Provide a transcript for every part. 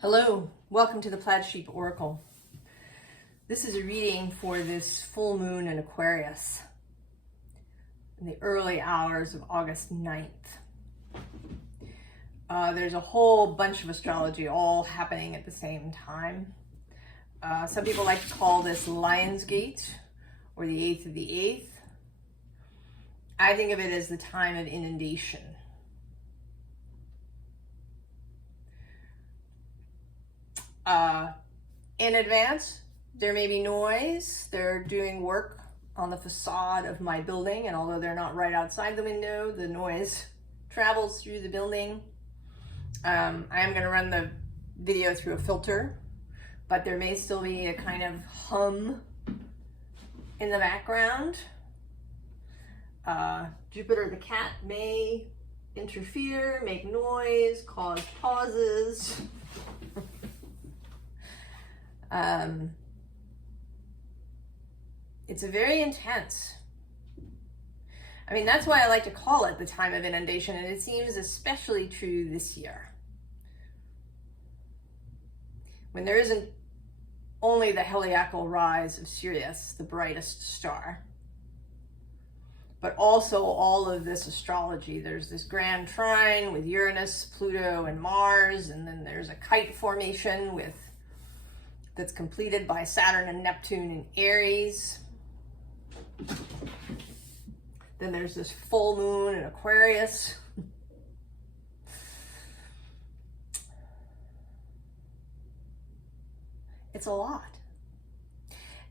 Hello, welcome to the Plaid Sheep Oracle. This is a reading for this full moon in Aquarius in the early hours of August 9th. There's a whole bunch of astrology all happening at the same time. Some people like to call this Lionsgate or the 8th of the 8th. I think of it as the time of inundation. In advance, there may be noise. They're doing work on the facade of my building, and although they're not right outside the window, the noise travels through the building. I am going to run the video through a filter, but there may still be a kind of hum in the background. Jupiter the cat may interfere, make noise, cause pauses. It's a very intense. I mean, that's why I like to call it the time of inundation, and it seems especially true this year, when there isn't only the heliacal rise of Sirius, the brightest star, but also all of this astrology. There's this grand trine with Uranus, Pluto, and Mars, and then there's a kite formation that's completed by Saturn and Neptune in Aries. Then there's this full moon in Aquarius. It's a lot.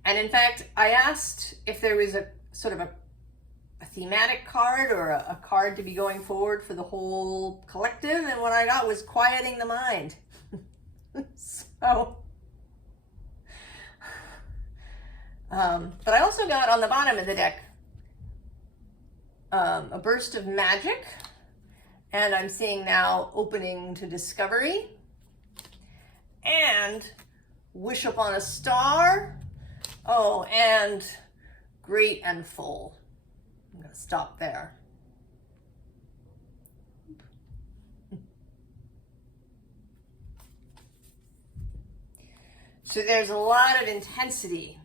And in fact, I asked if there was a sort of a thematic card or a card to be going forward for the whole collective, and what I got was quieting the mind. But I also got on the bottom of the deck a burst of magic, and I'm seeing now opening to discovery, and wish upon a star. Oh, and great and full. I'm going to stop there. So there's a lot of intensity.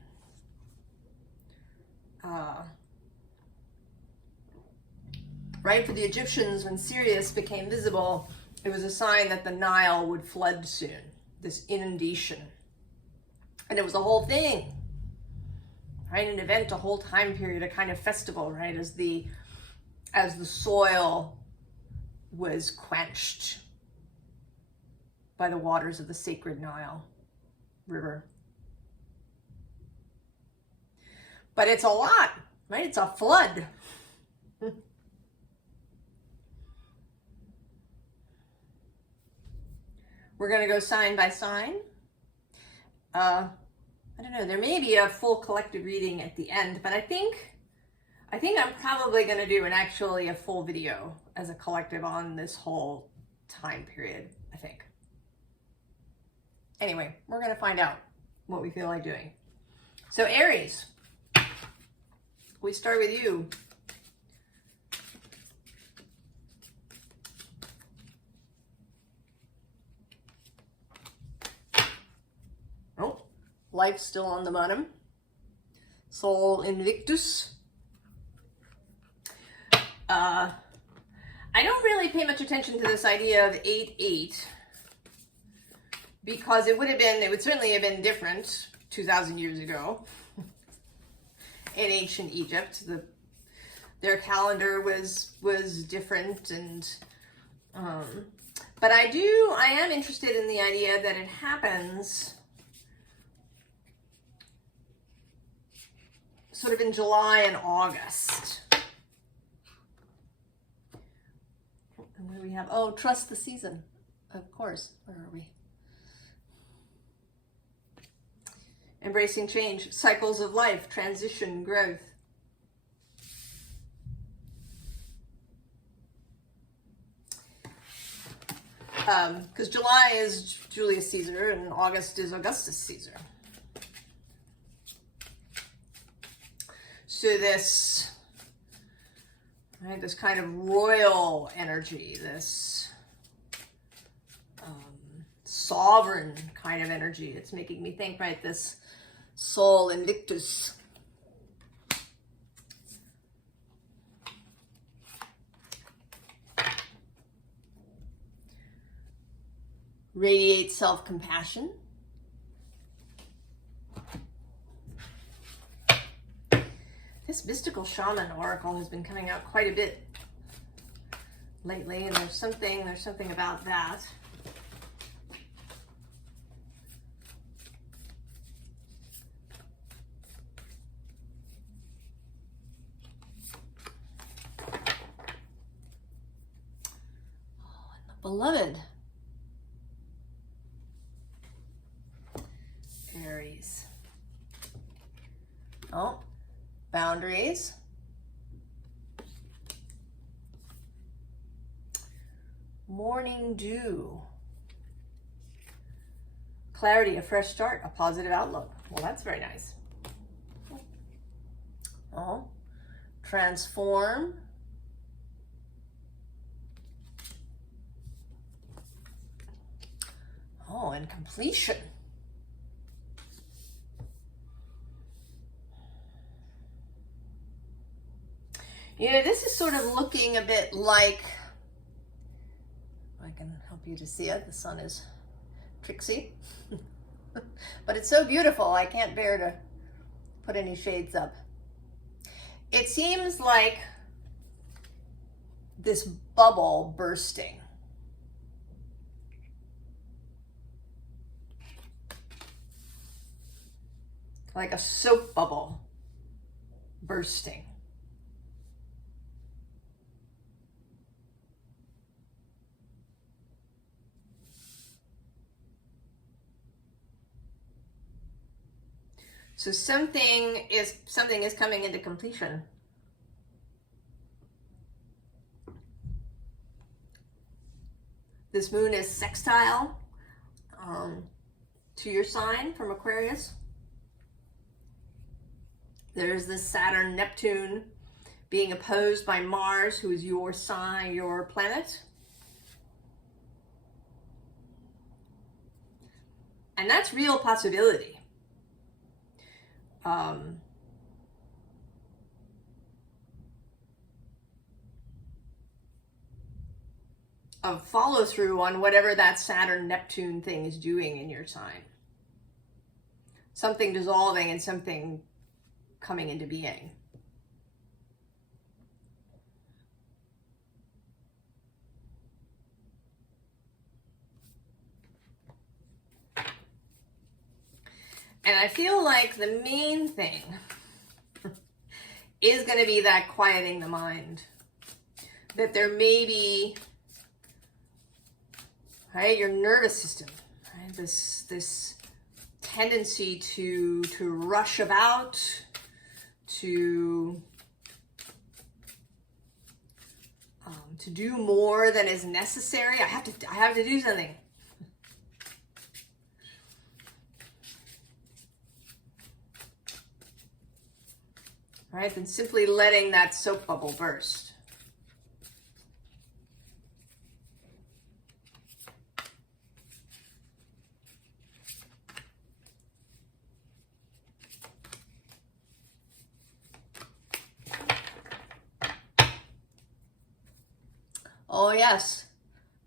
Right, for the Egyptians, when Sirius became visible, it was a sign that the Nile would flood soon, this inundation. And it was a whole thing, right? An event, a whole time period, a kind of festival, right? As the soil was quenched by the waters of the sacred Nile River. But it's a lot, right? It's a flood. We're going to go sign by sign. I don't know, there may be a full collective reading at the end, but I think I'm probably going to do a full video as a collective on this whole time period, I think. Anyway, we're going to find out what we feel like doing. So Aries, we start with you. Oh, life's still on the bottom. Sol Invictus. I don't really pay much attention to this idea of 8-8 because it would certainly have been different 2,000 years ago. In ancient Egypt, their calendar was different, and but I am interested in the idea that it happens sort of in July and August. And where we have, trust the season, of course. Where are we? Embracing change, cycles of life, transition, growth. Because July is Julius Caesar and August is Augustus Caesar. So this kind of royal energy, this sovereign kind of energy. It's making me think, right, this Sol Invictus. Radiate self-compassion. This mystical shaman oracle has been coming out quite a bit lately, and there's something about that. Oh, and the beloved Aries. Oh, boundaries. Morning dew. Clarity, a fresh start, a positive outlook. Well, that's very nice. Oh, transform. Oh, and completion. You know, this is sort of looking a bit like, I can help you to see it, the sun is tricksy, but it's so beautiful, I can't bear to put any shades up. It seems like this bubble bursting. Like a soap bubble bursting. So something is coming into completion. This moon is sextile to your sign from Aquarius. There's this Saturn, Neptune being opposed by Mars, who is your sign, your planet. And that's real possibility. Of follow through on whatever that Saturn Neptune thing is doing in your sign. Something dissolving and something coming into being. And I feel like the main thing is going to be that quieting the mind. That there may be, right, your nervous system, right, this tendency to rush about, to do more than is necessary. I have to do something. Right, than simply letting that soap bubble burst. Oh yes,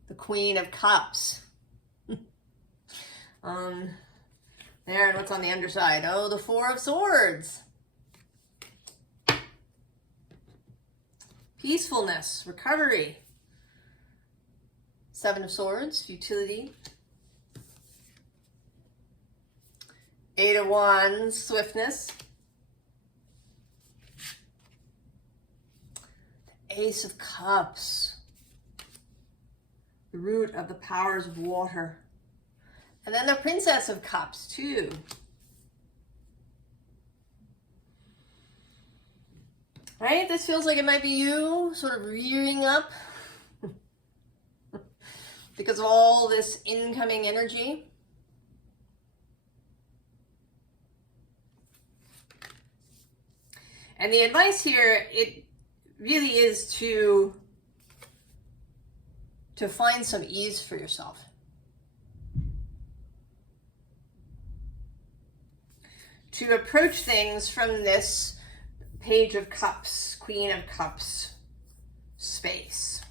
the Queen of Cups. There, and what's on the underside? Oh, the Four of Swords. Peacefulness, recovery. Seven of Swords, futility. Eight of Wands, swiftness. The Ace of Cups. The root of the powers of water. And then the Princess of Cups, too. Right? This feels like it might be you sort of rearing up because of all this incoming energy. And the advice here, it really is to find some ease for yourself. to approach things from this Page of Cups, Queen of Cups space,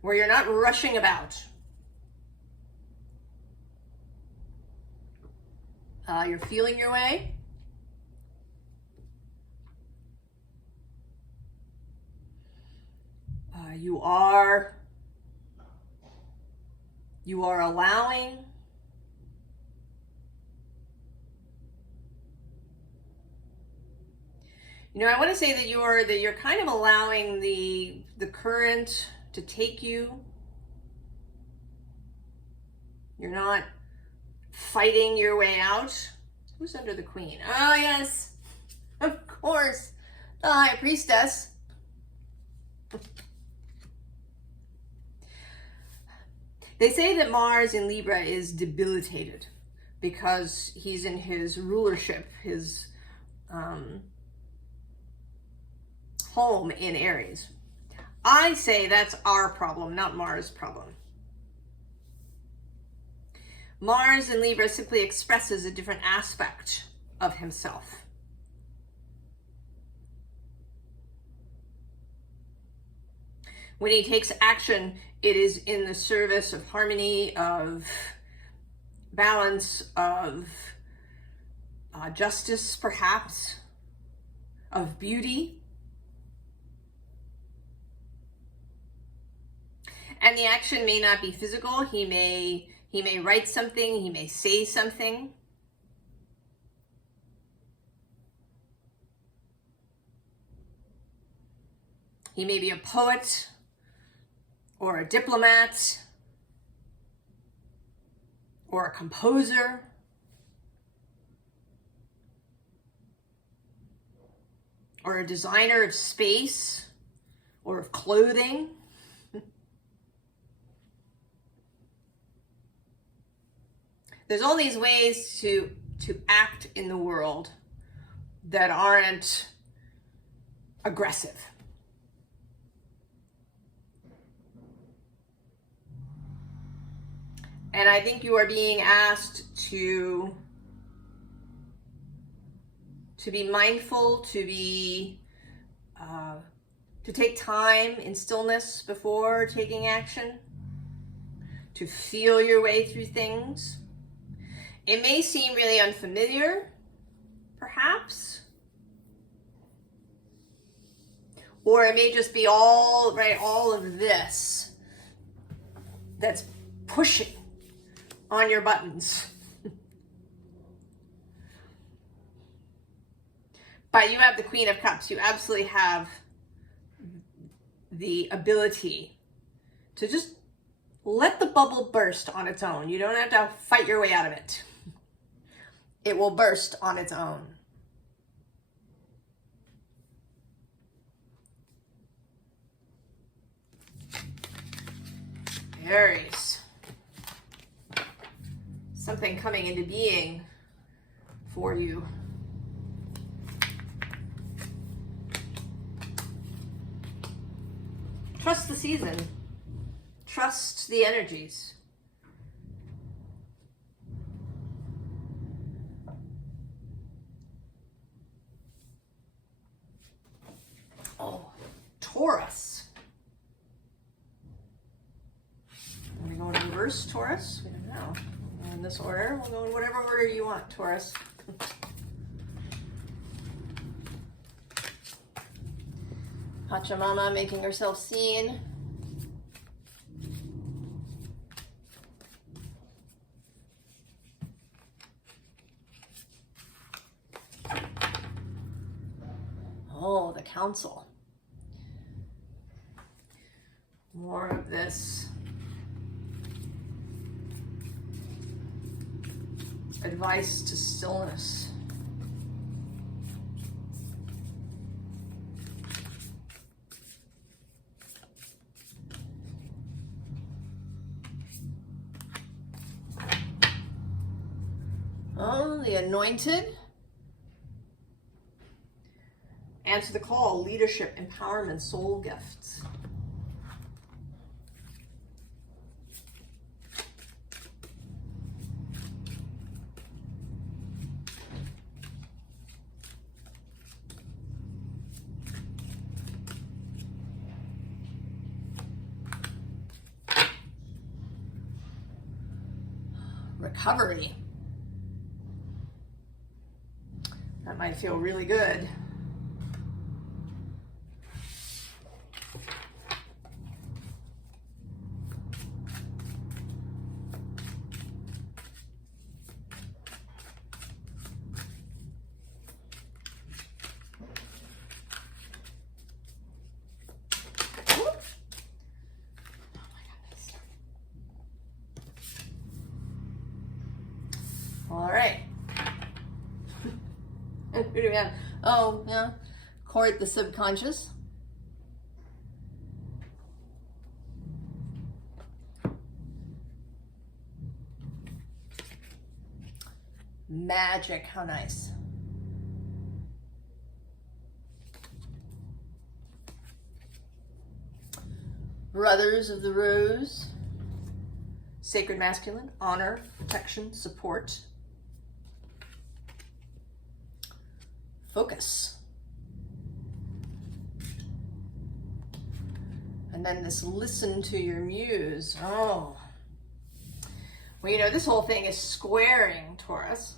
where you're not rushing about. You're feeling your way. You are allowing. You know, I want to say that you're kind of allowing the current to take you. You're not fighting your way out. Who's under the Queen? Oh, yes, of course, the High Priestess. They say that Mars in Libra is debilitated because he's in his rulership, his home in Aries. I say that's our problem, not Mars' problem. Mars in Libra simply expresses a different aspect of himself. When he takes action, it is in the service of harmony, of balance, of justice, perhaps, of beauty. And the action may not be physical. He may write something, he may say something. He may be a poet or a diplomat or a composer. Or a designer of space or of clothing. There's all these ways to act in the world that aren't aggressive. And I think you are being asked to be mindful, to take time in stillness before taking action, to feel your way through things. It may seem really unfamiliar, perhaps, or it may just be all of this that's pushing on your buttons. But you have the Queen of Cups. You absolutely have the ability to just let the bubble burst on its own. You don't have to fight your way out of it. It will burst on its own. Aries. Something coming into being for you. Trust the season. Trust the energies. Oh, Taurus. Are we going in reverse, Taurus? We don't know. In this order. We'll go in whatever order you want, Taurus. Pachamama making herself seen. Oh, the Council. More of this advice to stillness. Oh, the Anointed. Answer the call, leadership, empowerment, soul gifts. recovery. That might feel really good. All right. Who do we have? Oh, yeah. Court the subconscious. Magic. How nice. Brothers of the Rose. Sacred masculine. Honor, protection, support. Focus. And then this listen to your muse. Oh. Well, you know, this whole thing is squaring Taurus.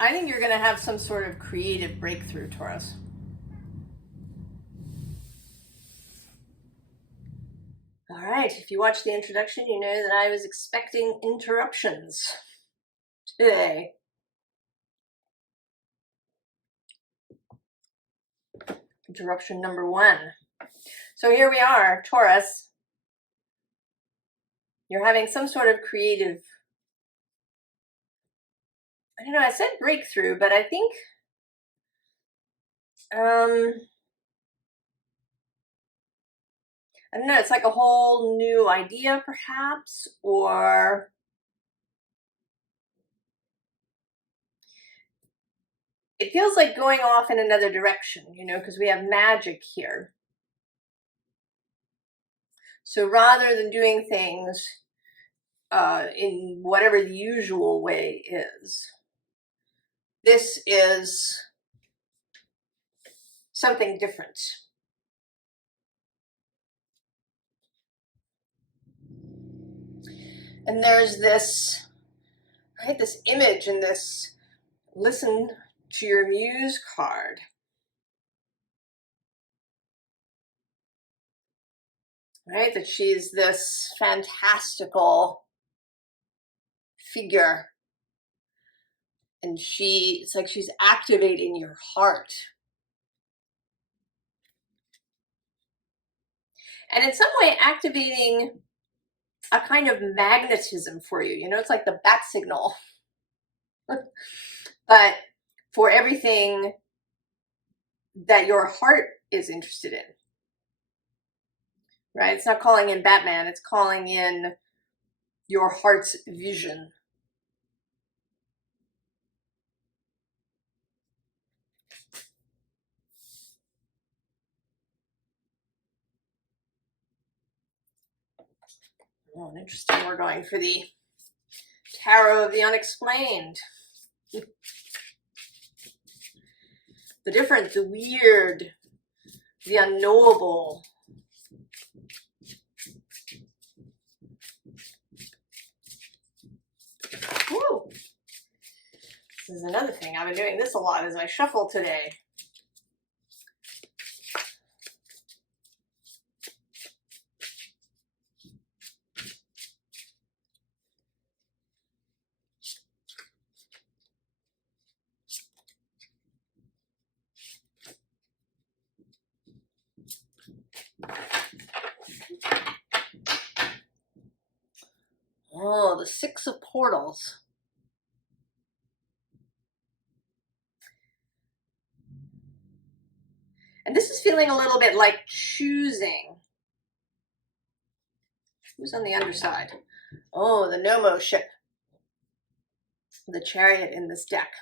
I think you're going to have some sort of creative breakthrough, Taurus. All right, if you watched the introduction, you know that I was expecting interruptions today. Interruption number 1. So here we are, Taurus. You're having some sort of creative, I don't know, I said breakthrough, but I think, I don't know, it's like a whole new idea perhaps, or it feels like going off in another direction, you know, because we have magic here. So rather than doing things in whatever the usual way is, this is something different. And there's this, right, this image in this listen to your muse card. Right, that she's this fantastical figure. And it's like she's activating your heart. And in some way activating a kind of magnetism for you. You know, it's like the bat signal. But for everything that your heart is interested in. Right? It's not calling in Batman, it's calling in your heart's vision. Oh, interesting. We're going for the Tarot of the Unexplained. The different, the weird, the unknowable. Woo. This is another thing. I've been doing this a lot as I shuffle today. Oh, the 6 of Portals. And this is feeling a little bit like choosing. Who's on the underside? Oh, the Nomo ship. The Chariot in this deck.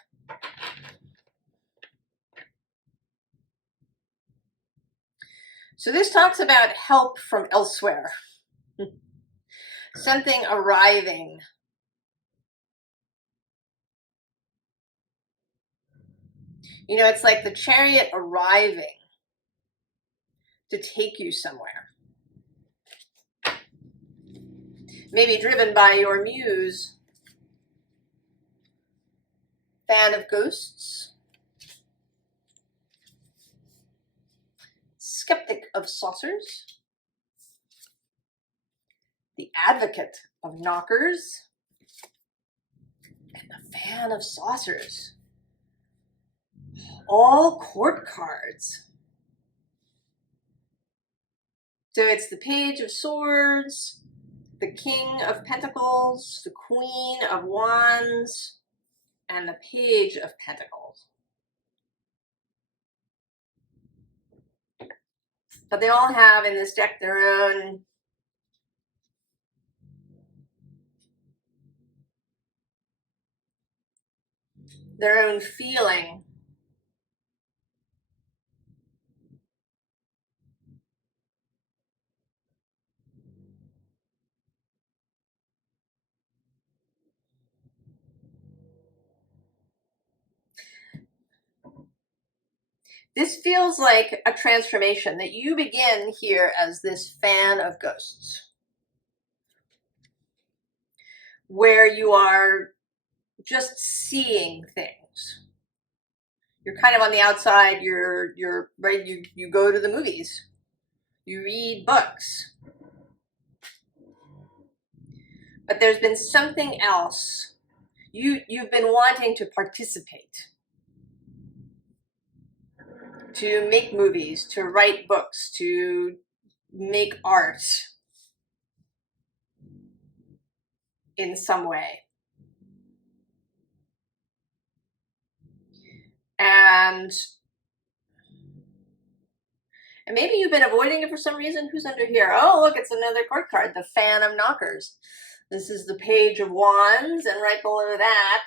So this talks about help from elsewhere. Something arriving. You know, it's like the chariot arriving to take you somewhere. Maybe driven by your muse. Fan of ghosts. Skeptic of saucers. The advocate of knockers. And the fan of saucers. All court cards. So it's the Page of Swords, the King of Pentacles, the Queen of Wands, and the Page of Pentacles. But they all have in this deck their own feeling. This feels like a transformation, that you begin here as this fan of ghosts, where you are just seeing things. You're kind of on the outside, you're right, you go to the movies, you read books. But there's been something else. You've been wanting to participate, to make movies, to write books, to make art in some way. And maybe you've been avoiding it for some reason. Who's under here? Oh, look, it's another court card, the Fan of Knockers. This is the Page of Wands, and right below that,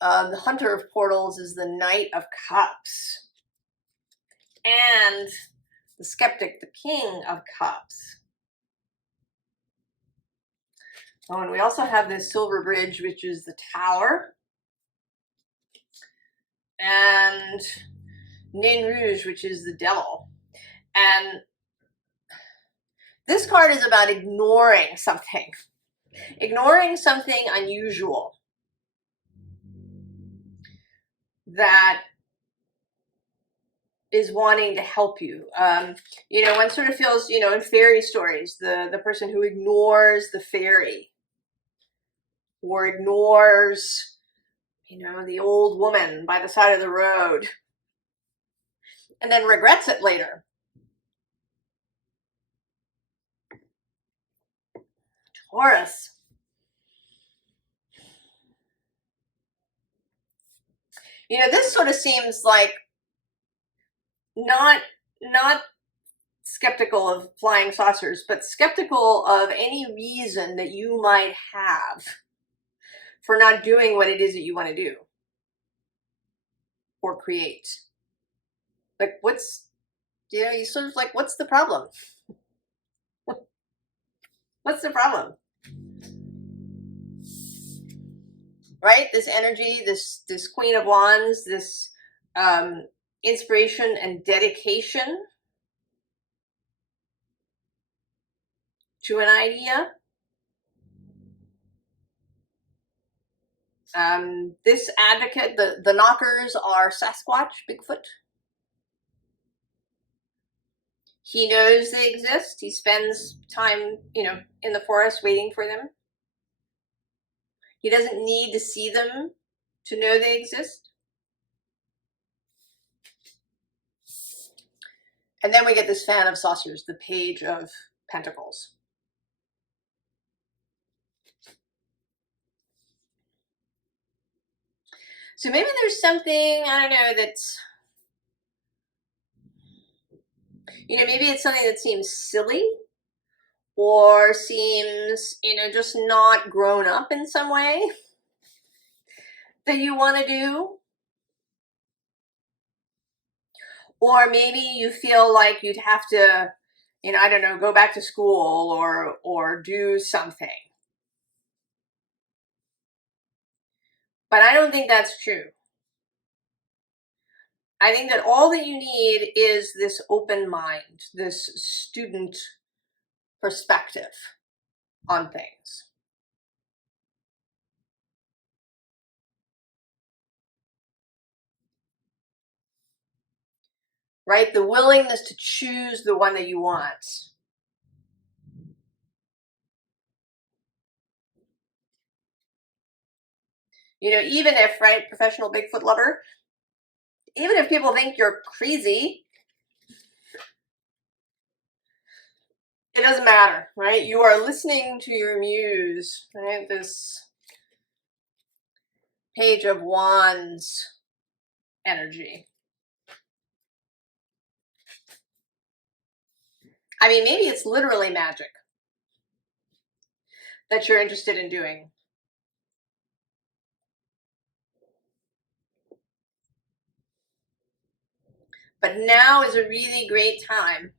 the Hunter of Portals is the Knight of Cups. And the Skeptic, the King of Cups. Oh, and we also have this Silver Bridge, which is the Tower. And Nain Rouge, which is the Devil. And this card is about ignoring something unusual that is wanting to help you. You know, one sort of feels, you know, in fairy stories, the person who ignores the fairy, or ignores, you know, the old woman by the side of the road, and then regrets it later. Taurus. You know, this sort of seems like not skeptical of flying saucers, but skeptical of any reason that you might have for not doing what it is that you want to do or create. Like, what's, you know, you sort of like, what's the problem? What's the problem? Right? This energy, this Queen of Wands, this inspiration and dedication to an idea. This advocate, the knockers are Sasquatch, Bigfoot. He knows they exist. He spends time, you know, in the forest waiting for them. He doesn't need to see them to know they exist. And then we get this Fan of Saucers, the Page of Pentacles. So maybe there's something, I don't know, that's, you know, maybe it's something that seems silly or seems, you know, just not grown up in some way that you want to do. Or maybe you feel like you'd have to, you know, I don't know, go back to school or do something. But I don't think that's true. I think that all that you need is this open mind, this student perspective on things. Right? The willingness to choose the one that you want. You know, even if, right, professional Bigfoot lover, even if people think you're crazy, it doesn't matter, right? You are listening to your muse, right? This Page of Wands energy. I mean, maybe it's literally magic that you're interested in doing. But now is a really great time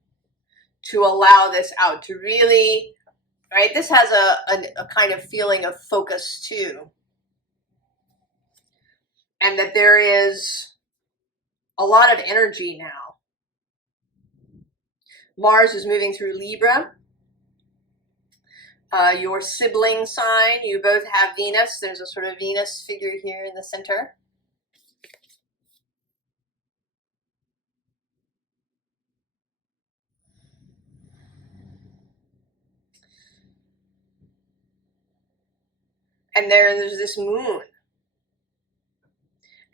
to allow this out, to really, right? This has a kind of feeling of focus too. And that there is a lot of energy now. Mars is moving through Libra. Your sibling sign, you both have Venus. There's a sort of Venus figure here in the center. And there's this moon.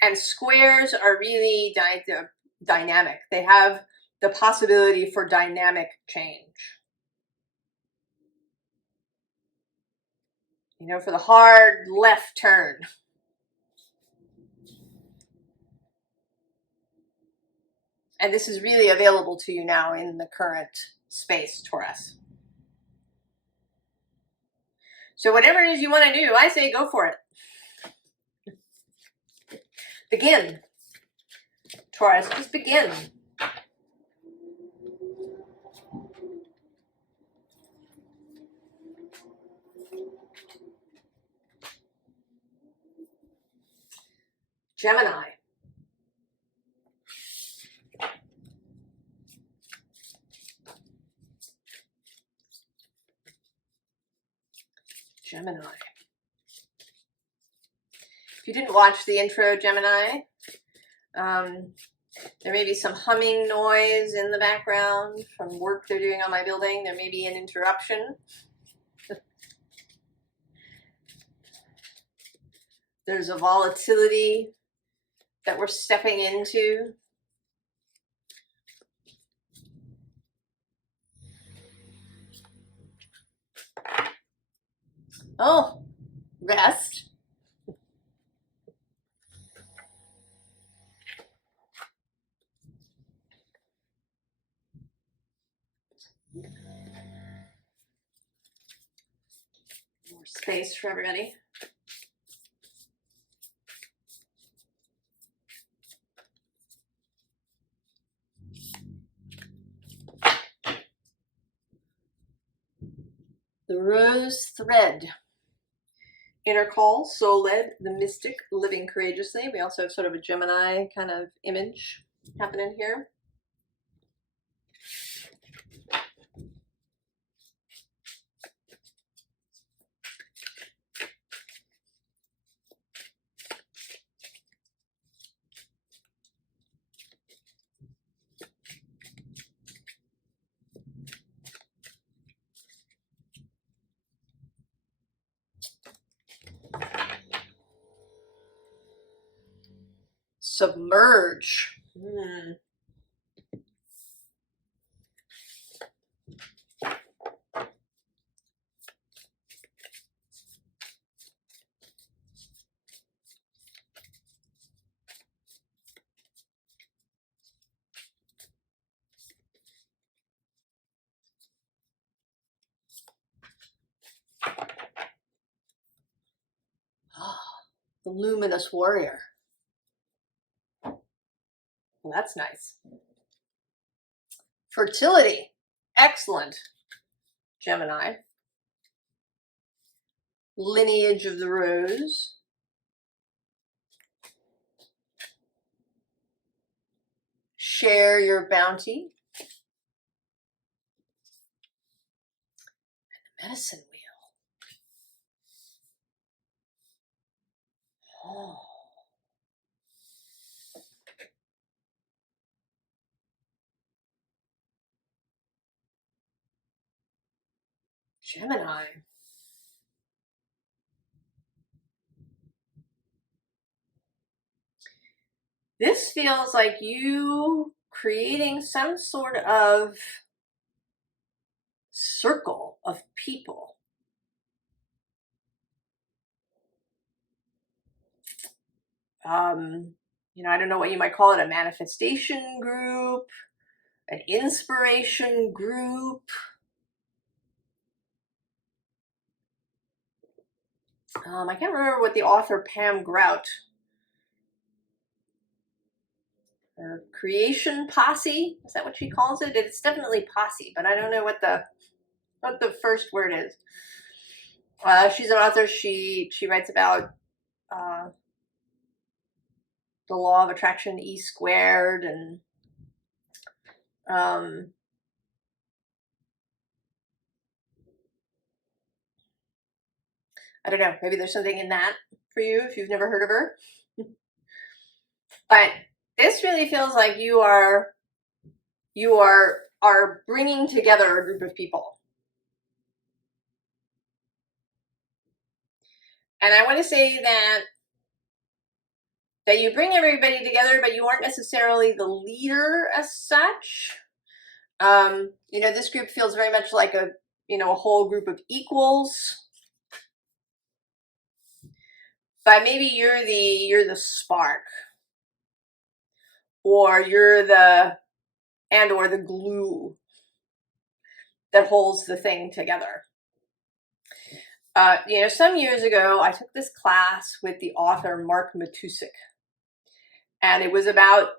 And squares are really dynamic. They have the possibility for dynamic change. You know, for the hard left turn. And this is really available to you now in the current space, Taurus. So whatever it is you want to do, I say go for it. Begin. Taurus, just begin. Gemini. Gemini. If you didn't watch the intro, Gemini, there may be some humming noise in the background from work they're doing on my building. There may be an interruption. There's a volatility that we're stepping into. Oh, rest. More space for everybody. The rose thread. Inner call, soul led, the mystic, living courageously. We also have sort of a Gemini kind of image happening here. Submerge. The luminous warrior. Well, that's nice. Fertility. Excellent, Gemini. Lineage of the rose. share your bounty. Medicine wheel. Oh. Gemini. This feels like you creating some sort of circle of people. You know, I don't know what you might call it, a manifestation group, an inspiration group. I can't remember what the author Pam Grout, or creation posse, is that what she calls it? It's definitely posse, but I don't know what the first word is. She's an author. She writes about the law of attraction, E squared, and I don't know, maybe there's something in that for you if you've never heard of her. But this really feels like you are bringing together a group of people. And I want to say that you bring everybody together, but you aren't necessarily the leader as such. You know, this group feels very much like a whole group of equals. But maybe you're the spark, or you're the glue that holds the thing together. You know, some years ago, I took this class with the author Mark Matusik, and it was about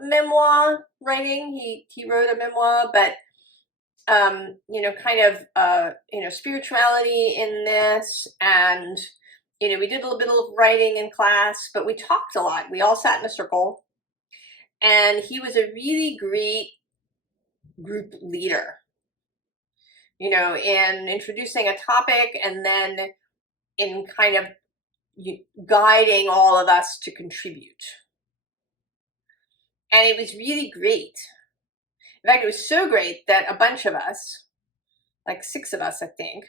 memoir writing. He wrote a memoir, but you know, kind of spirituality in this, and you know, we did a little bit of writing in class, but we talked a lot. We all sat in a circle, and he was a really great group leader, you know, in introducing a topic and then in kind of guiding all of us to contribute. And it was really great. In fact, it was so great that a bunch of us, like 6 of us, I think,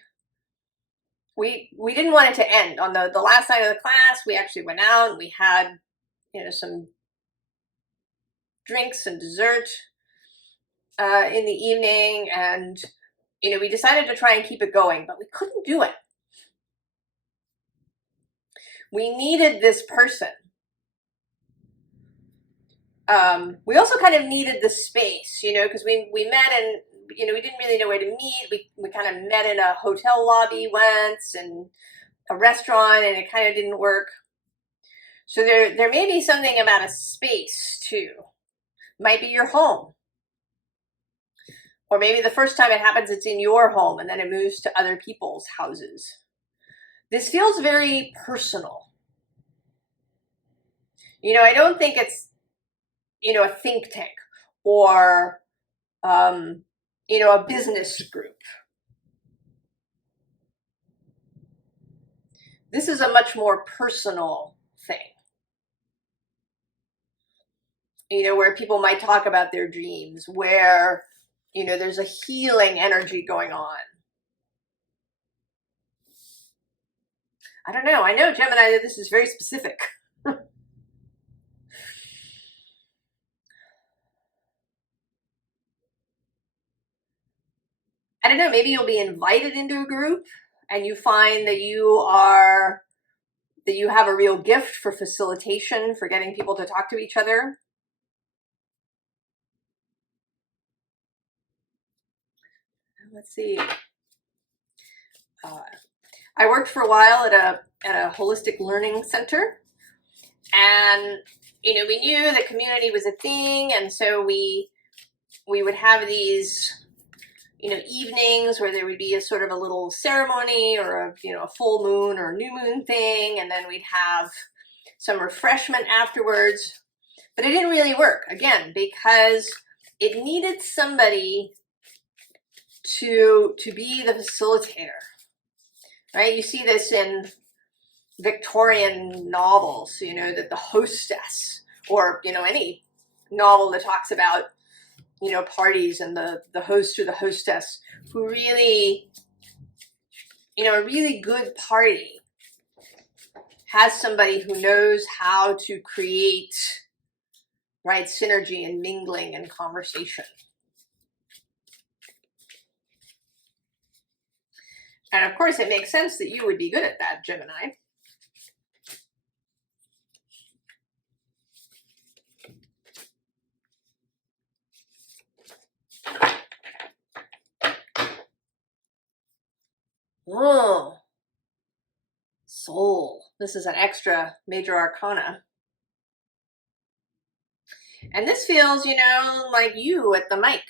we didn't want it to end. On the last night of the class, we actually went out and we had, you know, some drinks and dessert in the evening, and you know, we decided to try and keep it going, but we couldn't do it. We needed this person. We also kind of needed the space, you know, because we met and, you know, we didn't really know where to meet. We kind of met in a hotel lobby once and a restaurant, and it kind of didn't work. So there may be something about a space too. Might be your home. Or maybe the first time it happens, it's in your home and then it moves to other people's houses. This feels very personal. You know, I don't think it's, you know, a think tank or, you know, a business group. This is a much more personal thing. You know, where people might talk about their dreams, where, you know, there's a healing energy going on. I don't know. I know, Gemini, that this is very specific. I don't know, maybe you'll be invited into a group and you find that you have a real gift for facilitation, for getting people to talk to each other. Let's see. I worked for a while at a holistic learning center, and you know, we knew that community was a thing, and so we would have these, you know, evenings where there would be a sort of a little ceremony or a full moon or new moon thing, and then we'd have some refreshment afterwards. But it didn't really work, again, because it needed somebody to be the facilitator, right? You see this in Victorian novels, you know, that the hostess, or, you know, any novel that talks about, you know, parties and the host or the hostess who really, you know, a really good party has somebody who knows how to create, right, synergy and mingling and conversation. And of course, it makes sense that you would be good at that, Gemini. Oh, Soul. This is an extra major arcana. And this feels, you know, like you at the mic.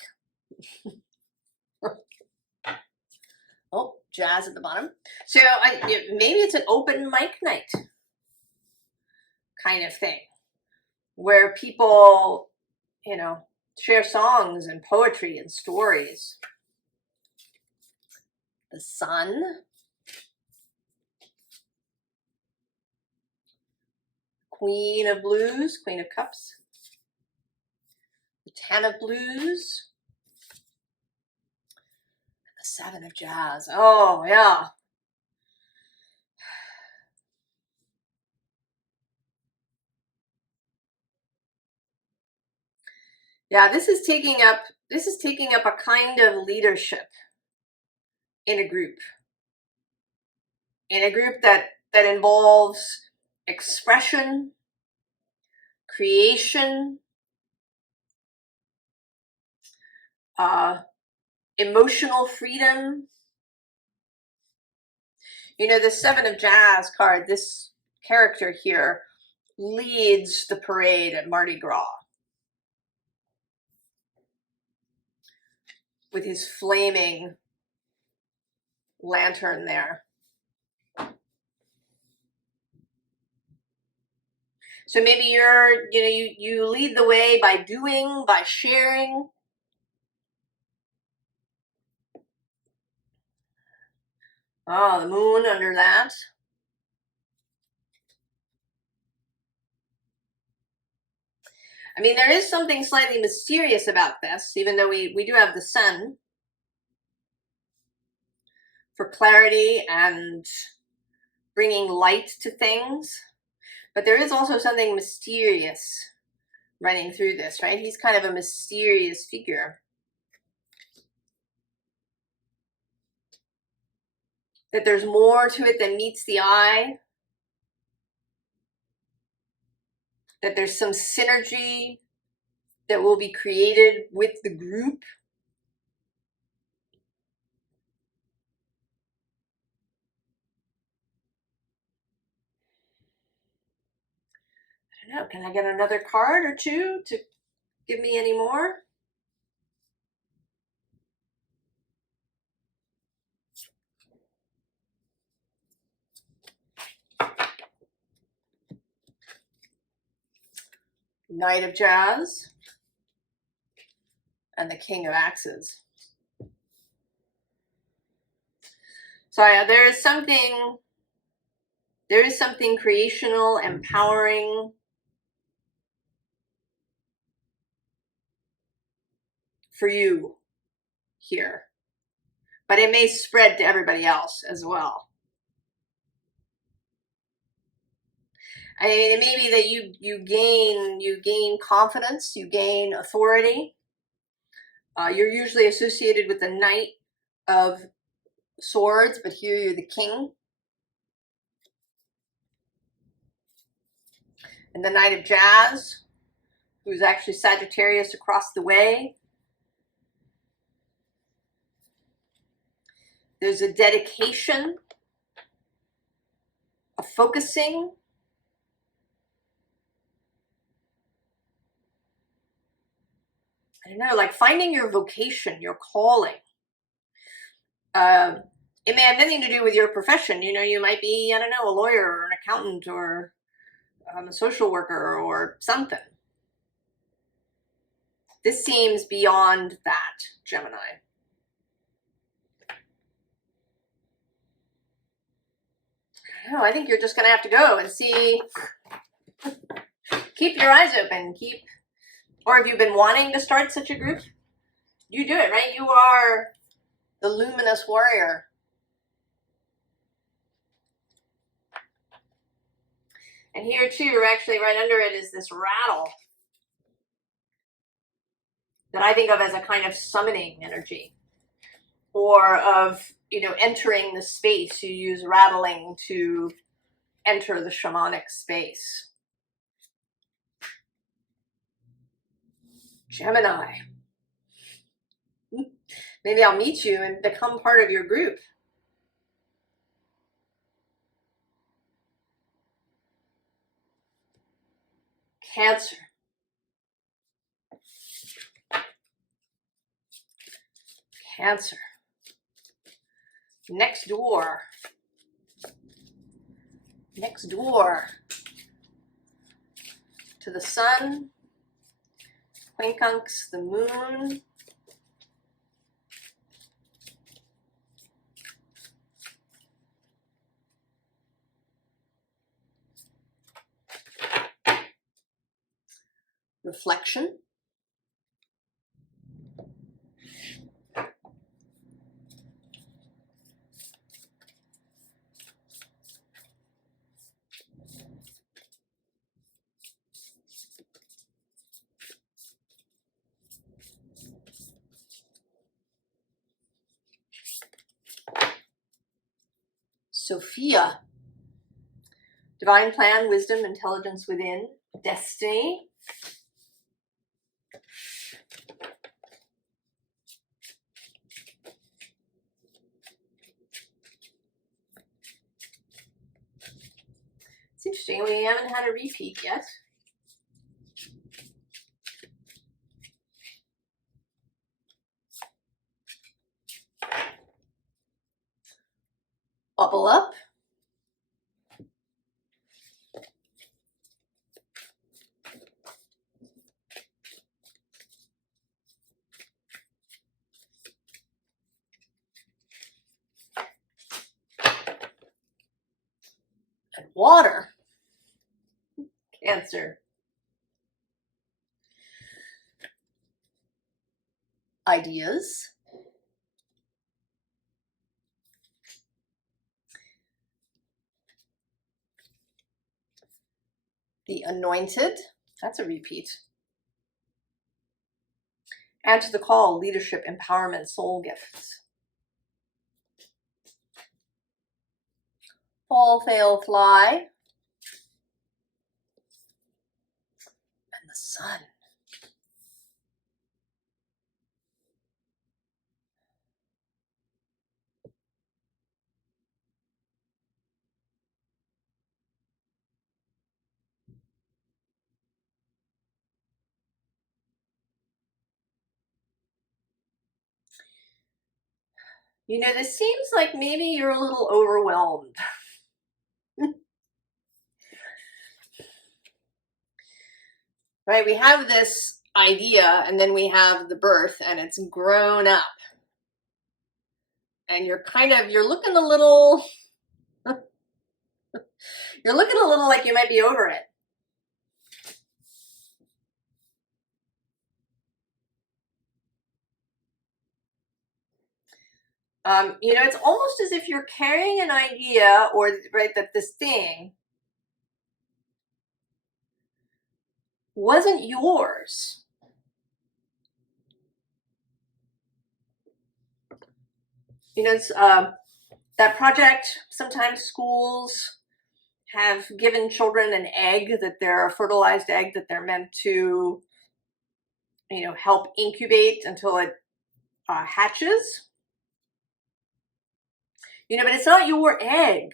Oh, jazz at the bottom. So maybe it's an open mic night kind of thing, where people, you know, share songs and poetry and stories. The Sun. Queen of Blues, Queen of Cups. The Ten of Blues. The Seven of Jazz. Oh, yeah. Yeah, this is taking up a kind of leadership in a group. In a group that involves expression, creation, emotional freedom. You know, the Seven of Jazz card, this character here leads the parade at Mardi Gras with his flaming lantern there. So maybe you're, you know, you lead the way by doing, by sharing. Oh, the moon under that. I mean, there is something slightly mysterious about this, even though we do have the sun for clarity and bringing light to things. But there is also something mysterious running through this, right? He's kind of a mysterious figure. That there's more to it than meets the eye. That there's some synergy that will be created with the group. I don't know, can I get another card or two to give me any more? Knight of Jazz and the King of Axes. So yeah, there is something creational, empowering, for you here, but it may spread to everybody else as well. I mean, it may be that you gain confidence, you gain authority. You're usually associated with the Knight of Swords, but here you're the King. And the Knight of Jazz, who's actually Sagittarius across the way. There's a dedication, a focusing. I don't know, like finding your vocation, your calling. It may have nothing to do with your profession. You know, you might be, I don't know, a lawyer or an accountant or a social worker or something. This seems beyond that, Gemini. No, I think you're just going to have to go and see. Keep your eyes open. Or have you been wanting to start such a group? You do it, right? You are the luminous warrior. And here too, actually right under it is this rattle that I think of as a kind of summoning energy, or of, you know, entering the space. You use rattling to enter the shamanic space. Gemini. Maybe I'll meet you and become part of your group. Cancer. Cancer. Next door. Next door to the sun. Quincunx, the moon. Reflection. Sophia. Divine plan, wisdom, intelligence within, destiny. It's interesting, we haven't had a repeat yet. Bubble up. And water. Cancer. Ideas. The Anointed. That's a repeat. Answer the call, leadership, empowerment, soul gifts. Fall, fail, fly. And the sun. You know, this seems like maybe you're a little overwhelmed. Right? We have this idea, and then we have the birth, and it's grown up. And you're looking a little, you're looking a little like you might be over it. You know, it's almost as if you're carrying an idea, or right, that this thing wasn't yours. You know, it's that project. Sometimes schools have given children an egg, that they're a fertilized egg that they're meant to, you know, help incubate until it hatches. You know, but it's not your egg.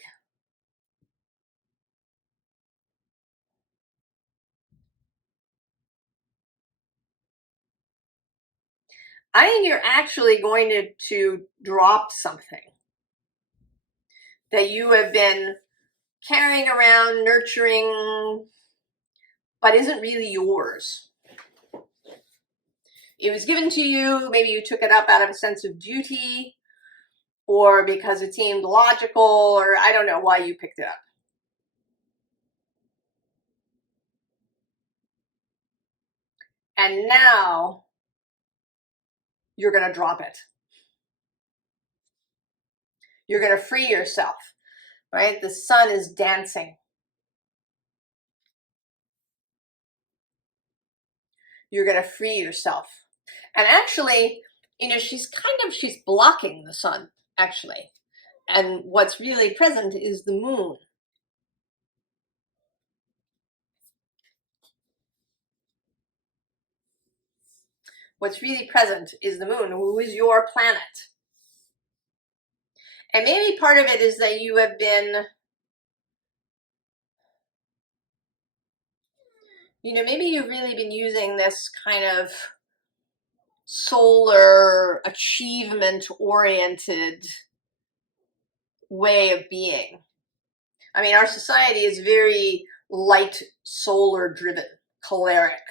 I think you're actually going to drop something that you have been carrying around, nurturing, but isn't really yours. it was given to you. Maybe you took it up out of a sense of duty, or because it seemed logical, or I don't know why you picked it up. And now you're going to drop it. You're going to free yourself, right? The sun is dancing. You're going to free yourself. And actually, you know, she's blocking the sun, actually. And what's really present is the moon. What's really present is the moon, who is your planet. And maybe part of it is that you have been, you know, maybe you've really been using this kind of solar achievement oriented way of being. I mean, our society is very light solar driven, choleric,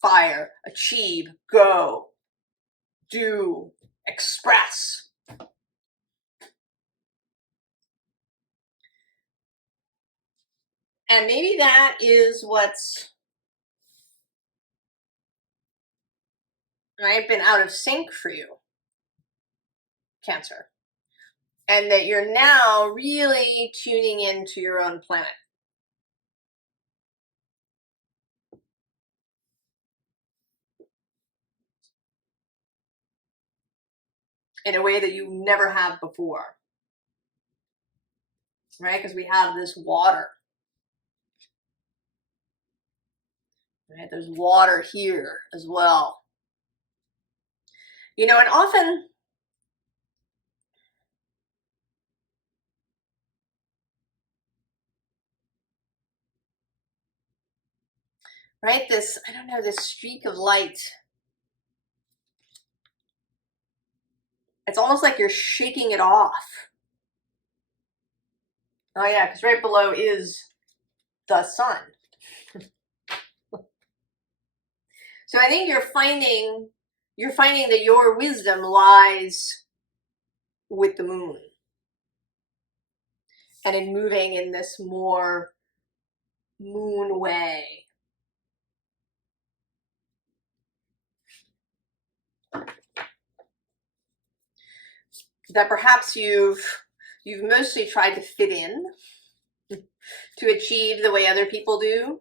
fire, achieve, go, do, express. And maybe that is what's, right, been out of sync for you, Cancer. And that you're now really tuning into your own planet. In a way that you never have before. Right? Because we have this water. Right? There's water here as well. You know, and often, right, this, I don't know, this streak of light. It's almost like you're shaking it off. Oh yeah, because right below is the sun. So I think you're finding that your wisdom lies with the moon. And in moving in this more moon way. That perhaps you've mostly tried to fit in, to achieve the way other people do,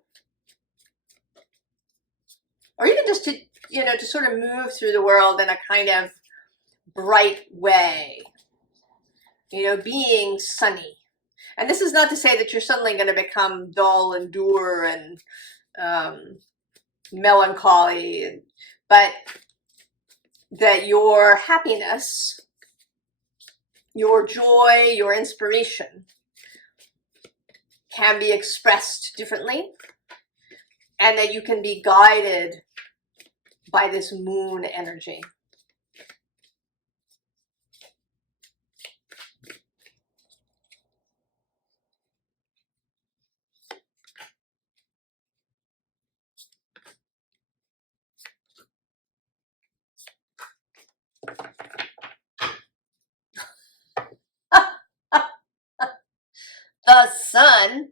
or even just to, you know, to sort of move through the world in a kind of bright way, you know, being sunny. And this is not to say that you're suddenly going to become dull and dour and melancholy, but that your happiness, your joy, your inspiration can be expressed differently, and that you can be guided by this moon energy. The sun.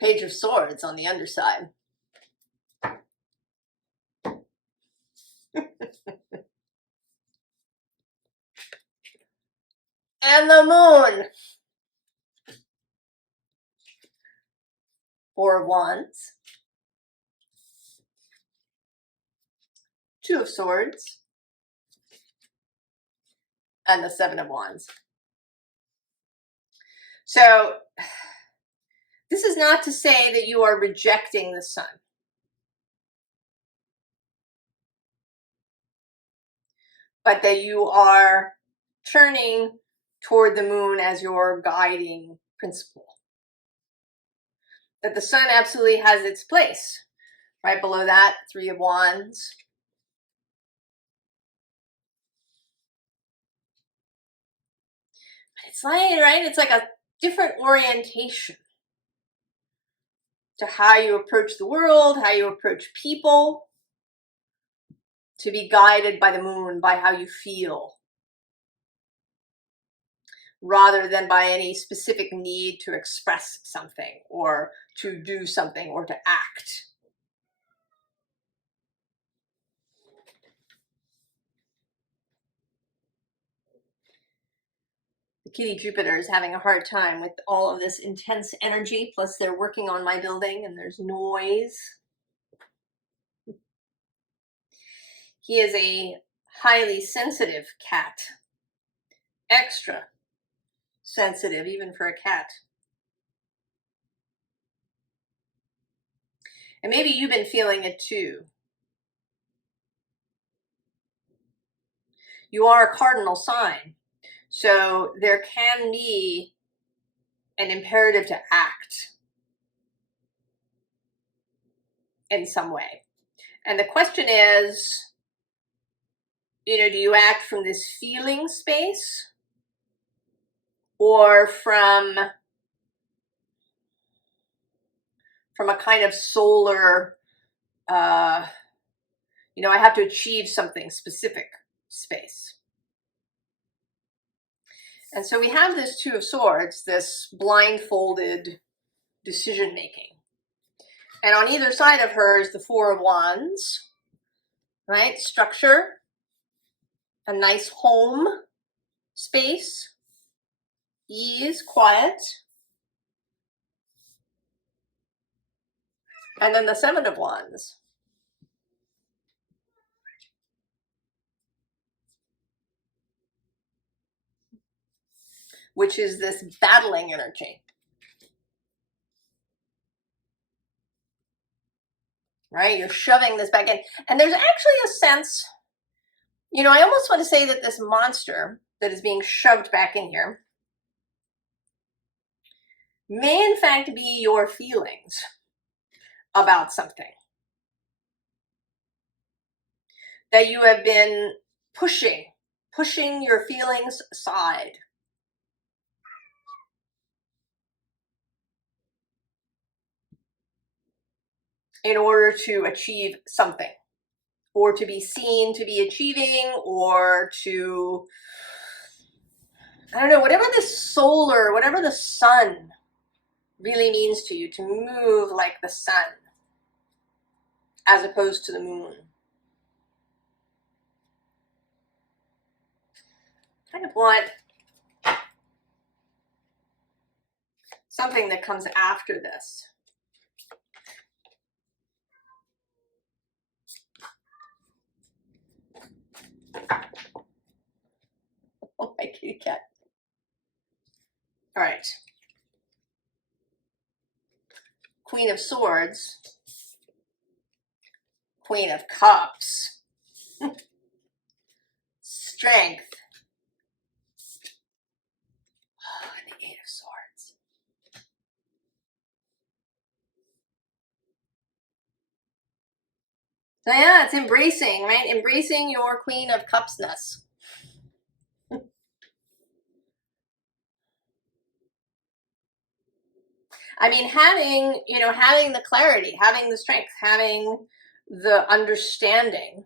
Page of Swords on the underside. And the moon. Four of Wands. Two of Swords. And the Seven of Wands. So this is not to say that you are rejecting the sun. But that you are turning toward the moon as your guiding principle. That the sun absolutely has its place. Right below that, Three of Wands. It's like, right, it's like a different orientation. to how you approach the world, how you approach people, to be guided by the moon, by how you feel, rather than by any specific need to express something or to do something or to act. The kitty Jupiter is having a hard time with all of this intense energy, plus they're working on my building and there's noise. He is a highly sensitive cat. Extra sensitive, even for a cat. And maybe you've been feeling it too. You are a cardinal sign, so there can be an imperative to act in some way. And the question is, do you act from this feeling space or from a kind of solar, I have to achieve something specific space? And so we have this Two of Swords, this blindfolded decision making. And on either side of her is the Four of Wands, right? Structure, a nice home space, ease, quiet. And then the Seven of Wands, which is this battling energy, right? You're shoving this back in. And there's actually a sense, I almost want to say that this monster that is being shoved back in here may in fact be your feelings about something that you have been pushing your feelings aside. In order to achieve something, or to be seen to be achieving, or to, I don't know, whatever the sun really means to you, to move like the sun as opposed to the moon. Kind of want something that comes after this. Oh, my kitty cat. All right. Queen of Swords, Queen of Cups, Strength, and the Eight of Swords. So yeah, it's embracing, right? Embracing your Queen of Cupsness. I mean, having the clarity, having the strength, having the understanding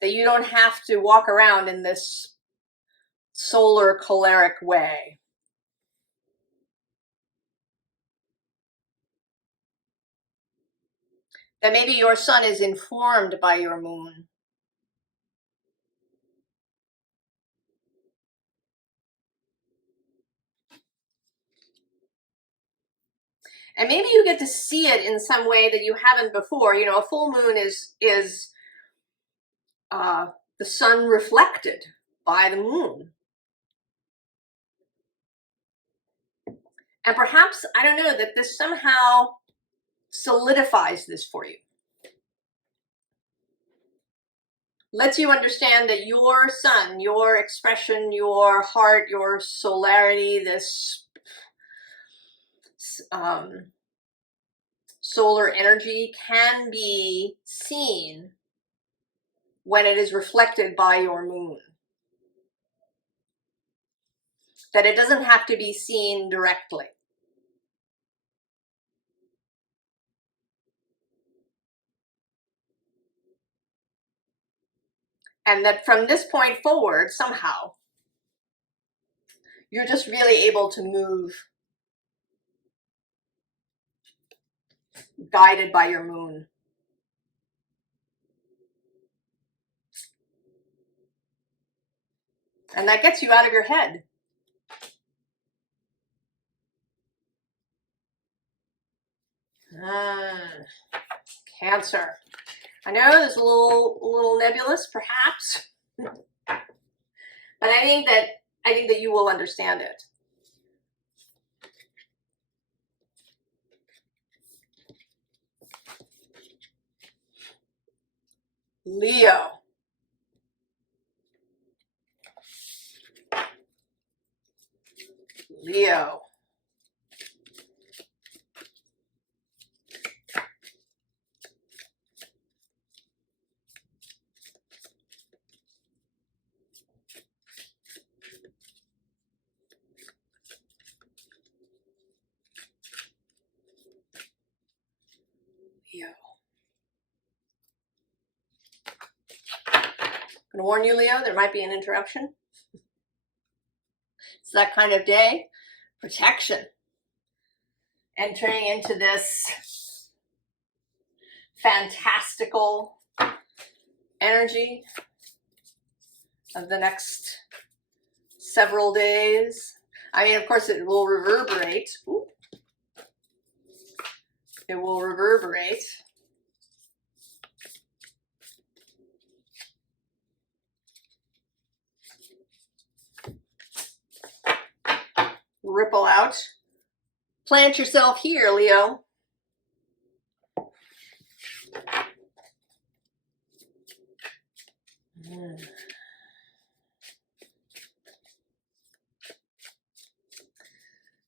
that you don't have to walk around in this solar choleric way. That maybe your sun is informed by your moon. And maybe you get to see it in some way that you haven't before. A full moon is the sun reflected by the moon. And perhaps, I don't know, that this somehow solidifies this for you. Lets you understand that your sun, your expression, your heart, your solarity, this solar energy can be seen when it is reflected by your moon. That it doesn't have to be seen directly. And that from this point forward, somehow, you're just really able to move guided by your moon. And that gets you out of your head. Cancer. I know there's a little nebulous, perhaps, but I think that you will understand it. Leo. Leo. Leo. I'm going to warn you, Leo, there might be an interruption. It's that kind of day. Protection. Entering into this fantastical energy of the next several days. I mean, of course, it will reverberate. Ooh. It will reverberate. Ripple out. Plant yourself here, Leo.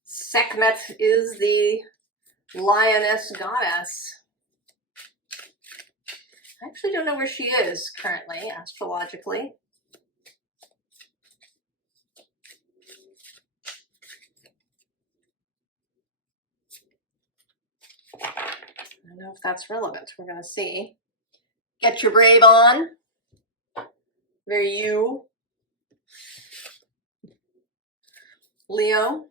Sekhmet is the lioness goddess. I actually don't know where she is currently, astrologically. I don't know if that's relevant. We're going to see. Get your brave on. Very you. Leo.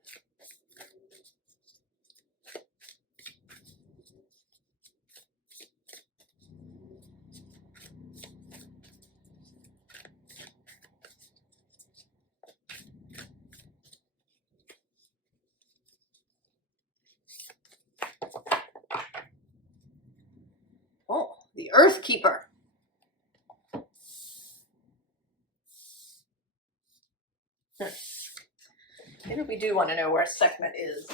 Oh, the Earth Keeper. Maybe we do want to know where Sekhmet is.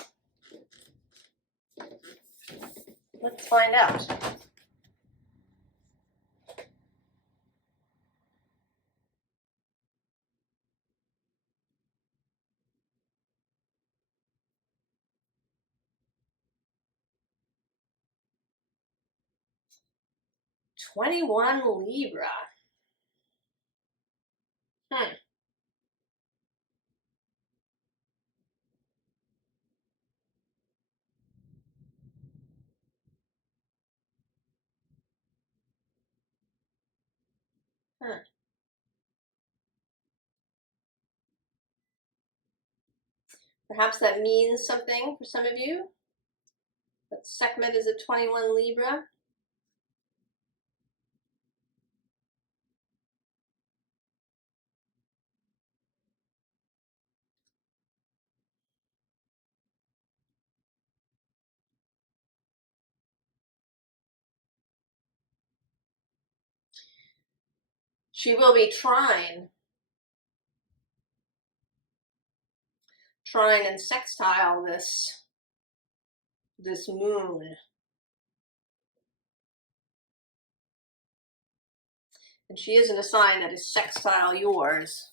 Let's find out. $21 Libra. Perhaps that means something for some of you. But Sekhmet is a 21 Libra. She will be trine and sextile this moon. And she is in a sign that is sextile yours.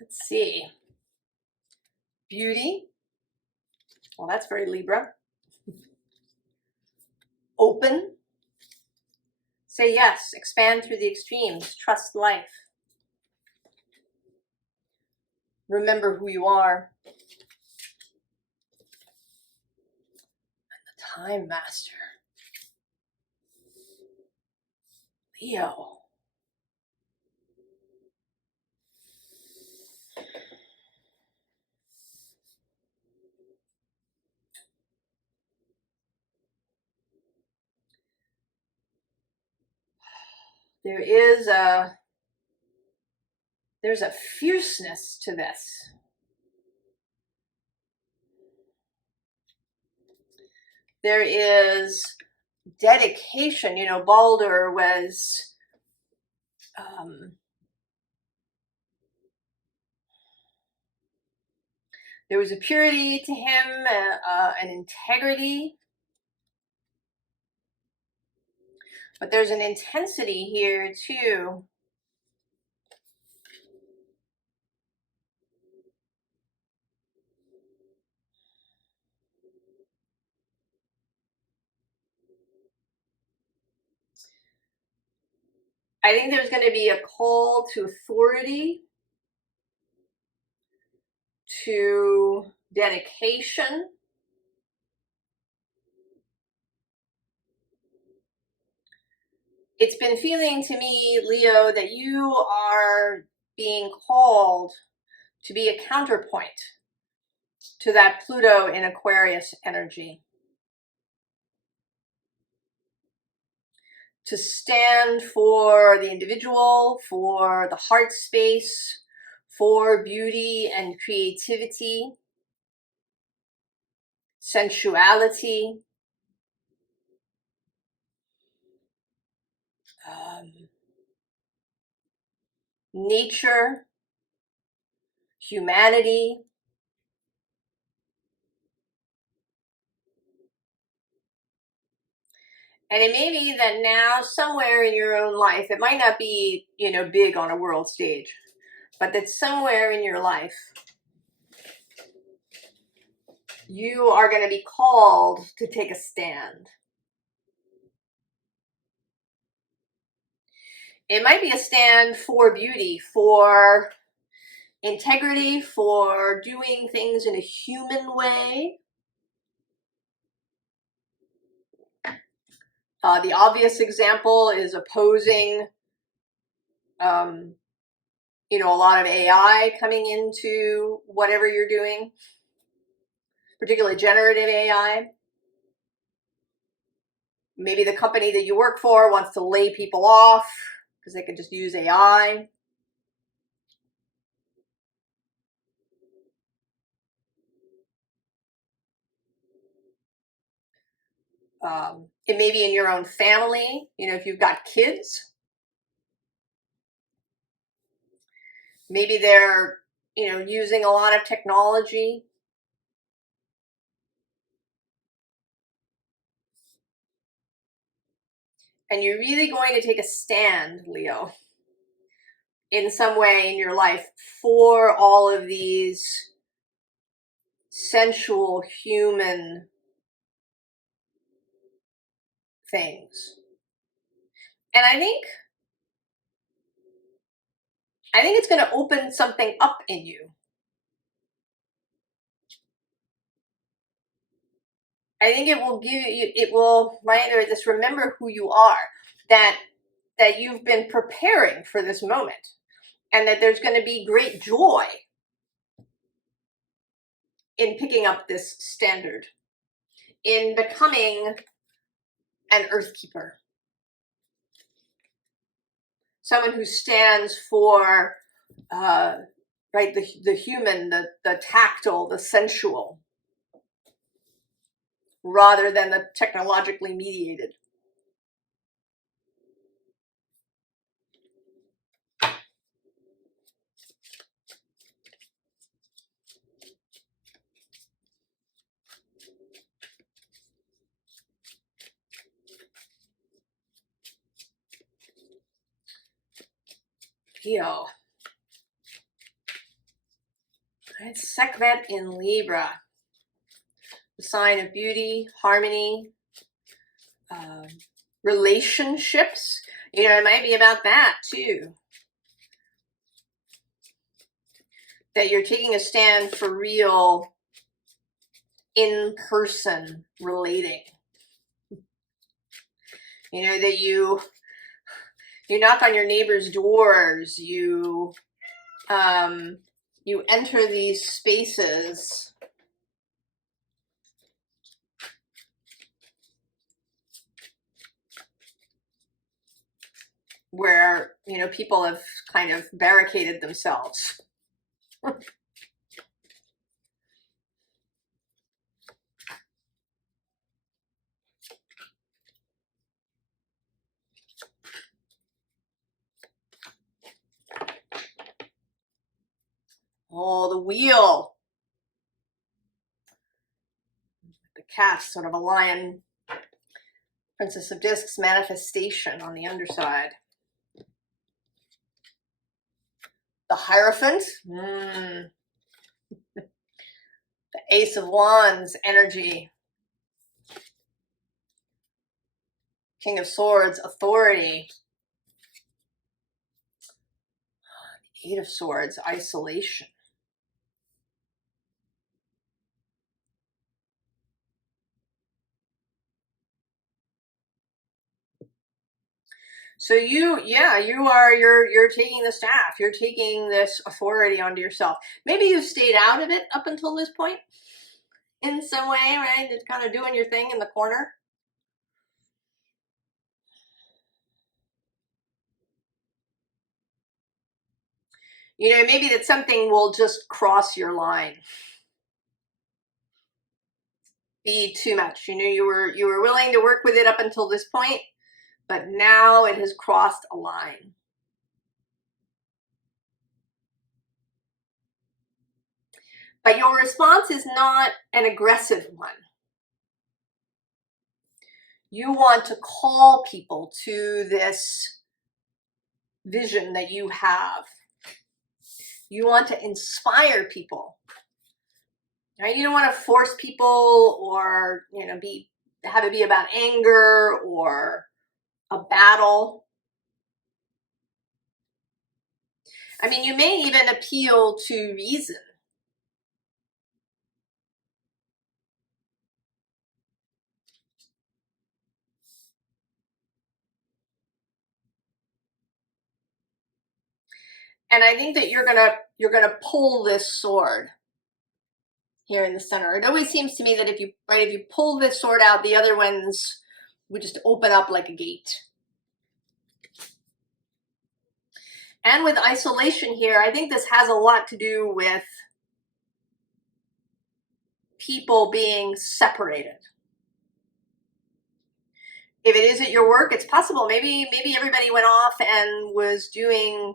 Let's see. Beauty. Well, that's very Libra. Open. Say yes, expand through the extremes, trust life. Remember who you are. And the Time Master. Leo. There's a fierceness to this. There is dedication. You know, Baldur was there was a purity to him, an integrity, but there's an intensity here too. I think there's going to be a call to authority, to dedication. It's been feeling to me, Leo, that you are being called to be a counterpoint to that Pluto in Aquarius energy. To stand for the individual, for the heart space, for beauty and creativity, sensuality, nature, humanity. And it may be that now somewhere in your own life, it might not be, you know, big on a world stage, but that somewhere in your life, you are going to be called to take a stand. It might be a stand for beauty, for integrity, for doing things in a human way. The obvious example is opposing, you know, a lot of AI coming into whatever you're doing, particularly generative AI. Maybe the company that you work for wants to lay people off because they could just use AI. It may be in your own family, you know, if you've got kids. Maybe they're, you know, using a lot of technology. And you're really going to take a stand, Leo, in some way in your life for all of these sensual human things. And I think it's going to open something up in you. I think it will give you, it will remind this, remember who you are, that you've been preparing for this moment, and that there's going to be great joy in picking up this standard, in becoming an earth keeper. Someone who stands for, right, the human, the tactile, the sensual, rather than the technologically mediated. Leo. It's Sekhmet in Libra. The sign of beauty, harmony, relationships. You know, it might be about that too. That you're taking a stand for real in-person relating. You know, that you knock on your neighbor's doors, you enter these spaces where, you know, people have kind of barricaded themselves. Oh, the wheel. The cat, sort of a lion. Princess of Discs manifestation on the underside. The Hierophant. The Ace of Wands energy. King of Swords, authority. Eight of Swords, isolation. So you're taking the staff. You're taking this authority onto yourself. Maybe you've stayed out of it up until this point in some way, right? Just kind of doing your thing in the corner. You know, maybe that something will just cross your line. Be too much. You know, you were willing to work with it up until this point, but now it has crossed a line. But your response is not an aggressive one. You want to call people to this vision that you have. You want to inspire people. Right? You don't want to force people or, you know, have it be about anger or a battle. I mean, you may even appeal to reason. And I think that you're gonna pull this sword here in the center. It always seems to me that if you pull this sword out, the other ones would just open up like a gate. And with isolation here, I think this has a lot to do with people being separated. If it is at your work, it's possible. Maybe everybody went off and was doing,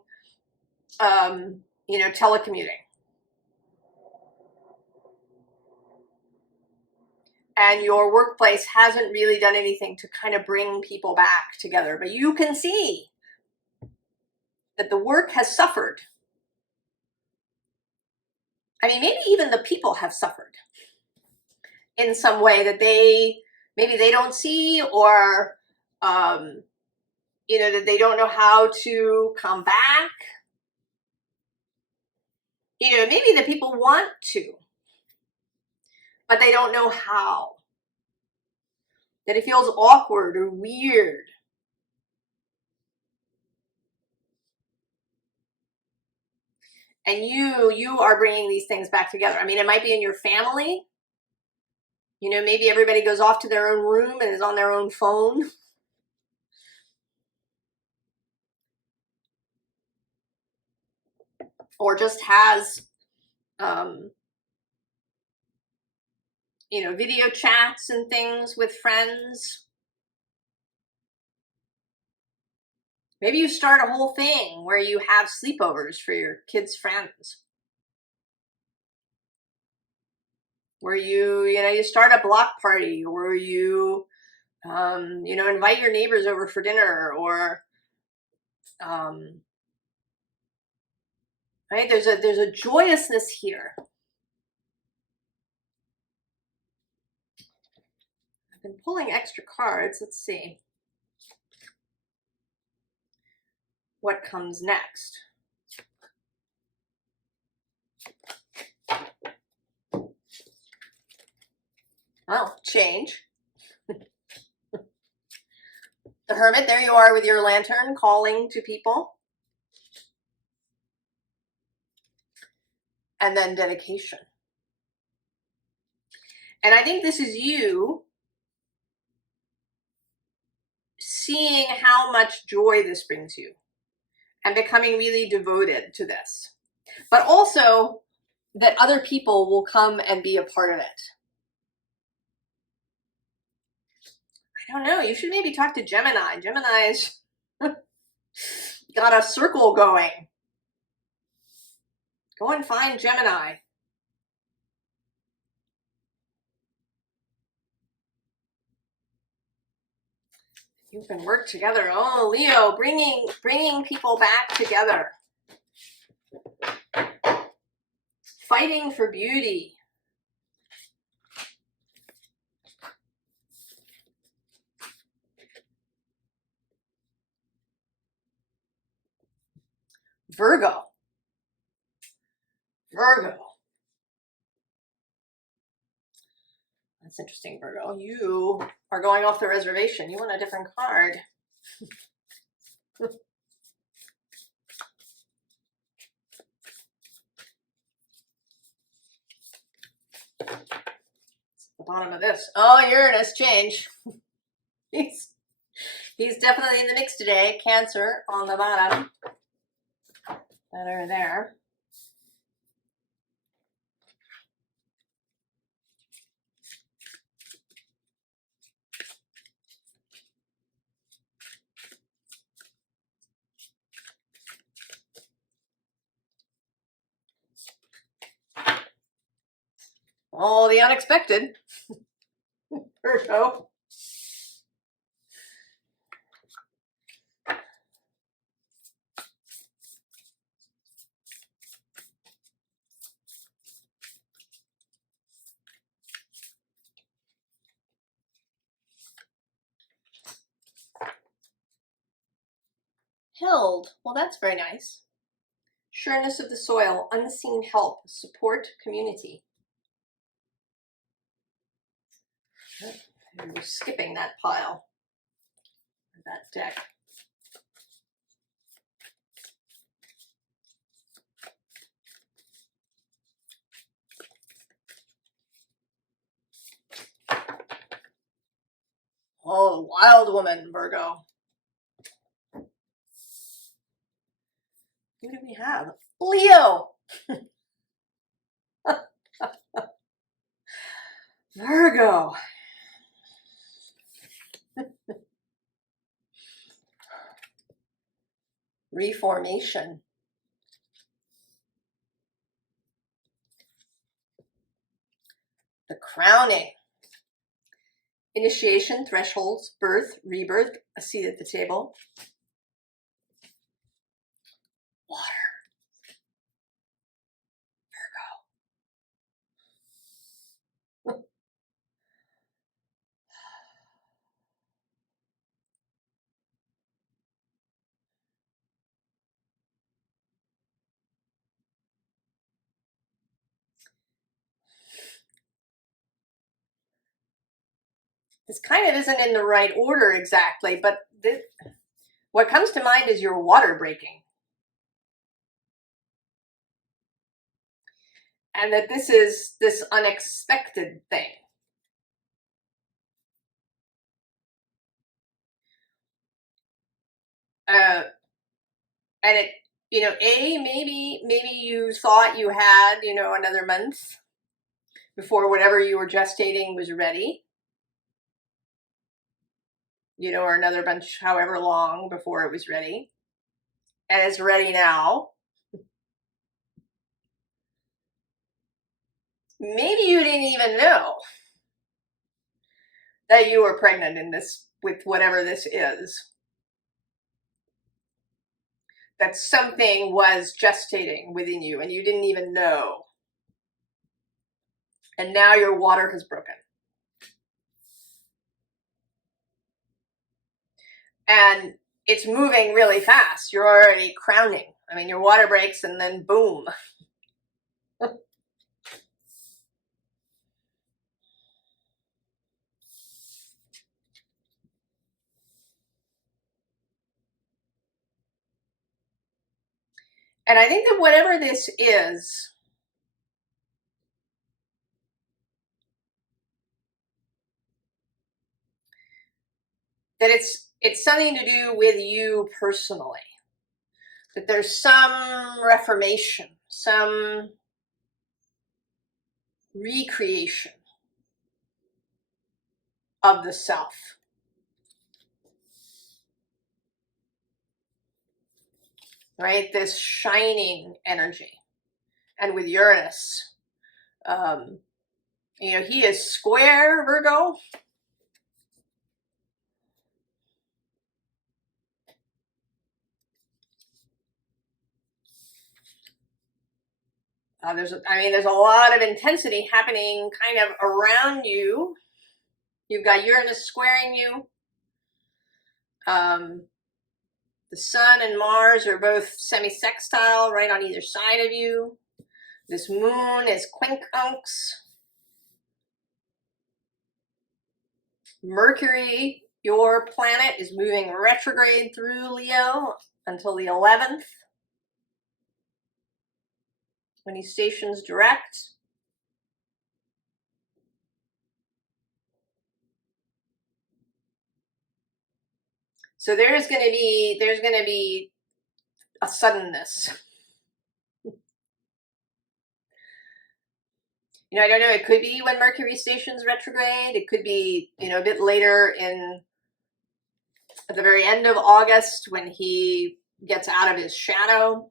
you know, telecommuting. And your workplace hasn't really done anything to kind of bring people back together. But you can see that the work has suffered. I mean, maybe even the people have suffered in some way that maybe they don't see, or you know, that they don't know how to come back. You know, maybe the people want to, but they don't know how. That it feels awkward or weird. And you are bringing these things back together. I mean, it might be in your family. You know, maybe everybody goes off to their own room and is on their own phone. Or just has, you know, video chats and things with friends. Maybe you start a whole thing where you have sleepovers for your kids' friends. Where you start a block party, or you know, invite your neighbors over for dinner, or, right? There's a joyousness here. I've been pulling extra cards. Let's see. what comes next. Oh, change. The Hermit, there you are with your lantern calling to people. And then dedication. And I think this is you seeing how much joy this brings you and becoming really devoted to this. But also that other people will come and be a part of it. I don't know, you should maybe talk to Gemini. Gemini's got a circle going. Go and find Gemini. You can work together. Oh, Leo, bringing people back together. Fighting for beauty. Virgo. Virgo. That's interesting, Virgo. You are going off the reservation. You want a different card. The bottom of this. Oh, Uranus, change. He's definitely in the mix today. Cancer on the bottom. That are there. Oh, the unexpected. Virgo. Held. Well, that's very nice. Sureness of the soil, unseen help, support, community. We're skipping that pile, that deck. Oh, the wild woman, Virgo. Who do we have? Leo. Virgo. Reformation. The crowning. Initiation, thresholds, birth, rebirth, a seat at the table. Water. Virgo. This kind of isn't in the right order exactly, but what comes to mind is your water breaking. And that this is this unexpected thing. And it, maybe you thought you had, another month before whatever you were gestating was ready. Or another bunch, however long before it was ready. And it's ready now. Maybe you didn't even know that you were pregnant in this, with whatever this is. That something was gestating within you and you didn't even know. And now your water has broken. And it's moving really fast. You're already crowning. I mean, your water breaks and then boom. And I think that whatever this is, that it's something to do with you personally. That there's some reformation, some recreation of the self. Right? This shining energy. And with Uranus, you know, he is square Virgo. There's a lot of intensity happening kind of around you. You've got Uranus squaring you. The Sun and Mars are both semi-sextile right on either side of you. This moon is quincunx. Mercury, your planet, is moving retrograde through Leo until the 11th, when he stations direct. So there's going to be a suddenness. You know, I don't know, it could be when Mercury stations retrograde. It could be, you know, a bit later at the very end of August when he gets out of his shadow.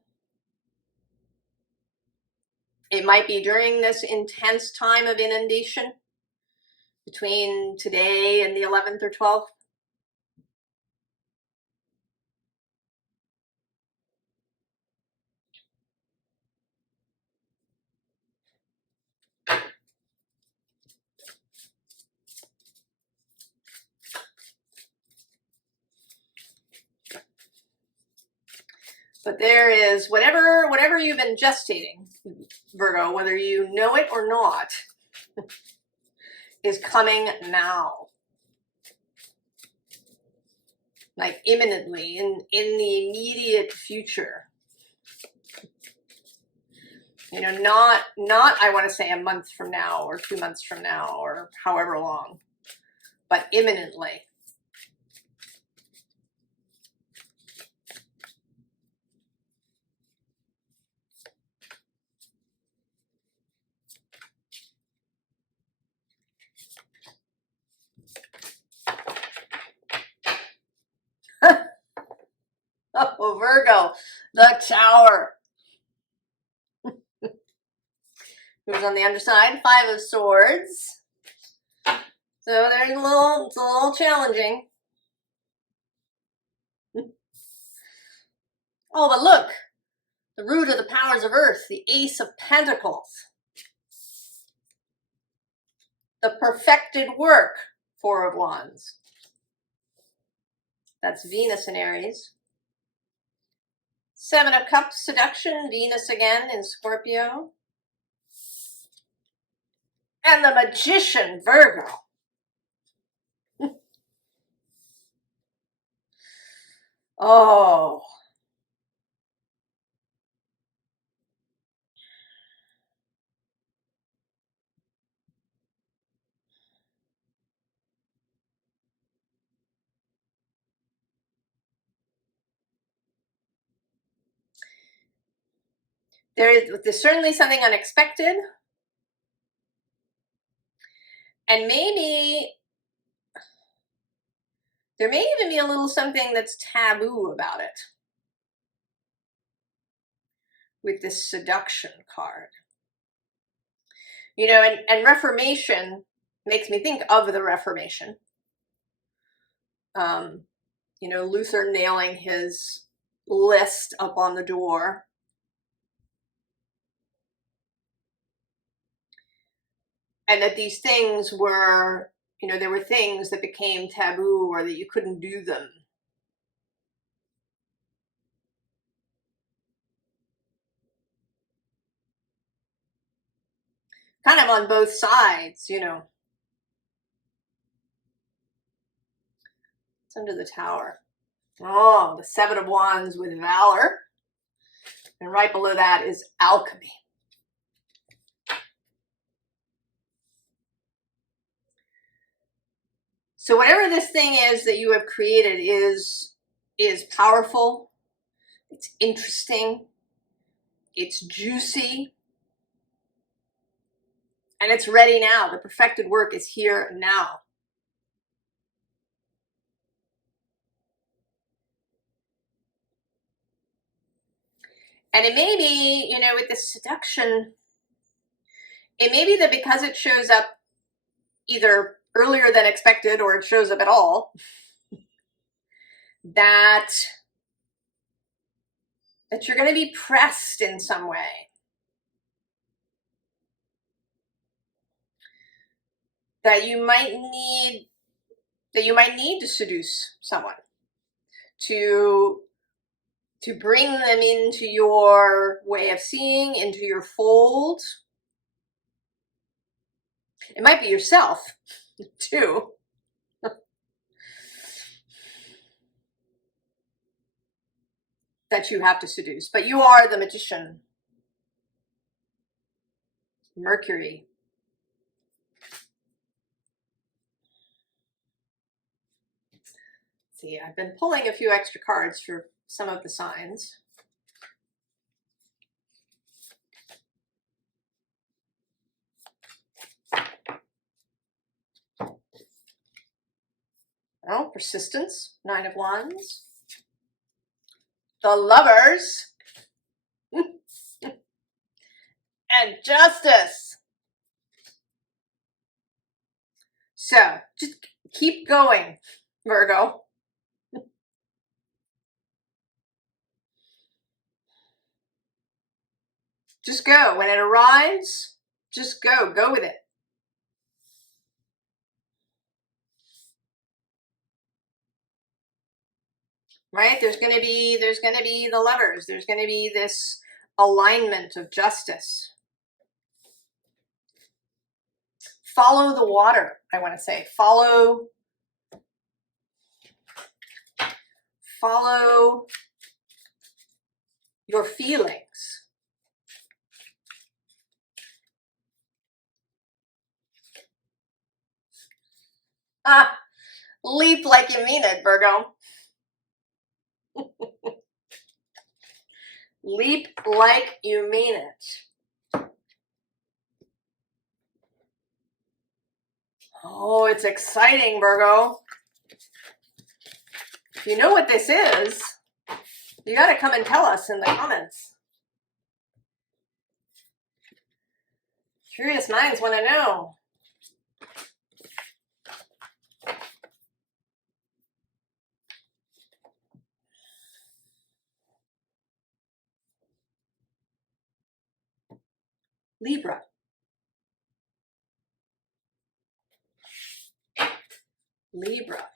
It might be during this intense time of inundation between today and the 11th or 12th. But there is whatever you've been gestating, Virgo, whether you know it or not, is coming now. Like imminently, in the immediate future. You know, not I want to say a month from now or 2 months from now or however long, but imminently. Oh, Virgo, the Tower. Who's on the underside? 5 of Swords. So it's a little challenging. Oh, but look, the root of the powers of Earth, the Ace of Pentacles. The perfected work, 4 of Wands. That's Venus in Aries. 7 of Cups, seduction, Venus again in Scorpio. And the Magician, Virgo. Oh. There's certainly something unexpected. And maybe there may even be a little something that's taboo about it. With this seduction card. You know, and Reformation makes me think of the Reformation. You know, Luther nailing his list up on the door. And that these things were, you know, there were things that became taboo or that you couldn't do them. kind of on both sides, you know. It's under the Tower. Oh, the Seven of Wands with Valor. And right below that is Alchemy. So whatever this thing is that you have created is powerful, it's interesting, it's juicy, and it's ready now. The perfected work is here now. And it may be, you know, with this seduction, it may be that because it shows up either earlier than expected or it shows up at all, that you're going to be pressed in some way. That you might need to seduce someone to bring them into your way of seeing, into your fold. It might be yourself too. That you have to seduce, but you are the magician. Mercury. See, I've been pulling a few extra cards for some of the signs. Oh, persistence, Nine of Wands. The Lovers. And Justice. So, just keep going, Virgo. Just go. When it arrives, just go. Go with it. Right? There's going to be the Lovers. There's going to be this alignment of justice. Follow the water, I want to say. Follow your feelings. Leap like you mean it, Virgo. Leap like you mean it. Oh, it's exciting, Virgo. If you know what this is, you got to come and tell us in the comments. Curious minds want to know. Libra. Libra.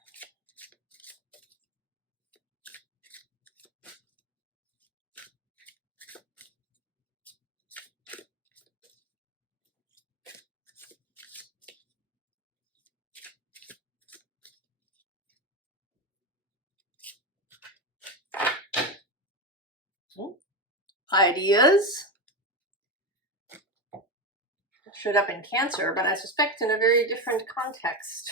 Ideas. Showed up in Cancer, but I suspect in a very different context.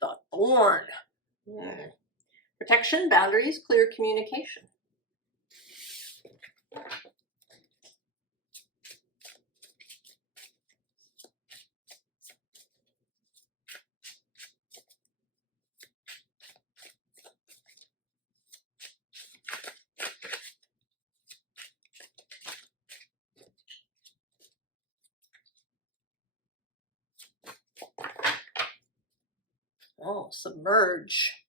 The Thorn. Protection, boundaries, clear communication. Oh, submerge.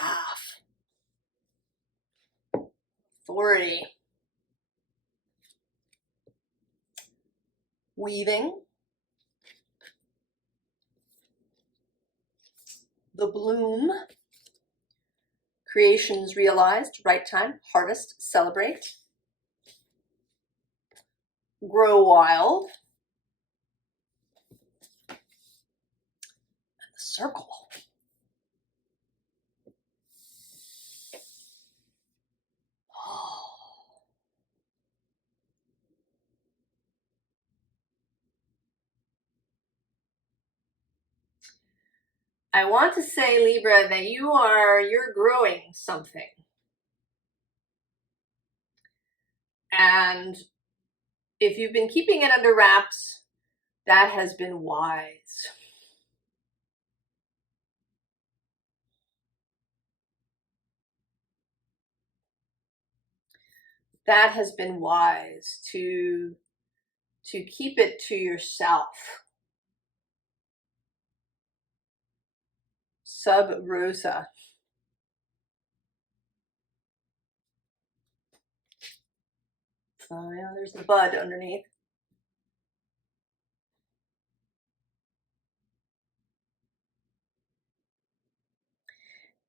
staff. Authority. Weaving. The bloom. Creations realized, right time, harvest, celebrate. Grow wild. And the circle. I want to say, Libra, that you're growing something. And if you've been keeping it under wraps, that has been wise. That has been wise to keep it to yourself. Sub rosa. Oh yeah, there's the bud underneath.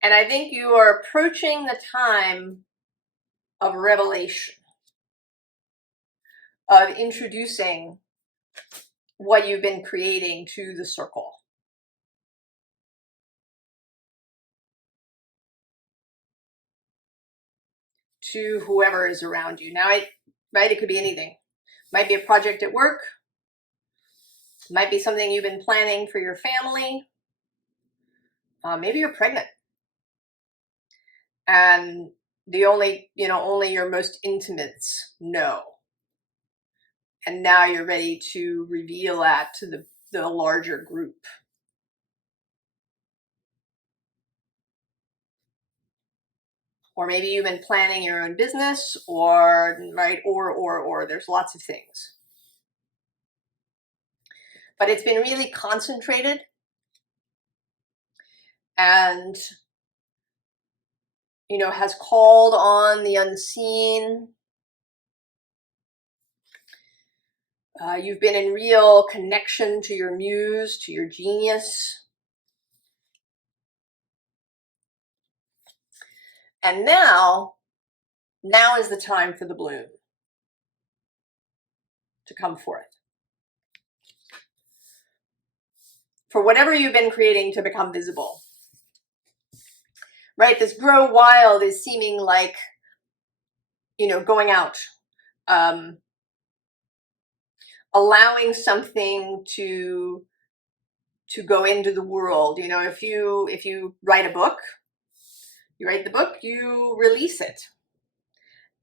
And I think you are approaching the time of revelation, of introducing what you've been creating to the circle. To whoever is around you. Now, it could be anything. Might be a project at work. Might be something you've been planning for your family. Maybe you're pregnant. And only your most intimates know. And now you're ready to reveal that to the larger group. Or maybe you've been planning your own business, or there's lots of things. But it's been really concentrated. And, has called on the unseen. You've been in real connection to your muse, to your genius. And now is the time for the bloom to come forth. For whatever you've been creating to become visible. Right? This grow wild is seeming like, going out. Allowing something to go into the world. If you write a book, you write the book, you release it.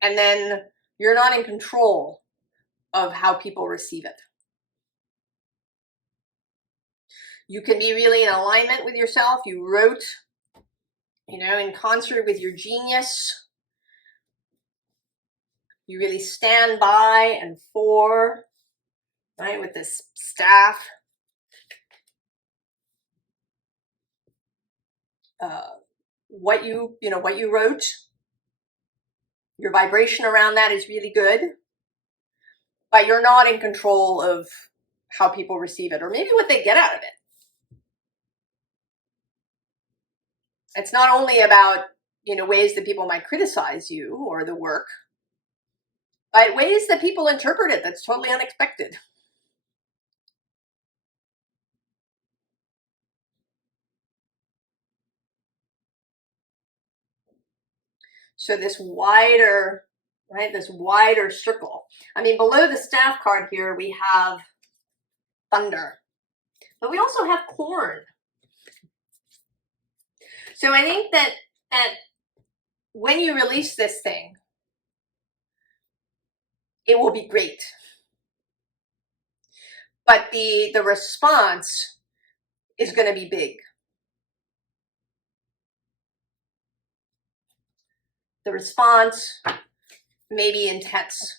And then you're not in control of how people receive it. You can be really in alignment with yourself. You wrote, in concert with your genius. You really stand by and for, right, with this staff. What you wrote, your vibration around that is really good, but you're not in control of how people receive it, or maybe what they get out of it. It's not only about, ways that people might criticize you or the work, but ways that people interpret it that's totally unexpected. So this wider circle. I mean, below the staff card here, we have thunder, but we also have corn. So I think that when you release this thing, it will be great. But the response is going to be big. The response may be intense.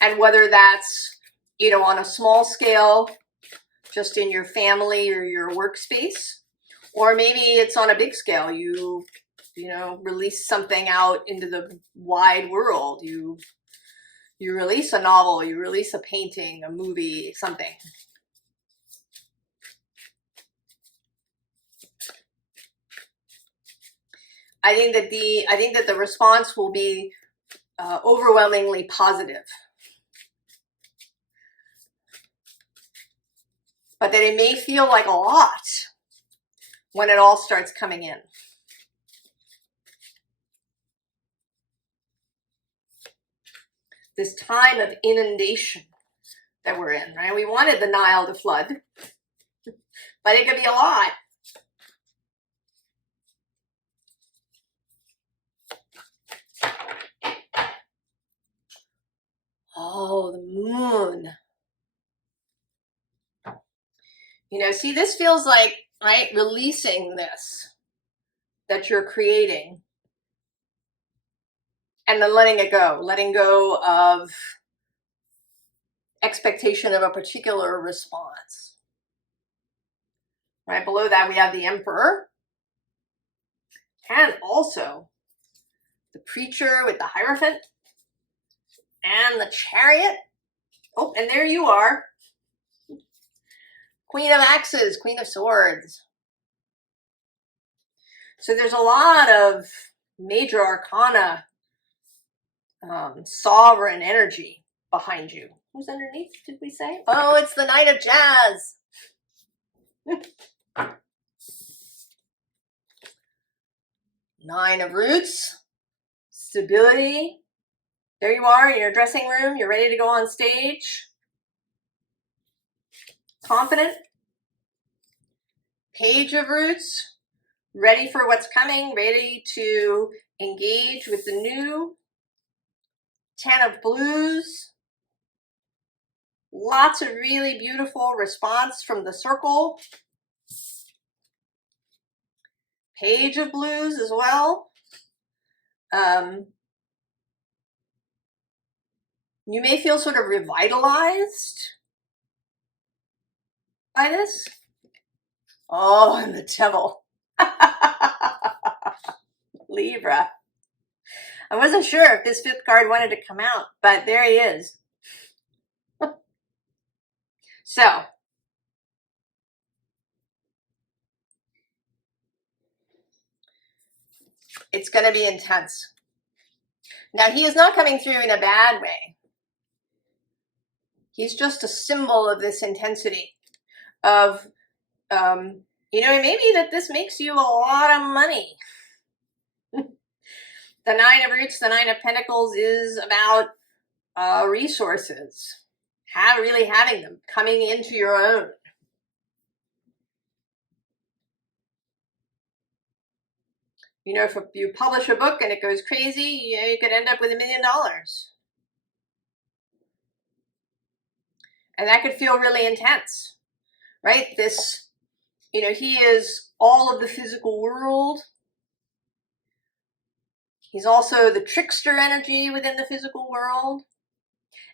And whether that's, on a small scale, just in your family or your workspace, Or maybe it's on a big scale. You know, release something out into the wide world. You release a novel, you release a painting, a movie, something. I think that the response will be overwhelmingly positive, but that it may feel like a lot when it all starts coming in. This time of inundation that we're in, right? We wanted the Nile to flood, but it could be a lot. Oh, the moon. You know, see, this feels like, right, releasing this that you're creating and then letting go of expectation of a particular response. Right below that, we have the Emperor and also the Preacher with the Hierophant and the Chariot. Oh, and there you are. Queen of Axes, Queen of Swords. So there's a lot of major arcana, sovereign energy behind you. Who's underneath, did we say? Oh, it's the Knight of Jazz. Nine of Roots, stability. There you are in your dressing room. You're ready to go on stage. Confident. Page of Roots, ready for what's coming, ready to engage with the new. Ten of Blues. Lots of really beautiful response from the circle. Page of Blues as well. You may feel sort of revitalized by this. Oh, and the Devil. Libra. I wasn't sure if this fifth card wanted to come out, but there he is. So, it's going to be intense. Now, he is not coming through in a bad way. He's just a symbol of this intensity of, you know, maybe that this makes you a lot of money. The Nine of Roots, the Nine of Pentacles is about resources. Really having them, coming into your own. You know, if you publish a book and it goes crazy, you know, you could end up with $1 million. And that could feel really intense, right? This, you know, he is all of the physical world. He's also the trickster energy within the physical world.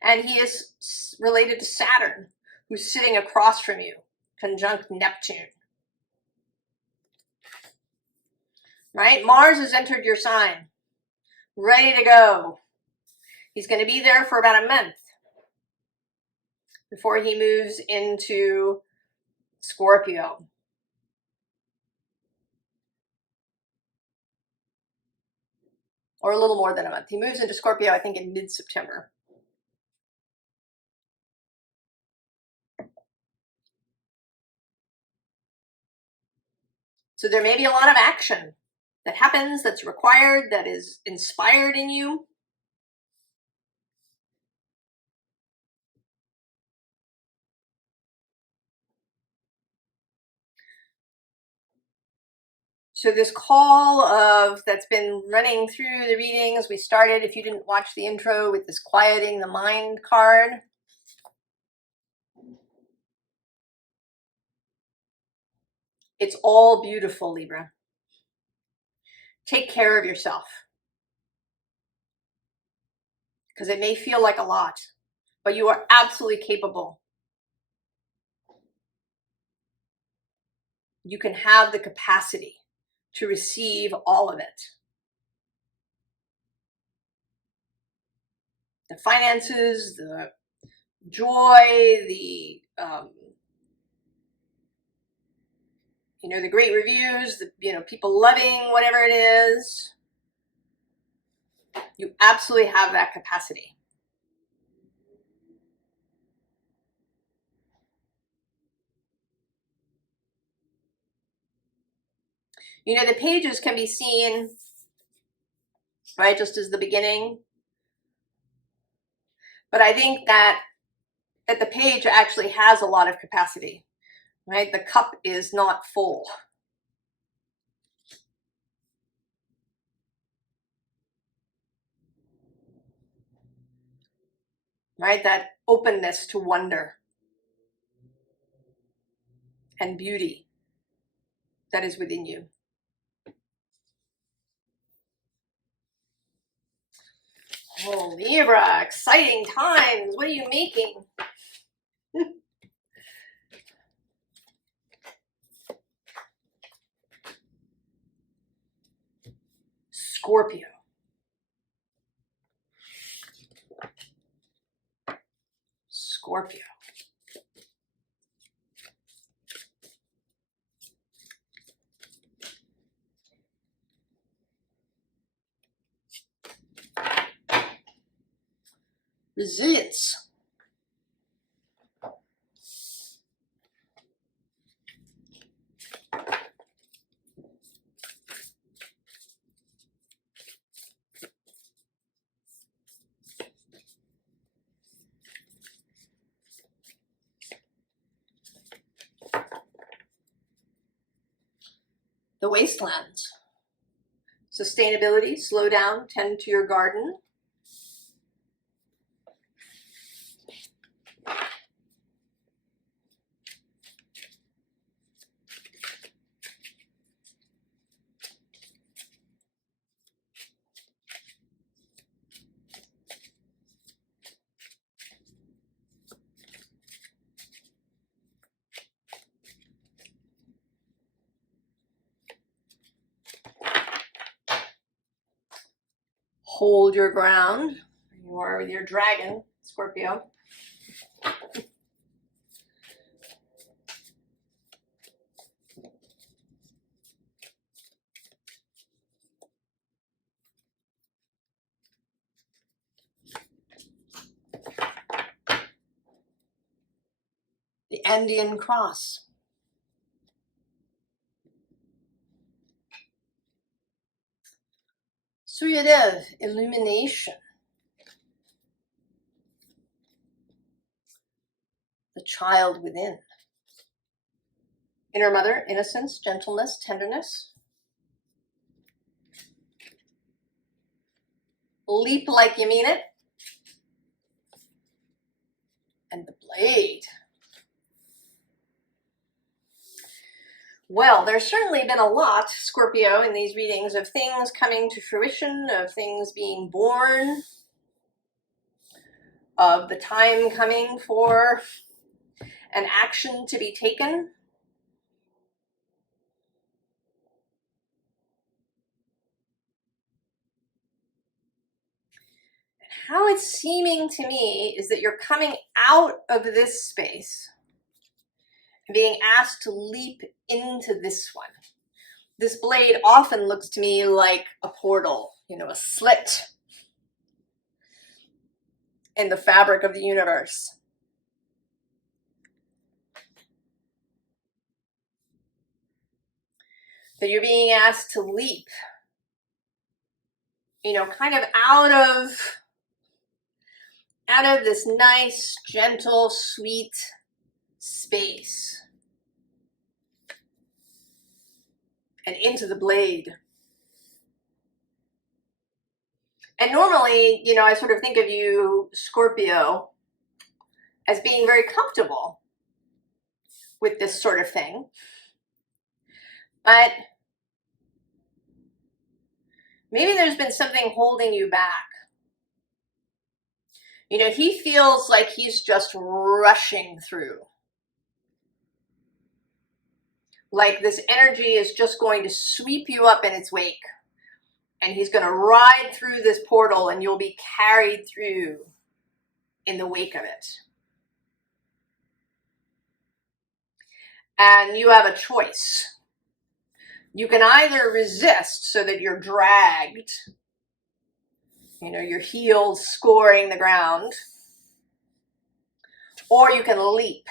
And he is related to Saturn, who's sitting across from you, conjunct Neptune. Right? Mars has entered your sign, ready to go. He's going to be there for about a month before he moves into Scorpio. Or a little more than a month. He moves into Scorpio, I think, in mid-September. So there may be a lot of action that happens, that's required, that is inspired in you. So this call that's been running through the readings, we started, if you didn't watch the intro, with this quieting the mind card. It's all beautiful, Libra. Take care of yourself. Because it may feel like a lot, but you are absolutely capable. you can have the capacity to receive all of it. The finances, the joy, the the great reviews, the people loving whatever it is. You absolutely have that capacity. The pages can be seen, right, just as the beginning. But I think that the page actually has a lot of capacity, right? The cup is not full. Right? That openness to wonder and beauty that is within you. Oh, Libra, exciting times. What are you making? Scorpio. Scorpio. Resilience. The wastelands. Sustainability, slow down, tend to your garden. Hold your ground. You are with your dragon, Scorpio. The Andean cross. Suryadev, illumination. The child within. Inner mother, innocence, gentleness, tenderness. Leap like you mean it. And the blade. Well, there's certainly been a lot, Scorpio, in these readings of things coming to fruition, of things being born, of the time coming for an action to be taken. And how it's seeming to me is that you're coming out of this space and being asked to leap into this one. This blade often looks to me like a portal, a slit in the fabric of the universe. That you're being asked to leap, kind of out of this nice, gentle, sweet space and into the blade. And normally, I sort of think of you, Scorpio, as being very comfortable with this sort of thing. But maybe there's been something holding you back. He feels like he's just rushing through. Like this energy is just going to sweep you up in its wake. And he's going to ride through this portal and you'll be carried through in the wake of it. And you have a choice. You can either resist so that you're dragged, you know, your heels scoring the ground, or you can leap.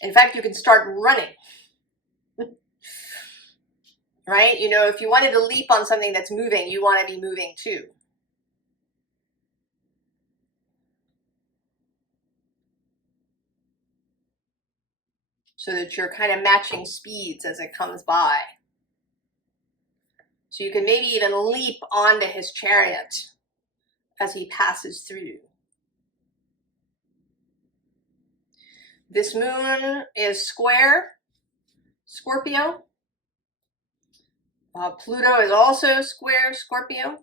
In fact, you can start running. Right? You know, if you wanted to leap on something that's moving, you want to be moving too. So that you're kind of matching speeds as it comes by. So you can maybe even leap onto his chariot as he passes through. This moon is square Scorpio. Pluto is also square Scorpio.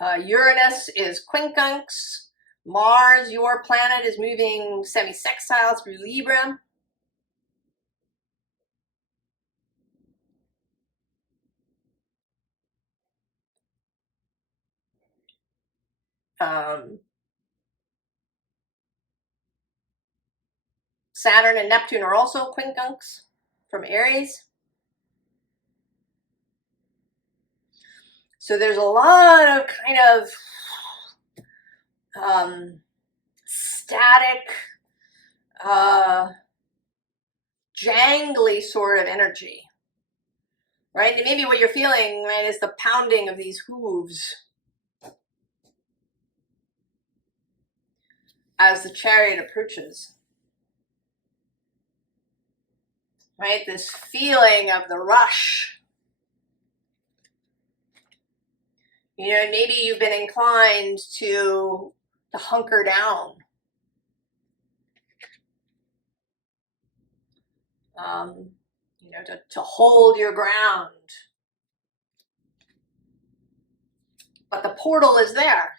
Uranus is quincunx. Mars, your planet, is moving semi-sextile through Libra. Saturn and Neptune are also quincunx from Aries. So there's a lot of kind of static, jangly sort of energy, right? And maybe what you're feeling, right, is the pounding of these hooves as the chariot approaches, right? This feeling of the rush. You know, maybe you've been inclined to hunker down. You know, to hold your ground. But the portal is there.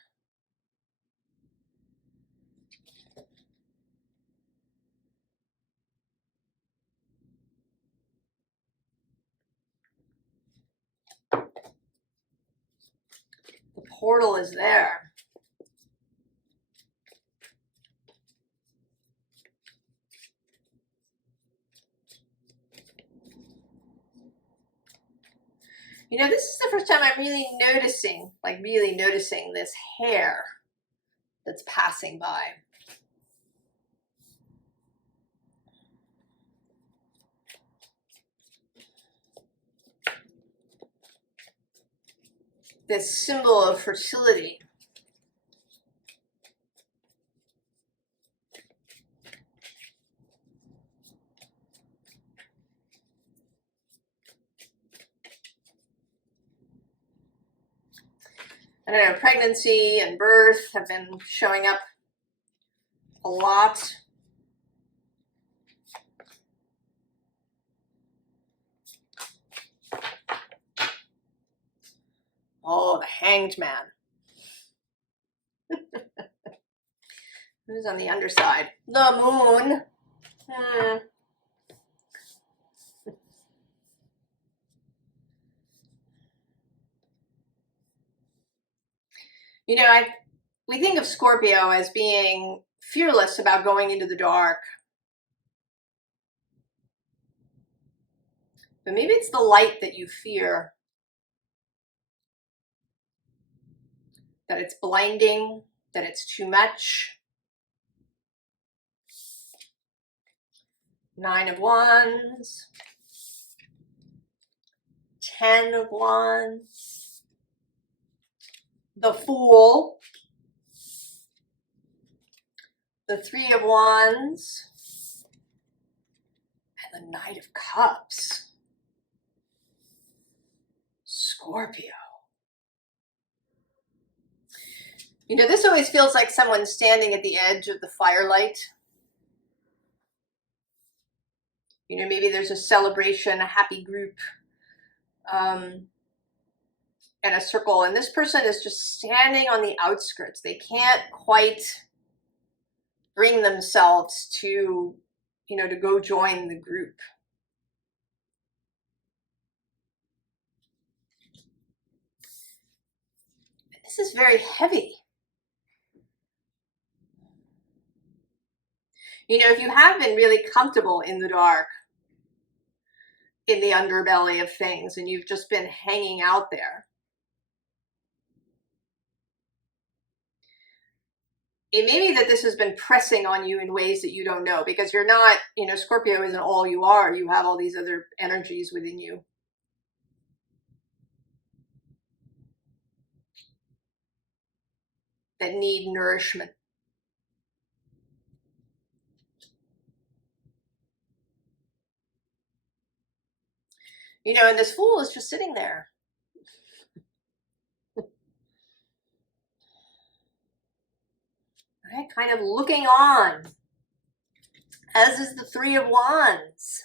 The portal is there. You know, this is the first time I'm really noticing this hair that's passing by. This symbol of fertility. I don't know, pregnancy and birth have been showing up a lot. Oh, the Hanged Man. Who's on the underside? The moon. You know, we think of Scorpio as being fearless about going into the dark. But maybe it's the light that you fear. That it's blinding, that it's too much. 9 of Wands. 10 of Wands. The Fool. The 3 of Wands. And the Knight of Cups. Scorpio. You know, this always feels like someone standing at the edge of the firelight. You know, maybe there's a celebration, a happy group, and a circle. And this person is just standing on the outskirts. They can't quite bring themselves to, you know, to go join the group. This is very heavy. You know, if you have been really comfortable in the dark, in the underbelly of things, and you've just been hanging out there, it may be that this has been pressing on you in ways that you don't know, because you're not, you know, Scorpio isn't all you are. You have all these other energies within you. That need nourishment. You know, and this Fool is just sitting there. Right? Kind of looking on, as is the Three of Wands.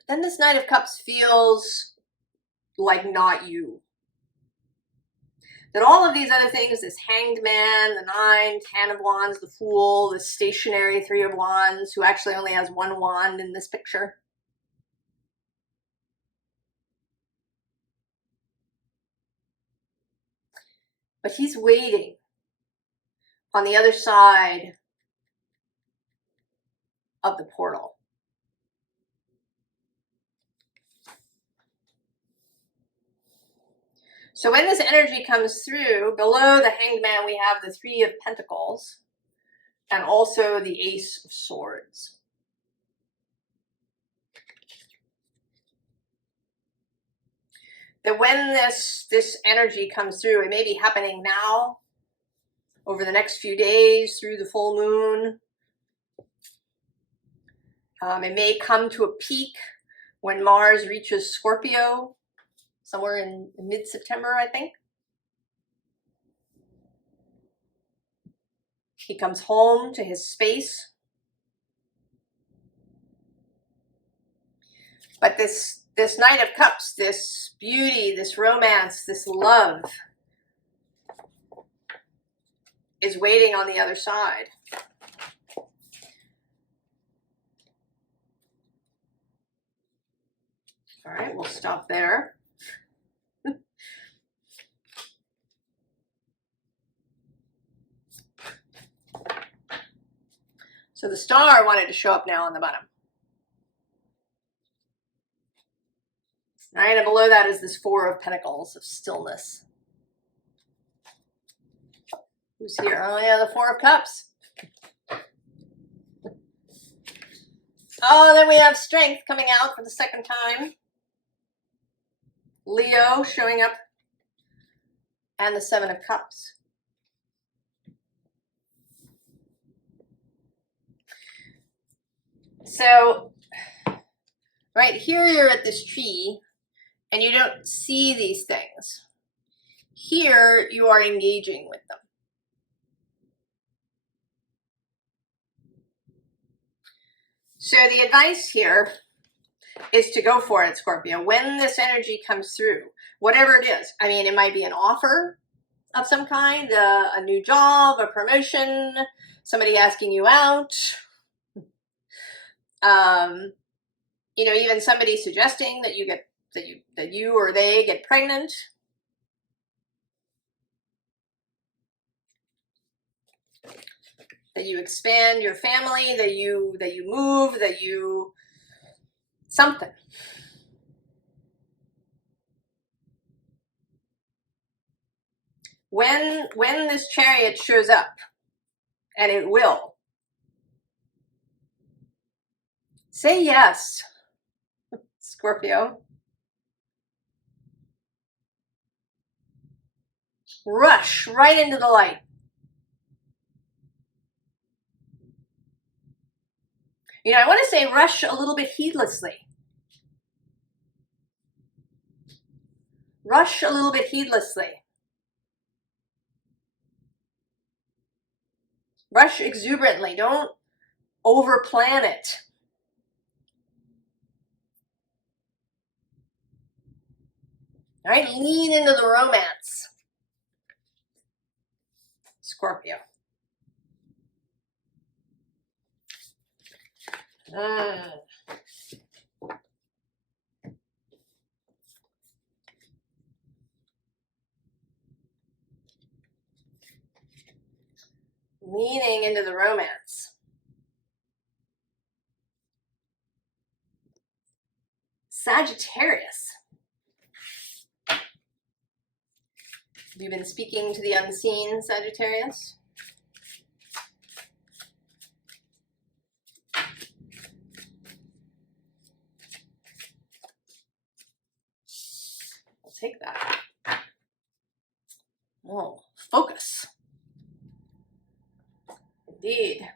But then this Knight of Cups feels like not you. That all of these other things, this Hanged Man, the Nine, Ten of Wands, the Fool, the stationary Three of Wands, who actually only has one wand in this picture. But he's waiting on the other side of the portal. So when this energy comes through, below the Hanged Man, we have the Three of Pentacles and also the Ace of Swords. That when this energy comes through, it may be happening now, over the next few days, through the full moon. It may come to a peak when Mars reaches Scorpio, somewhere in mid-September, I think. He comes home to his space. But this Knight of Cups, this beauty, this romance, this love is waiting on the other side. All right, we'll stop there. So the star wanted to show up now on the bottom. All right, and below that is this Four of Pentacles of stillness. Who's here? Oh yeah, the Four of Cups. Oh, then we have Strength coming out for the second time. Leo showing up. And the Seven of Cups. So, right here you're at this tree and you don't see these things. Here you are engaging with them. So the advice here is to go for it, Scorpio. When this energy comes through, whatever it is, I mean, it might be an offer of some kind, a new job, a promotion, somebody asking you out, you know, even somebody suggesting that you get that you or they get pregnant. That you expand your family, that you move, that you something. When this Chariot shows up, and it will, say yes, Scorpio. Rush right into the light. You know, I want to say rush a little bit heedlessly. Rush a little bit heedlessly. Rush exuberantly. Don't overplan it. All right, lean into the romance. Scorpio. Leaning into the romance. Sagittarius. Have you been speaking to the unseen, Sagittarius? I'll take that. Oh, focus. Indeed.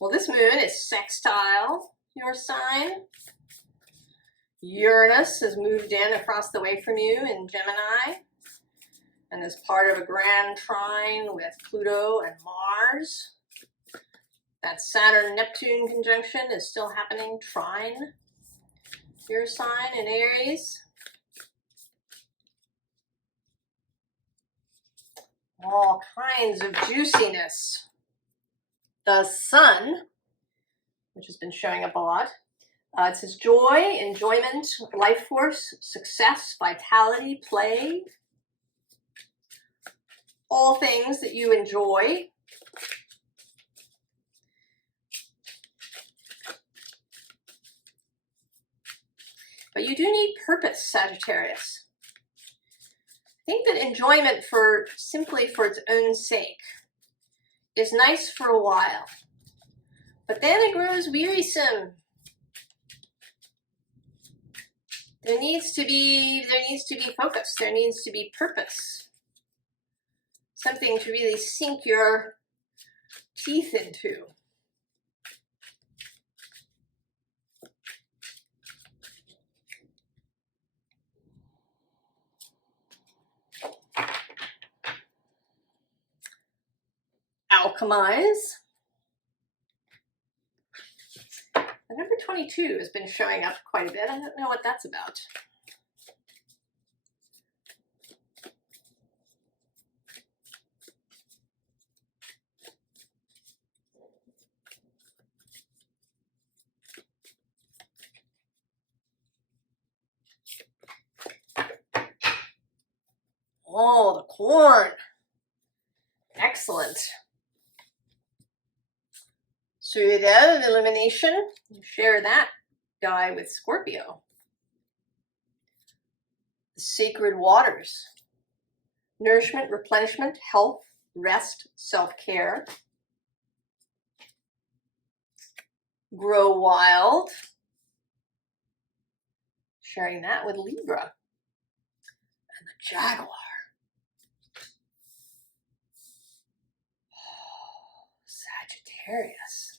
Well, this moon is sextile your sign. Uranus has moved in across the way from you in Gemini and is part of a grand trine with Pluto and Mars. That Saturn-Neptune conjunction is still happening, trine your sign in Aries. All kinds of juiciness. The sun, which has been showing up a lot, it says joy, enjoyment, life force, success, vitality, play. All things that you enjoy. But you do need purpose, Sagittarius. I think that enjoyment simply for its own sake is nice for a while, but then it grows wearisome. There needs to be focus. There needs to be purpose. Something to really sink your teeth into. Alchemize. The number 22 has been showing up quite a bit. I don't know what that's about. Oh, the corn. Excellent. Suida of elimination. Share that guy with Scorpio. The sacred waters. Nourishment, replenishment, health, rest, self-care. Grow wild. Sharing that with Libra. And the jaguar. Oh, Sagittarius.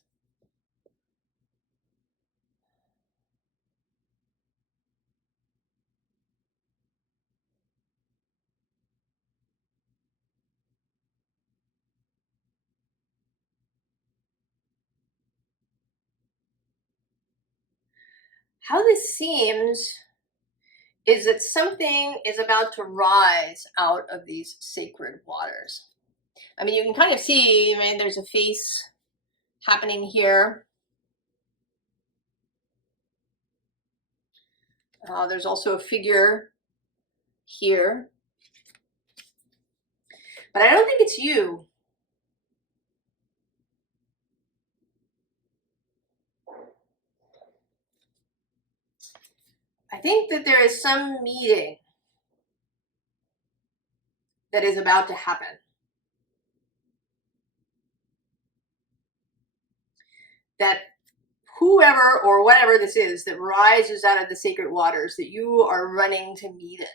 How this seems is that something is about to rise out of these sacred waters. I mean, you can kind of see, I mean, there's a face happening here. There's also a figure here. But I don't think it's you. I think that there is some meeting that is about to happen. That whoever or whatever this is that rises out of the sacred waters, that you are running to meet it.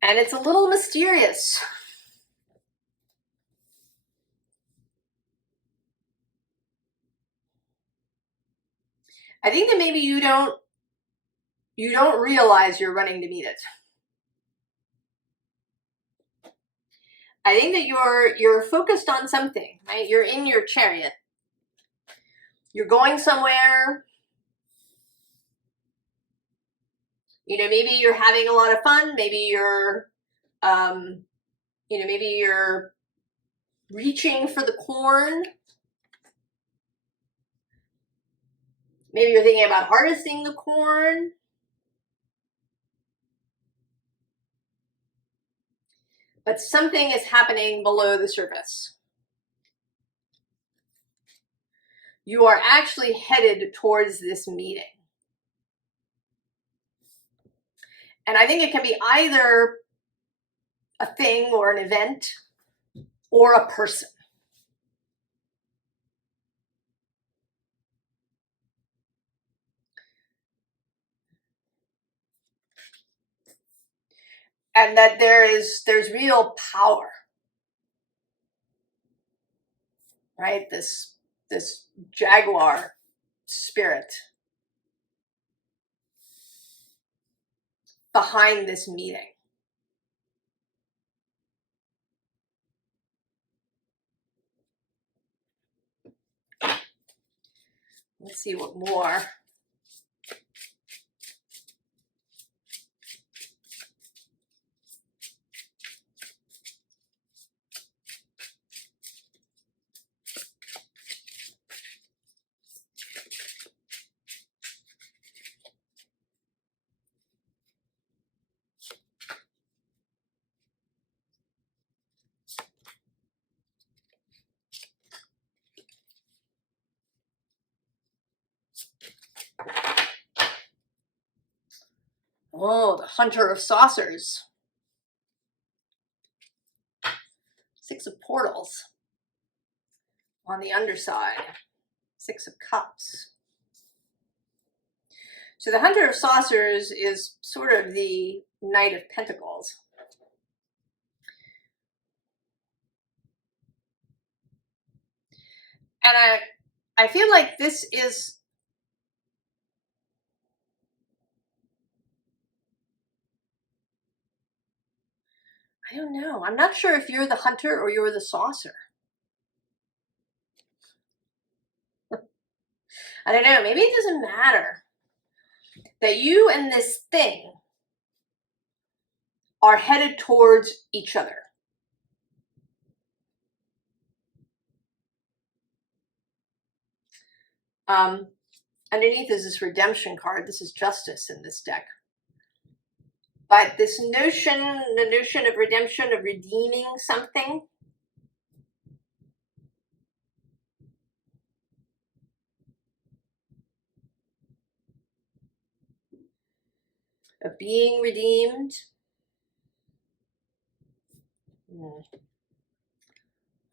And it's a little mysterious. I think that maybe you don't realize you're running to meet it. I think that you're focused on something, right? You're in your chariot You're going somewhere. You know, maybe you're having a lot of fun. Maybe you're, maybe you're reaching for the corn. Maybe you're thinking about harvesting the corn. But something is happening below the surface. You are actually headed towards this meeting. And I think it can be either a thing or an event or a person. And that there's real power, right? This jaguar spirit behind this meeting. Let's see what more. Oh, the Hunter of Saucers. Six of Portals on the underside. Six of Cups. So the Hunter of Saucers is sort of the Knight of Pentacles. And I feel like this is, I don't know. I'm not sure if you're the hunter or you're the saucer. I don't know. Maybe it doesn't matter that you and this thing are headed towards each other. Underneath is this redemption card. This is justice in this deck. But this notion, the notion of redemption, of redeeming something, of being redeemed.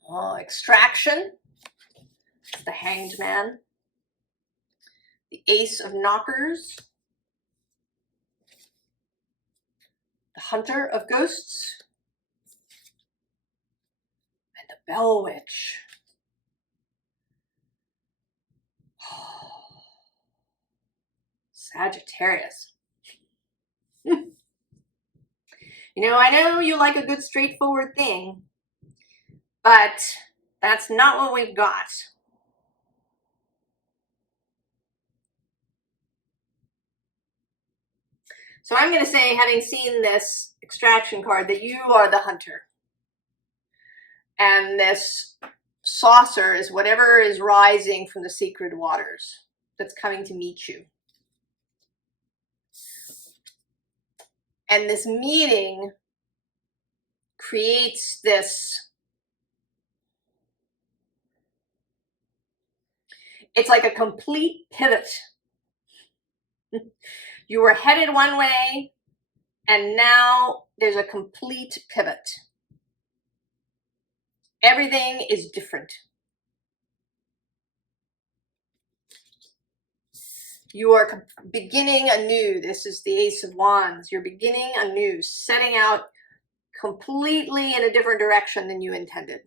Oh, extraction. The Hanged Man. The Ace of Knockers. The Hunter of Ghosts. And the Bell Witch. Sagittarius. You know, I know you like a good straightforward thing, but that's not what we've got. So I'm going to say, having seen this extraction card, that you are the hunter. And this saucer is whatever is rising from the sacred waters that's coming to meet you. And this meeting creates this, it's like a complete pivot. You were headed one way, and now there's a complete pivot. Everything is different. You are beginning anew. This is the Ace of Wands. You're beginning anew, setting out completely in a different direction than you intended.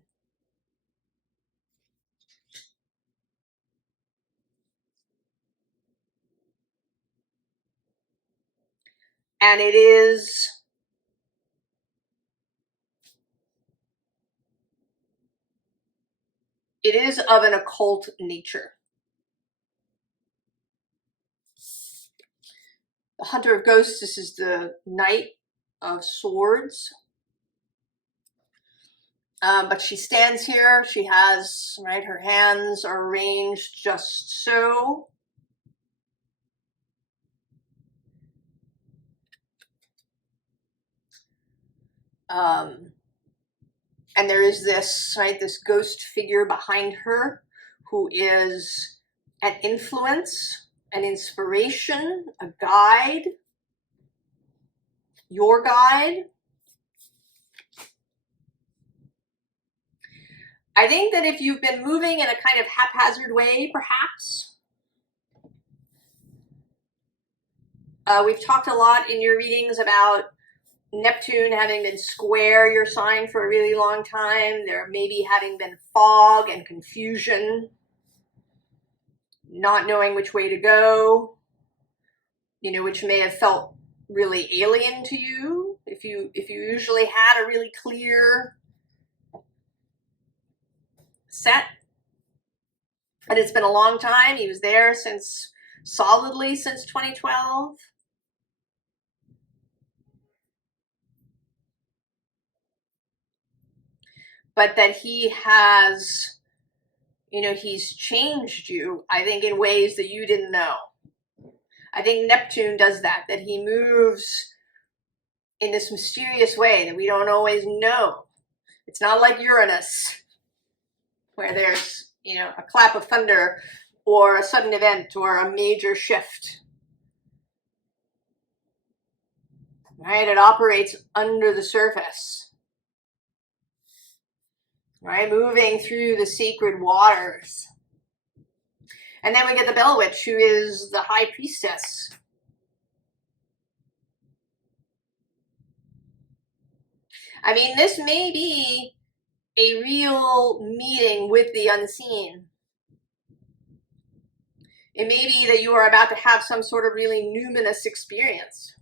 And it is of an occult nature. The Hunter of Ghosts, this is the Knight of Swords. But she stands here. She has, right, her hands are arranged just so. And there is this, right, this ghost figure behind her who is an influence, an inspiration, a guide, your guide. I think that if you've been moving in a kind of haphazard way, perhaps, we've talked a lot in your readings about Neptune having been square your sign for a really long time. There maybe having been fog and confusion, not knowing which way to go, you know, which may have felt really alien to you. If you usually had a really clear set, but it's been a long time. He was there solidly since 2012. But that he has, you know, he's changed you, I think, in ways that you didn't know. I think Neptune does that he moves in this mysterious way that we don't always know. It's not like Uranus, where there's, you know, a clap of thunder or a sudden event or a major shift. Right? It operates under the surface. Right? Moving through the sacred waters. And then we get the Bell Witch, who is the High Priestess. I mean, this may be a real meeting with the unseen. It may be that you are about to have some sort of really numinous experience.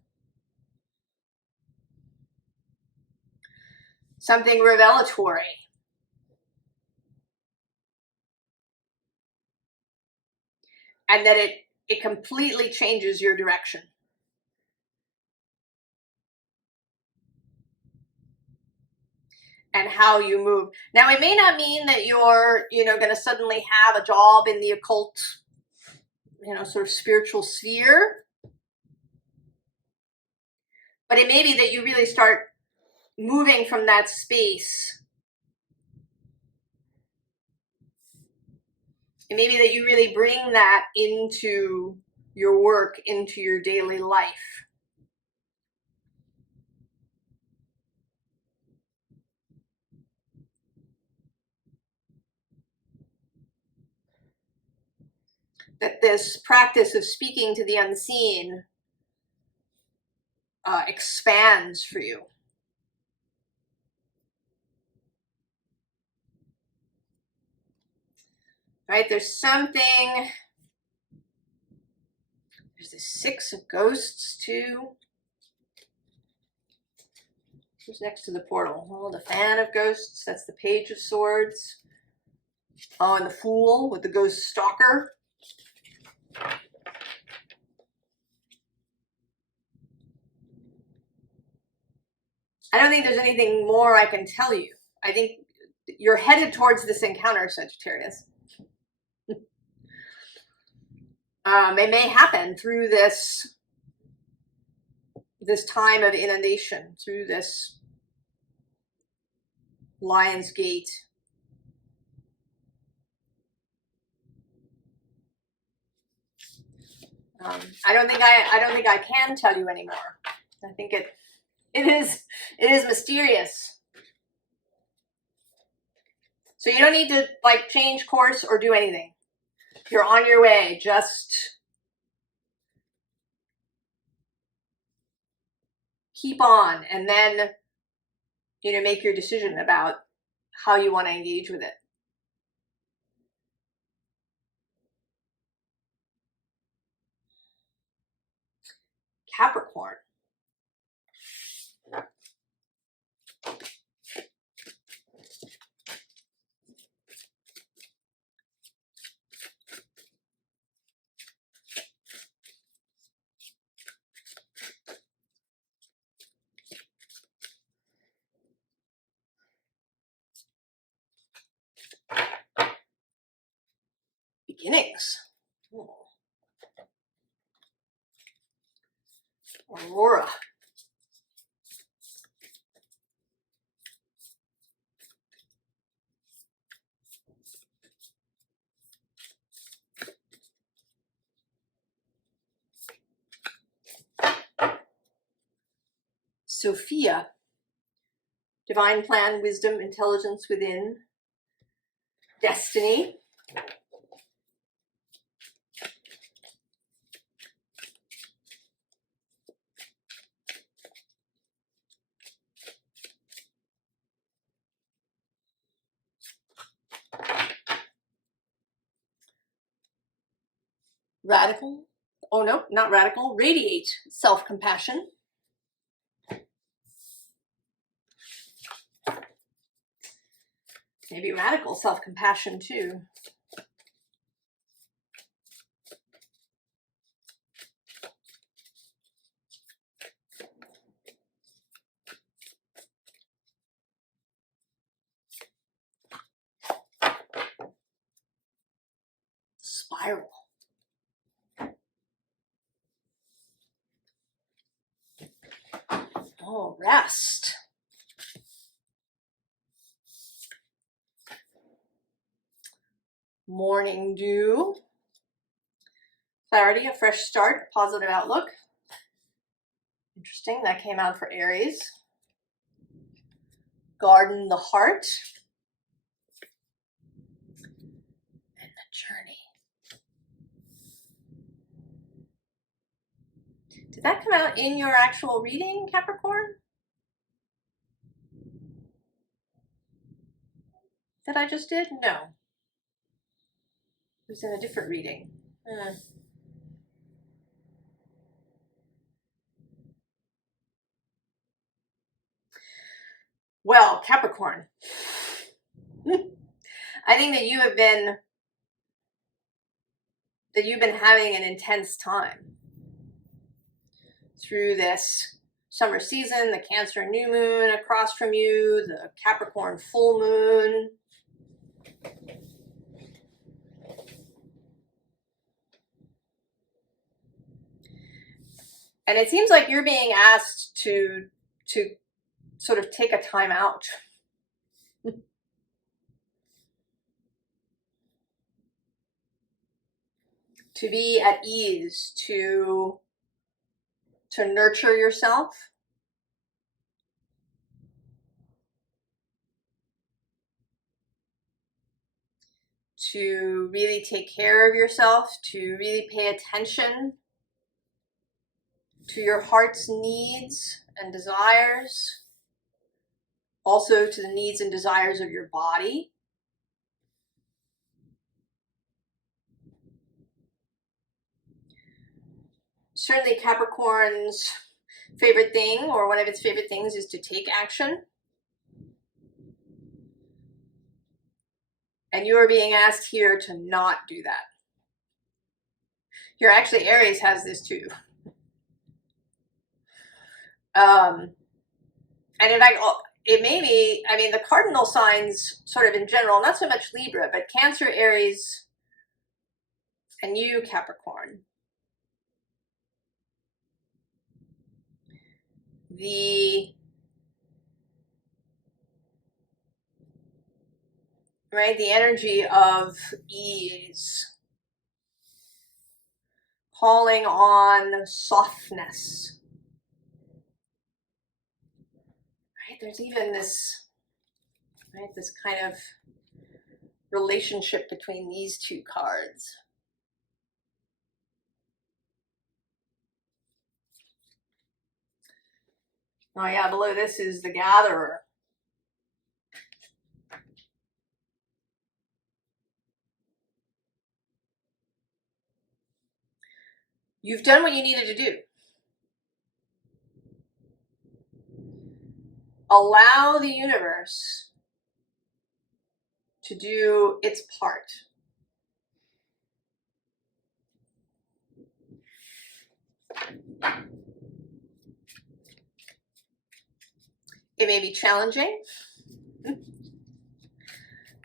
Something revelatory. And that it completely changes your direction. And how you move. Now, it may not mean that you're, you know, going to suddenly have a job in the occult, you know, sort of spiritual sphere. But it may be that you really start moving from that space. It may be that you really bring that into your work, into your daily life. That this practice of speaking to the unseen expands for you. Right? There's the Six of Ghosts too. Who's next to the portal? Oh, the Fan of Ghosts. That's the Page of Swords. Oh, and the Fool with the Ghost Stalker. I don't think there's anything more I can tell you. I think you're headed towards this encounter, Sagittarius. It may happen through this time of inundation, through this Lion's Gate. I don't think I can tell you anymore. I think it is mysterious. So you don't need to like change course or do anything. You're on your way. Just keep on, and then, you know, make your decision about how you want to engage with it. Capricorn. Aurora. Sophia. Divine plan, wisdom, intelligence within, destiny. Radical. Oh no, not radical. Radiate self-compassion. Maybe radical self-compassion too. Spiral. Oh, rest. Morning dew. Clarity, a fresh start, positive outlook. Interesting, that came out for Aries. Garden the heart. And the journey. Did that come out in your actual reading, Capricorn? That I just did? No. It was in a different reading. Well, Capricorn, I think that you've been having an intense time through this summer season, the Cancer new moon across from you, the Capricorn full moon. And it seems like you're being asked to sort of take a time out. To be at ease, to nurture yourself. To really take care of yourself, to really pay attention to your heart's needs and desires, also to the needs and desires of your body. Certainly Capricorn's favorite thing, or one of its favorite things, is to take action. And you are being asked here to not do that. Here, actually, Aries has this too. And in fact, it may be, I mean, the cardinal signs sort of in general, not so much Libra, but Cancer, Aries, and you, Capricorn. The energy of ease, calling on softness. Right? There's even this, right, this kind of relationship between these two cards. Oh yeah, below this is the Gatherer. You've done what you needed to do. Allow the universe to do its part. It may be challenging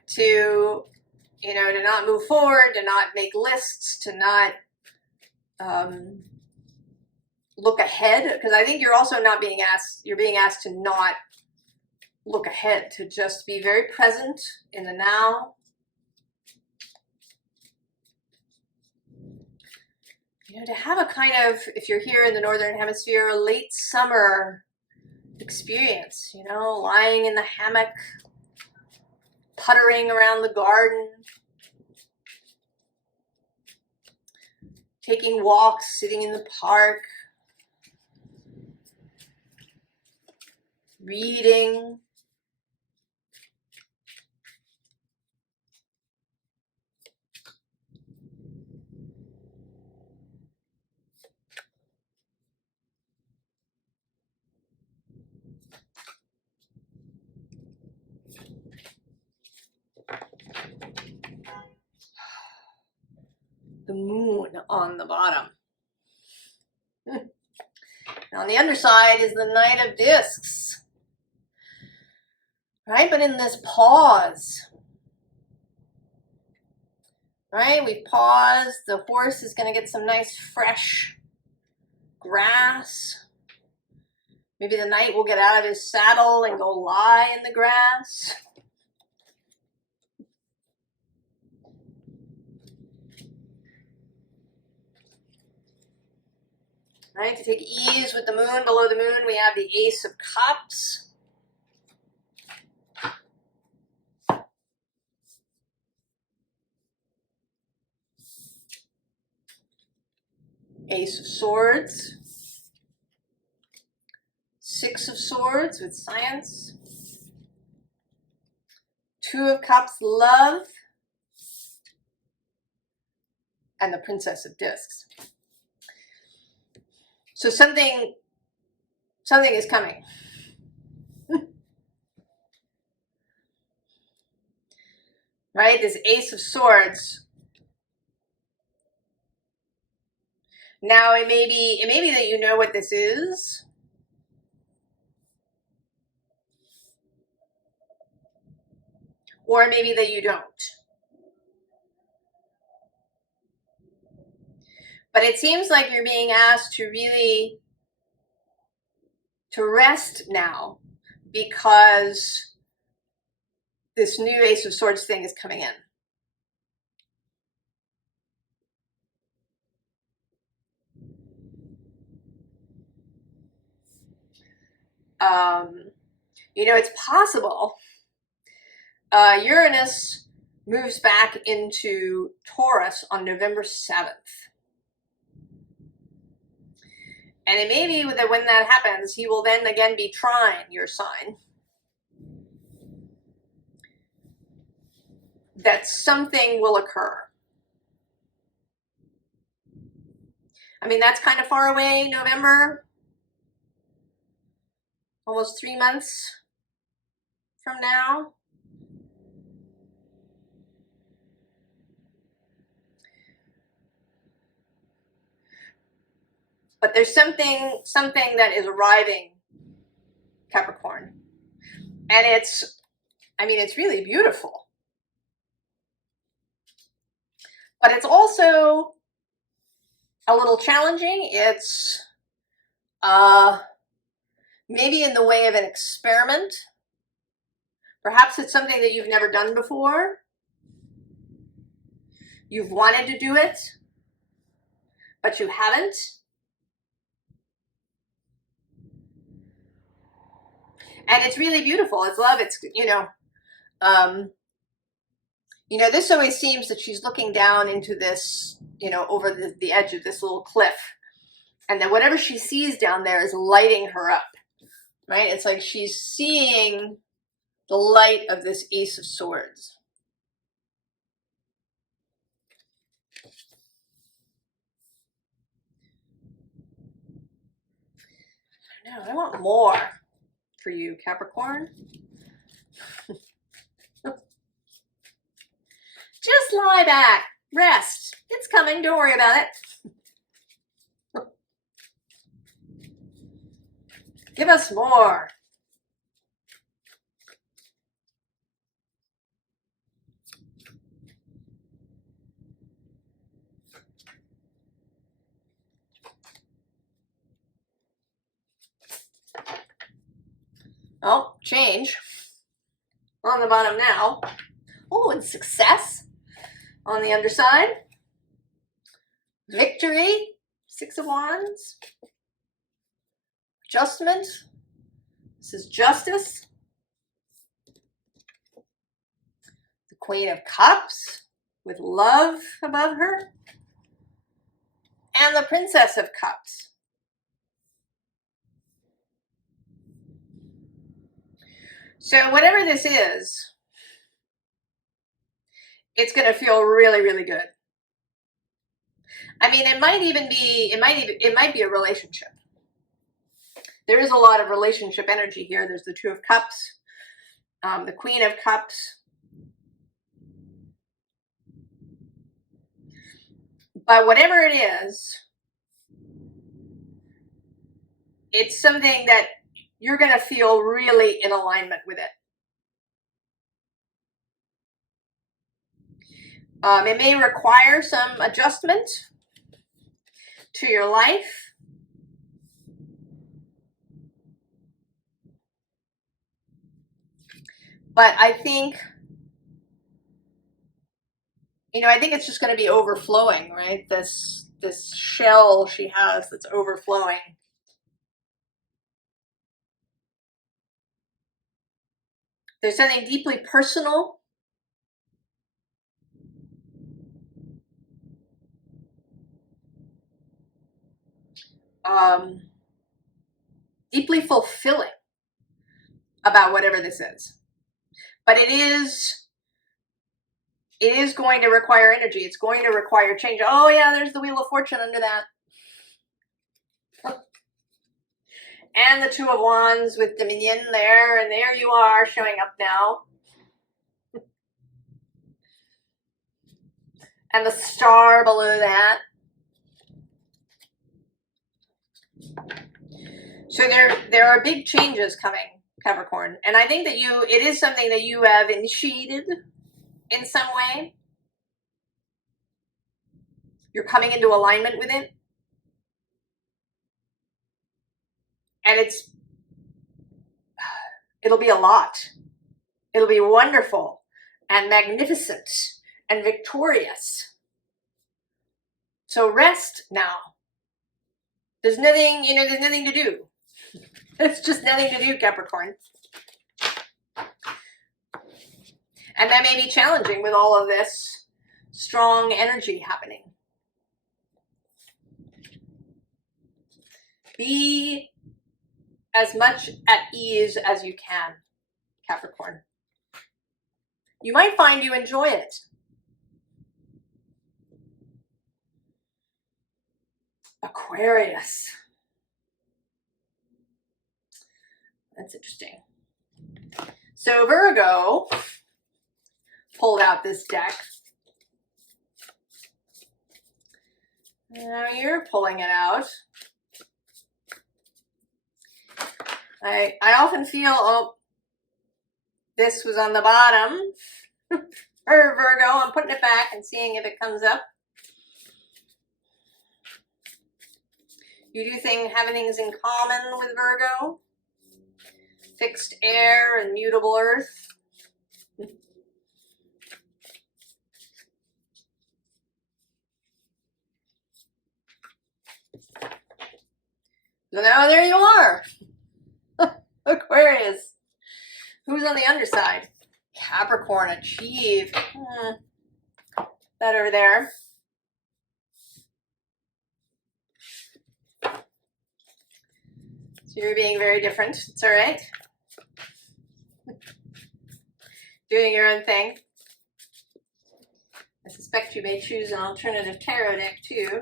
to, to not move forward, to not make lists, to not look ahead, because I think you're also not being asked, you're being asked to not look ahead, to just be very present in the now. You know, to have a kind of, if you're here in the Northern Hemisphere, a late summer experience, you know, lying in the hammock, puttering around the garden, taking walks, sitting in the park, reading. The moon on the bottom. On the underside is the Knight of Discs. Right, but in this pause, right, we pause. The horse is going to get some nice fresh grass. Maybe the knight will get out of his saddle and go lie in the grass. Right, to take ease with the moon. Below the moon, we have the Ace of Cups. Ace of Swords. Six of Swords with Science. Two of Cups, Love. And the Princess of Discs. So something is coming. Right? This Ace of Swords. Now it may be that you know what this is. Or maybe that you don't. But it seems like you're being asked to really to rest now, because this new Ace of Swords thing is coming in. You know, it's possible Uranus moves back into Taurus on November 7th. And it may be that when that happens, he will then again be trine your sign. That something will occur. I mean, that's kind of far away, November. Almost 3 months from now. But there's something that is arriving, Capricorn. And it's really beautiful. But it's also a little challenging. It's maybe in the way of an experiment. Perhaps it's something that you've never done before. You've wanted to do it, but you haven't. And it's really beautiful. It's love. It's, this always seems that she's looking down into this, over the edge of this little cliff. And then whatever she sees down there is lighting her up, right? It's like she's seeing the light of this Ace of Swords. No, I want more for you, Capricorn. Just lie back, rest. It's coming, don't worry about it. Give us more. Oh, change on the bottom now. Oh, and success on the underside. Victory, Six of Wands. Adjustment. This is justice. The Queen of Cups with love above her. And the Princess of Cups. So whatever this is, it's going to feel really, really good. I mean, it might be a relationship. There is a lot of relationship energy here. There's the Two of Cups, the Queen of Cups. But whatever it is, it's something that you're going to feel really in alignment with it. It may require some adjustment to your life. But I think, I think it's just going to be overflowing, right? This shell she has that's overflowing. There's something deeply personal. Deeply fulfilling about whatever this is. But it is going to require energy. It's going to require change. Oh yeah, there's the Wheel of Fortune under that. And the Two of Wands with Dominion there, and there you are showing up now. And the star below that. So there are big changes coming, Capricorn. And I think that it is something that you have initiated in some way. You're coming into alignment with it. And it'll be a lot. It'll be wonderful and magnificent and victorious. So rest now. There's nothing, there's nothing to do. There's just nothing to do, Capricorn. And that may be challenging with all of this strong energy happening. Be as much at ease as you can, Capricorn. You might find you enjoy it. Aquarius. That's interesting. So Virgo pulled out this deck. Now you're pulling it out. I often feel, this was on the bottom for Virgo. I'm putting it back and seeing if it comes up. You do have things in common with Virgo. Fixed air and mutable earth. So now there you are. Aquarius. Who's on the underside? Capricorn, achieve. Better there. So you're being very different. It's all right. Doing your own thing. I suspect you may choose an alternative tarot deck too.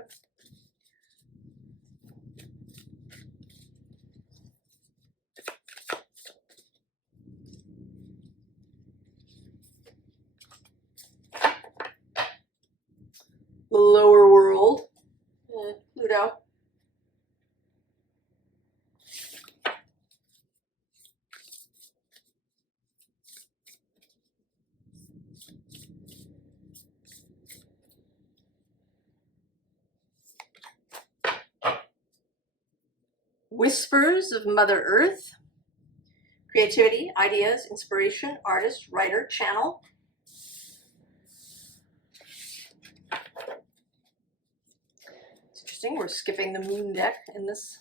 The lower world. Pluto. Whispers of Mother Earth, Creativity, ideas, inspiration, artist, writer, channel. It's interesting, we're skipping the moon deck in this,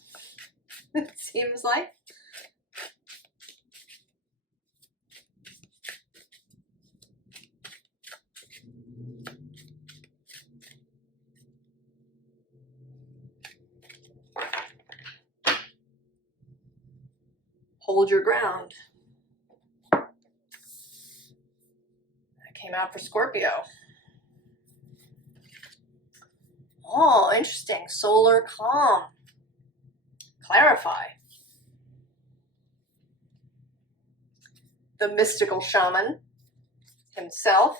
it seems like. Hold your ground. That came out for Scorpio. Oh, interesting. Solar calm. Clarify. The mystical shaman himself.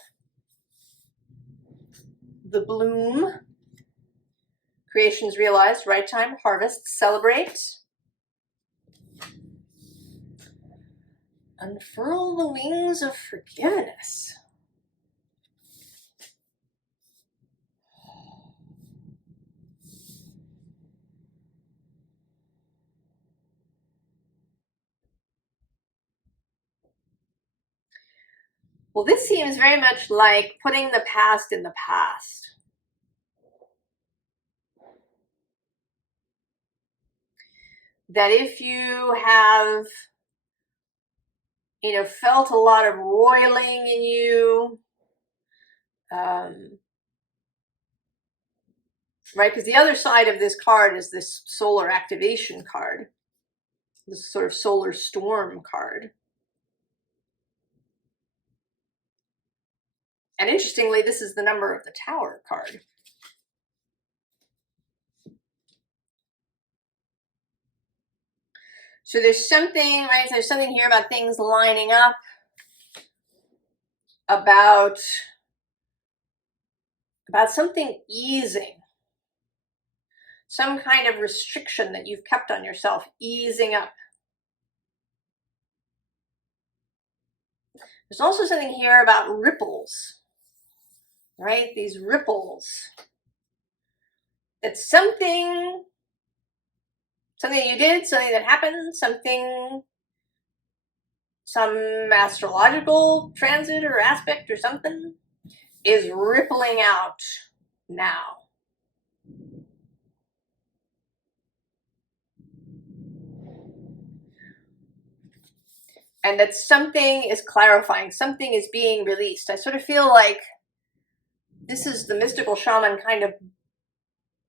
The bloom. Creations realized. Right time. Harvest. Celebrate. Unfurl the wings of forgiveness. Well, this seems very much like putting the past in the past. That if you have, felt a lot of roiling in you, right? Because the other side of this card is this solar activation card, this sort of solar storm card. And interestingly, this is the number of the Tower card. So there's something, right? There's something here about things lining up, about something easing. Some kind of restriction that you've kept on yourself, easing up. There's also something here about ripples, right? These ripples. It's something you did, something that happened, some astrological transit or aspect or something is rippling out now. And that something is clarifying, something is being released. I sort of feel like this is the mystical shaman kind of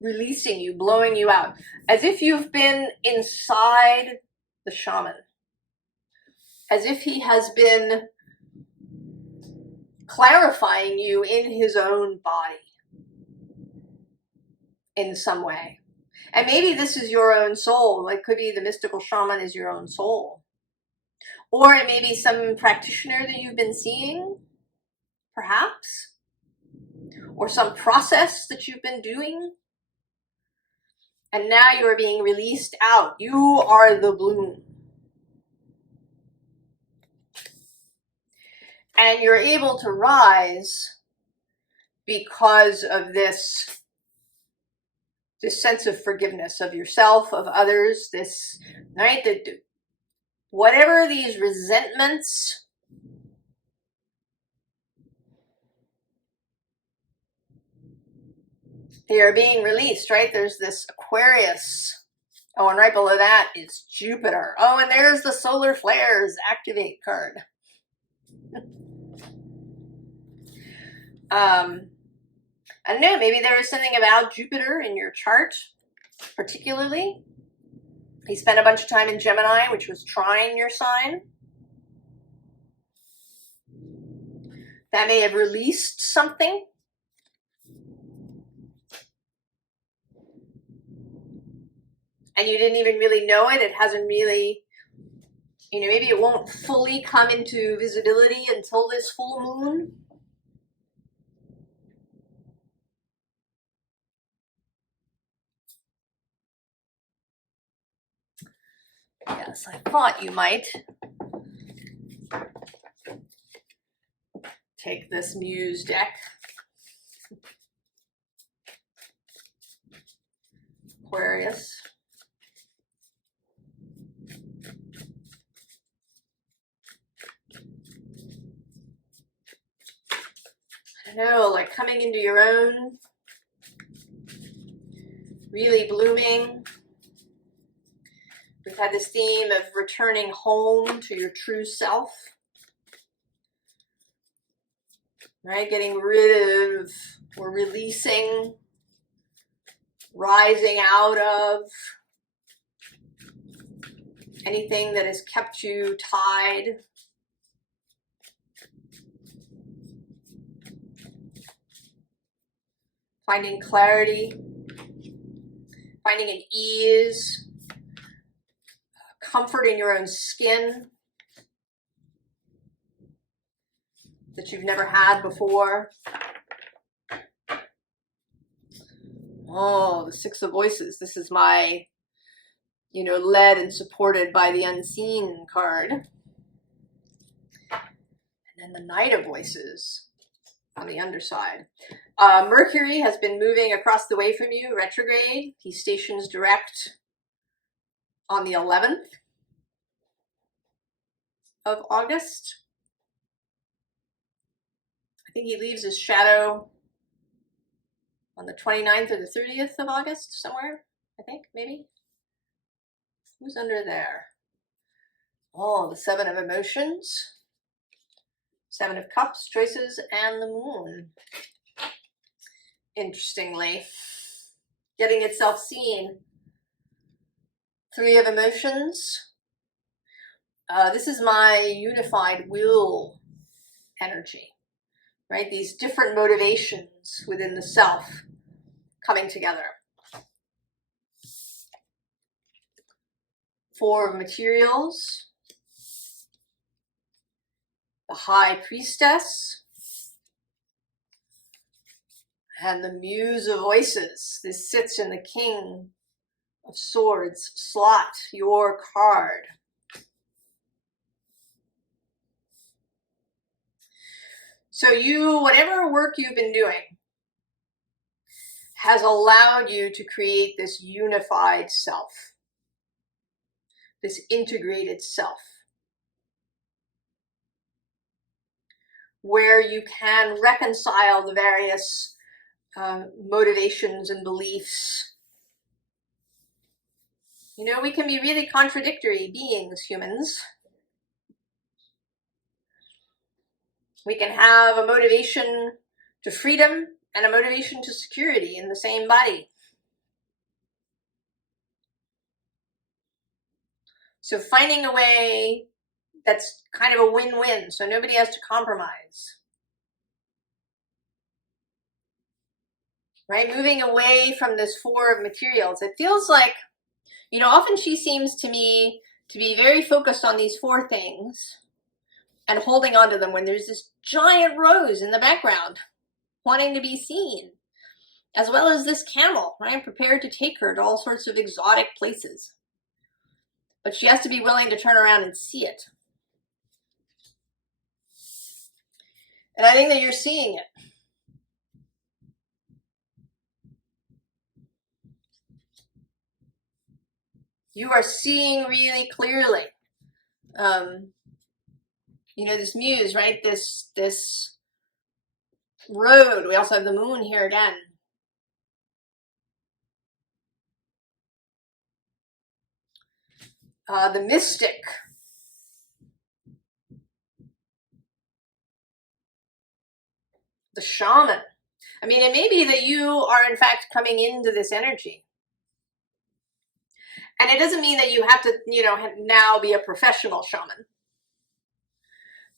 releasing you, blowing you out, as if you've been inside the shaman, as if he has been clarifying you in his own body in some way. And maybe this is your own soul. It could be the mystical shaman is your own soul. Or it may be some practitioner that you've been seeing, perhaps. Or some process that you've been doing. And now you are being released out. You are the bloom. And you're able to rise because of this sense of forgiveness of yourself, of others, this, right? Whatever these resentments, they are being released, right? There's this Aquarius. Oh, and right below that is Jupiter. Oh, and there's the solar flares activate card. I don't know, maybe there is something about Jupiter in your chart, particularly. He spent a bunch of time in Gemini, which was trine your sign. That may have released something. And you didn't even really know it. It hasn't really, maybe it won't fully come into visibility until this full moon. Yes, I thought you might take this Muse deck. Aquarius. I know, like coming into your own, really blooming. We've had this theme of returning home to your true self, right? Getting rid of or releasing, rising out of anything that has kept you tied. Finding clarity, finding an ease, comfort in your own skin that you've never had before. Oh, the Six of Voices. This is my, led and supported by the Unseen card. And then the Knight of Voices on the underside. Mercury has been moving across the way from you, retrograde. He stations direct on the 11th of August. I think he leaves his shadow on the 29th or the 30th of August, somewhere, I think, maybe. Who's under there? Oh, the Seven of Emotions, Seven of Cups, Choices, and the Moon. Interestingly, getting itself seen. Three of Emotions. This is my unified will energy, right? These different motivations within the self coming together. Four of Materials. The High Priestess. And the Muse of Voices. This sits in the King of Swords slot, your card. So whatever work you've been doing has allowed you to create this unified self, this integrated self, where you can reconcile the various motivations and beliefs. We can be really contradictory beings, humans. We can have a motivation to freedom and a motivation to security in the same body. So finding a way that's kind of a win-win, so nobody has to compromise. Right? Moving away from this Four of Materials. It feels like, often she seems to me to be very focused on these four things and holding on to them when there's this giant rose in the background wanting to be seen, as well as this camel, right? Prepared to take her to all sorts of exotic places. But she has to be willing to turn around and see it. And I think that you're seeing it. You are seeing really clearly. This muse, right? This road. We also have the moon here again. The mystic. The shaman. I mean, it may be that you are in fact coming into this energy. And it doesn't mean that you have to, now be a professional shaman.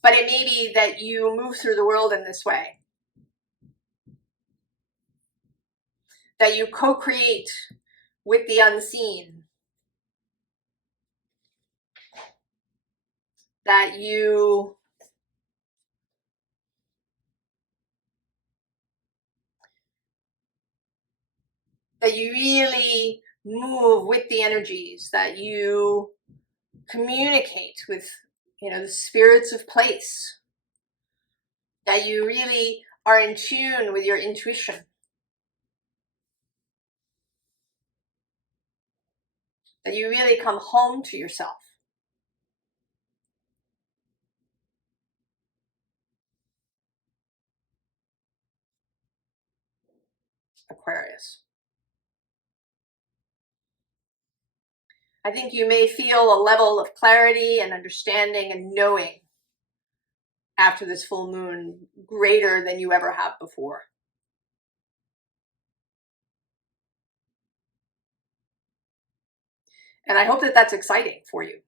But it may be that you move through the world in this way. That you co-create with the unseen. That you really move with the energies, that you communicate with, the spirits of place, that you really are in tune with your intuition. That you really come home to yourself. Aquarius. I think you may feel a level of clarity and understanding and knowing after this full moon greater than you ever have before. And I hope that that's exciting for you.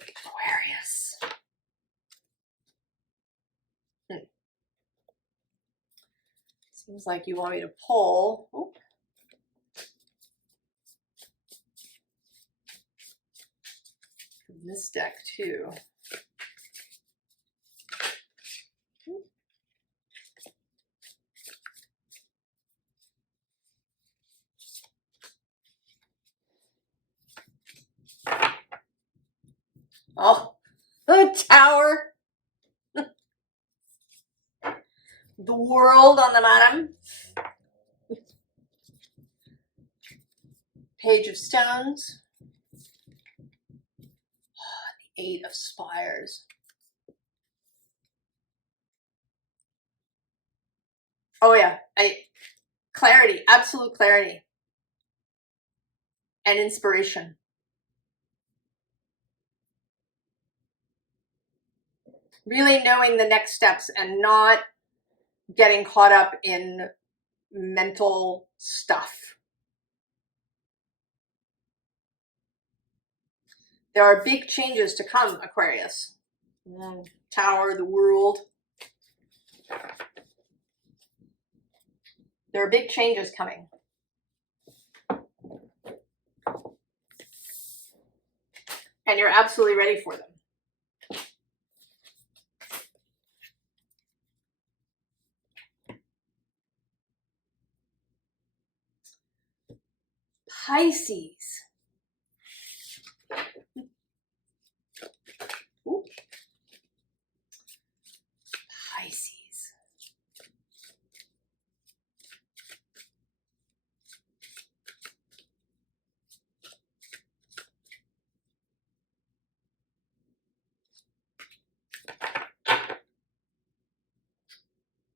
Aquarius. Seems like you want me to pull. Oop. This deck too. Oh, the Tower. The World on the bottom. Page of Stones. Oh, the Eight of Spires. Oh yeah, clarity, absolute clarity. And inspiration. Really knowing the next steps and not getting caught up in mental stuff. There are big changes to come, Aquarius. Tower, the World. There are big changes coming. And you're absolutely ready for them. Pisces. Ooh. Pisces.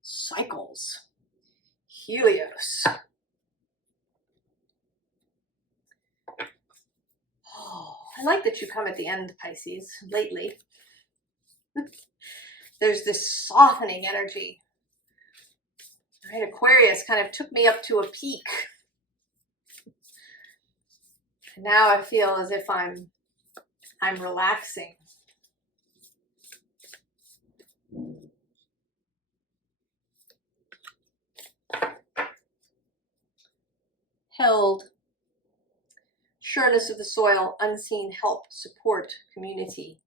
Cycles. Helios. Oh, I like that you come at the end, Pisces, lately. There's this softening energy. Right, Aquarius kind of took me up to a peak. Now I feel as if I'm relaxing. Held. Sureness of the soil, unseen help, support, community.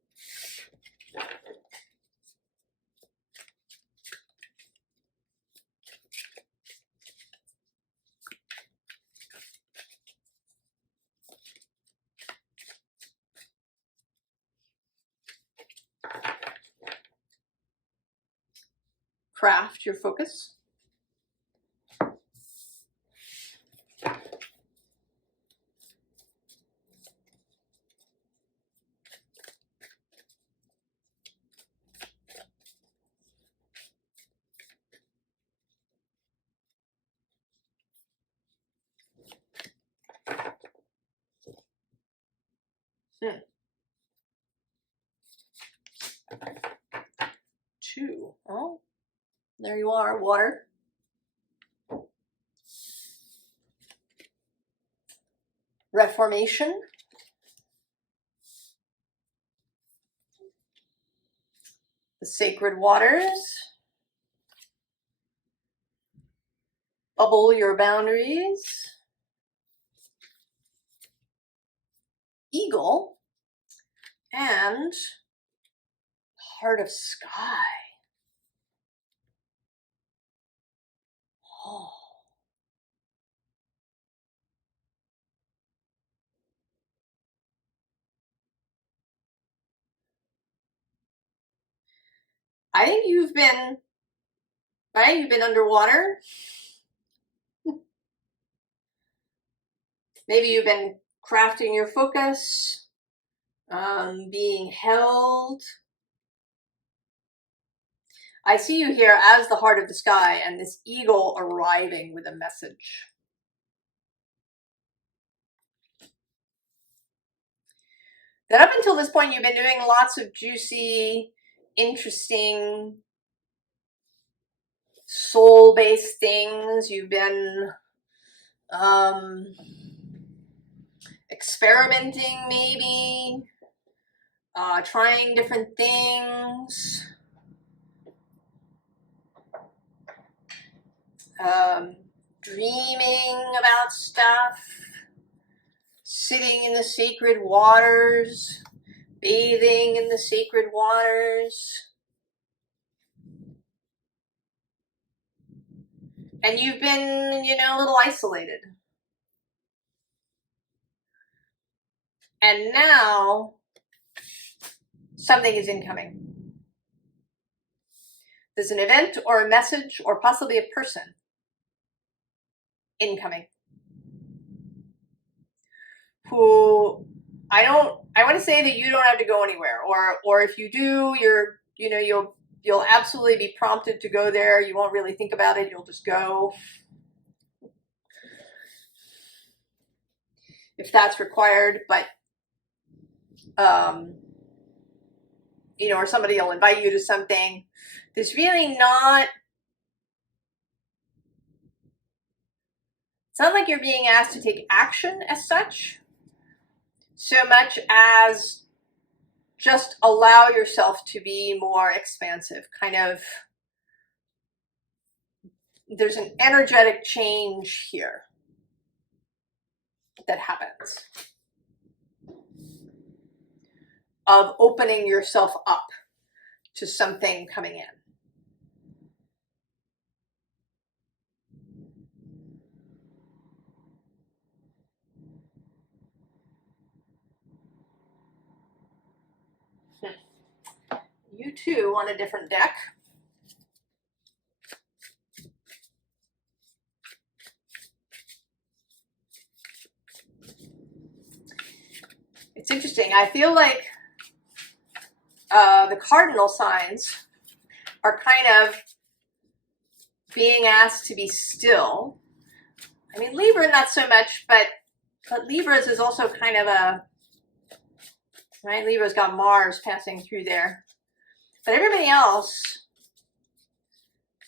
Craft your focus. Two. Oh, there you are, water. Reformation. The sacred waters. Bubble your boundaries. Eagle. And Heart of Sky. Oh. I think you've been, right? You've been underwater. Maybe you've been crafting your focus, being held. I see you here as the heart of the sky and this eagle arriving with a message. That up until this point, you've been doing lots of juicy, interesting, soul-based things. You've been experimenting, maybe, trying different things, dreaming about stuff, sitting in the sacred waters, bathing in the sacred waters. And you've been, you know, a little isolated. And now something is incoming. There's an event or a message or possibly a person incoming who I want to say that you don't have to go anywhere, or if you do, you'll absolutely be prompted to go there. You won't really think about it. You'll just go if that's required, but you know, or somebody will invite you to something. There's really not, it's not like you're being asked to take action as such, so much as just allow yourself to be more expansive. Kind of, there's an energetic change here that happens of opening yourself up to something coming in. You too on a different deck. It's interesting. I feel like the cardinal signs are kind of being asked to be still. I mean, Libra not so much, but Libra's is also kind of a, right? Libra's got Mars passing through there. But everybody else,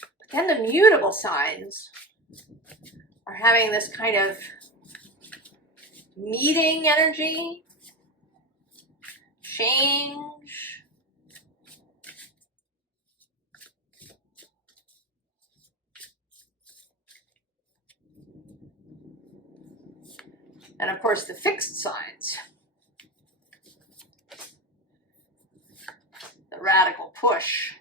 but then the mutable signs are having this kind of meeting energy, change. And of course the fixed signs, the radical push.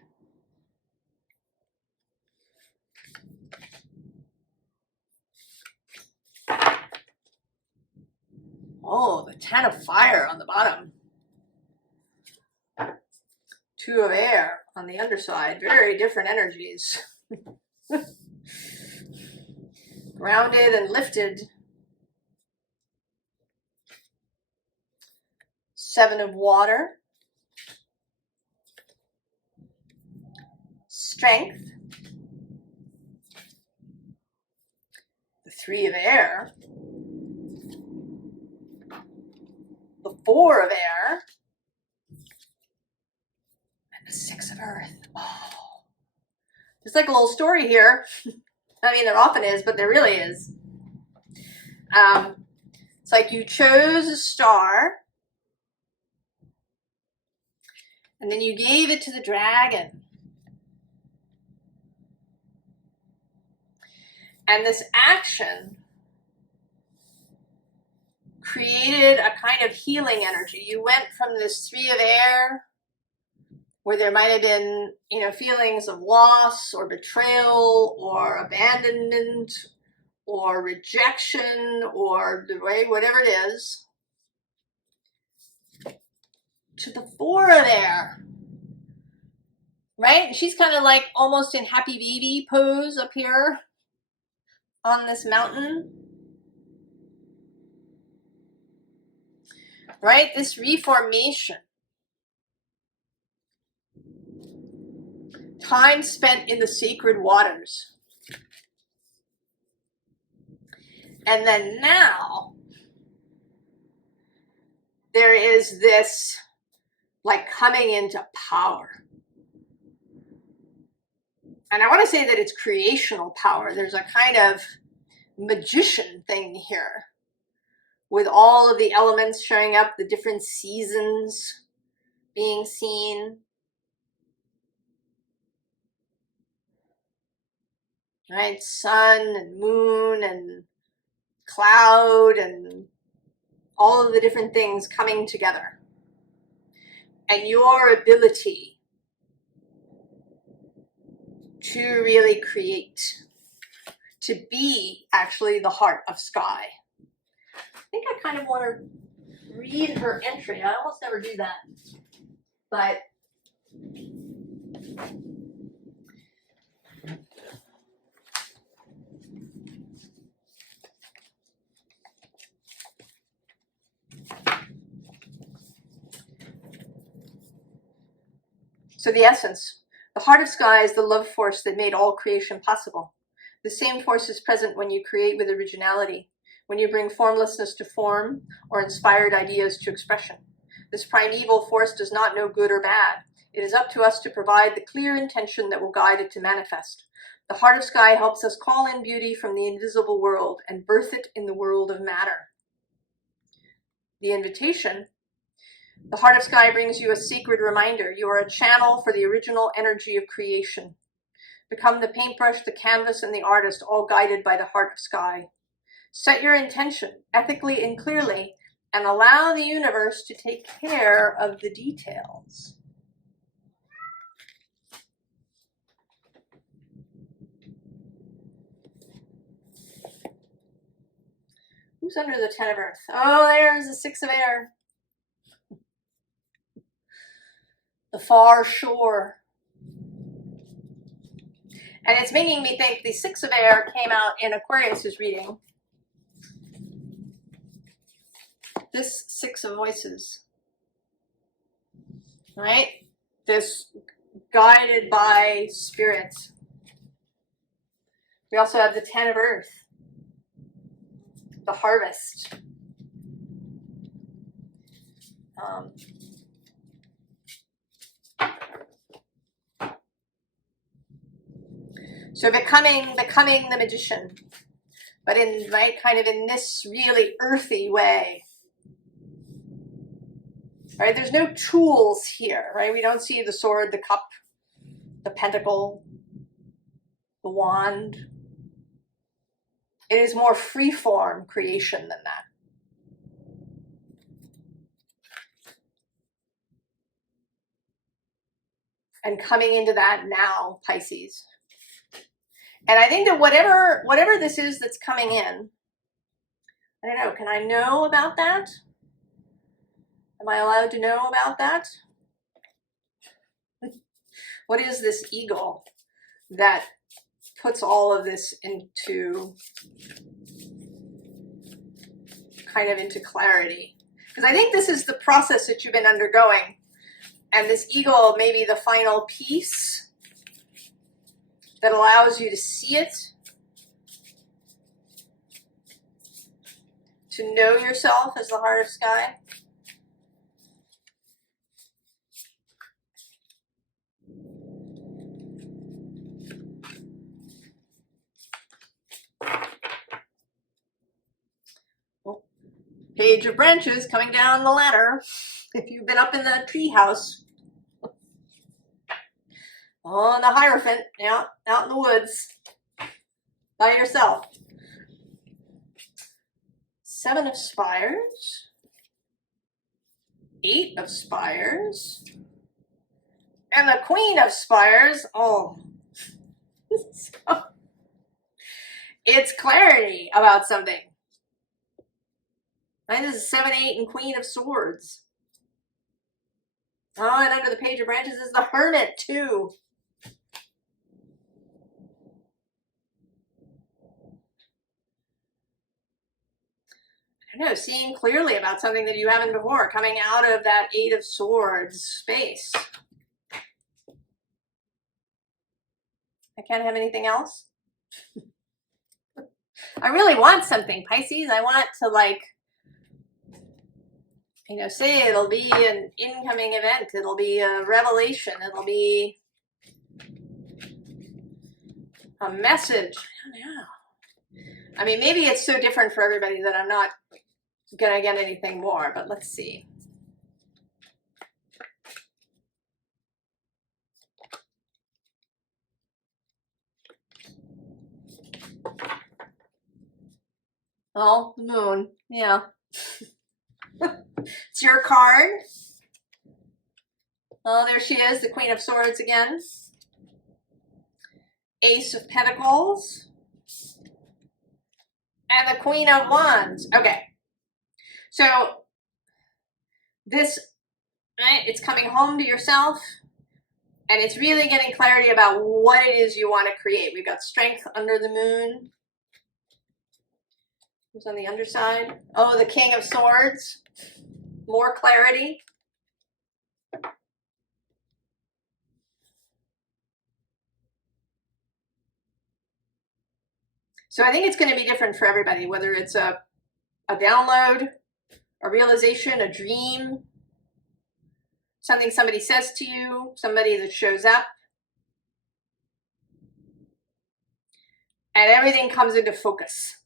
Oh, the 10 of fire on the bottom. 2 of air on the underside. Very different energies. Grounded and lifted. 7 of water. Strength. The 3 of air. The 4 of air. And the 6 of earth. Oh. There's like a little story here. I mean, there often is, but there really is. It's like you chose a star, and then you gave it to the dragon. And this action created a kind of healing energy. You went from this 3 of air, where there might have been, you know, feelings of loss or betrayal or abandonment or rejection or whatever it is, to the 4 of air, right? She's kind of like almost in happy baby pose up here on this mountain, right? This reformation. time spent in the sacred waters. And then now, there is this like coming into power. And I want to say that it's creational power. There's a kind of magician thing here with all of the elements showing up, the different seasons being seen. Right? Sun and moon and cloud and all of the different things coming together. And your ability to really create, to be actually the heart of sky. I think I kind of want to read her entry. I almost never do that. But so the essence. The heart of sky is the love force that made all creation possible. The same force is present when you create with originality, when you bring formlessness to form or inspired ideas to expression. This primeval force does not know good or bad. It is up to us to provide the clear intention that will guide it to manifest. The heart of sky helps us call in beauty from the invisible world and birth it in the world of matter. The invitation. The heart of sky brings you a sacred reminder. You are a channel for the original energy of creation. Become the paintbrush, the canvas, and the artist, all guided by the heart of sky. Set your intention ethically and clearly, and allow the universe to take care of the details. Who's under the 10 of Earth? Oh, there's the 6 of Air. The far shore. And it's making me think the 6 of Air came out in Aquarius's reading. This 6 of Voices. Right? This guided by spirit. We also have the 10 of Earth. The harvest. So becoming the magician, but in kind of in this really earthy way. Right? There's no tools here, right? We don't see the sword, the cup, the pentacle, the wand. It is more free-form creation than that. And coming into that now, Pisces. And I think that whatever this is that's coming in, I don't know, can I know about that? Am I allowed to know about that? What is this eagle that puts all of this into kind of into clarity? Because I think this is the process that you've been undergoing. And this eagle may be the final piece that allows you to see it, to know yourself as the heart of sky. Well, Page of Branches coming down the ladder. If you've been up in the tree house. On the Hierophant, yeah, out in the woods, by yourself. 7 of Spires, 8 of Spires, and the Queen of Spires. Oh, so, it's clarity about something. Right? This is 7, 8, and Queen of Swords. Oh, and under the Page of Branches is the Hermit too. I don't know, seeing clearly about something that you haven't before, coming out of that 8 of Swords space. I can't have anything else. I really want something, Pisces. I want to, like, you know, say it'll be an incoming event. It'll be a revelation. It'll be a message. I don't know. I mean, maybe it's so different for everybody that I'm not going to get anything more, but let's see. Oh, the moon. Yeah. It's your card. Oh, there she is, the Queen of Swords again. Ace of Pentacles. And the Queen of Wands. Okay. So this, right, it's coming home to yourself, and it's really getting clarity about what it is you want to create. We've got Strength under the moon. Who's on the underside? Oh, the King of Swords. More clarity. So I think it's going to be different for everybody, whether it's a download, a realization, a dream, something somebody says to you, somebody that shows up. And everything comes into focus.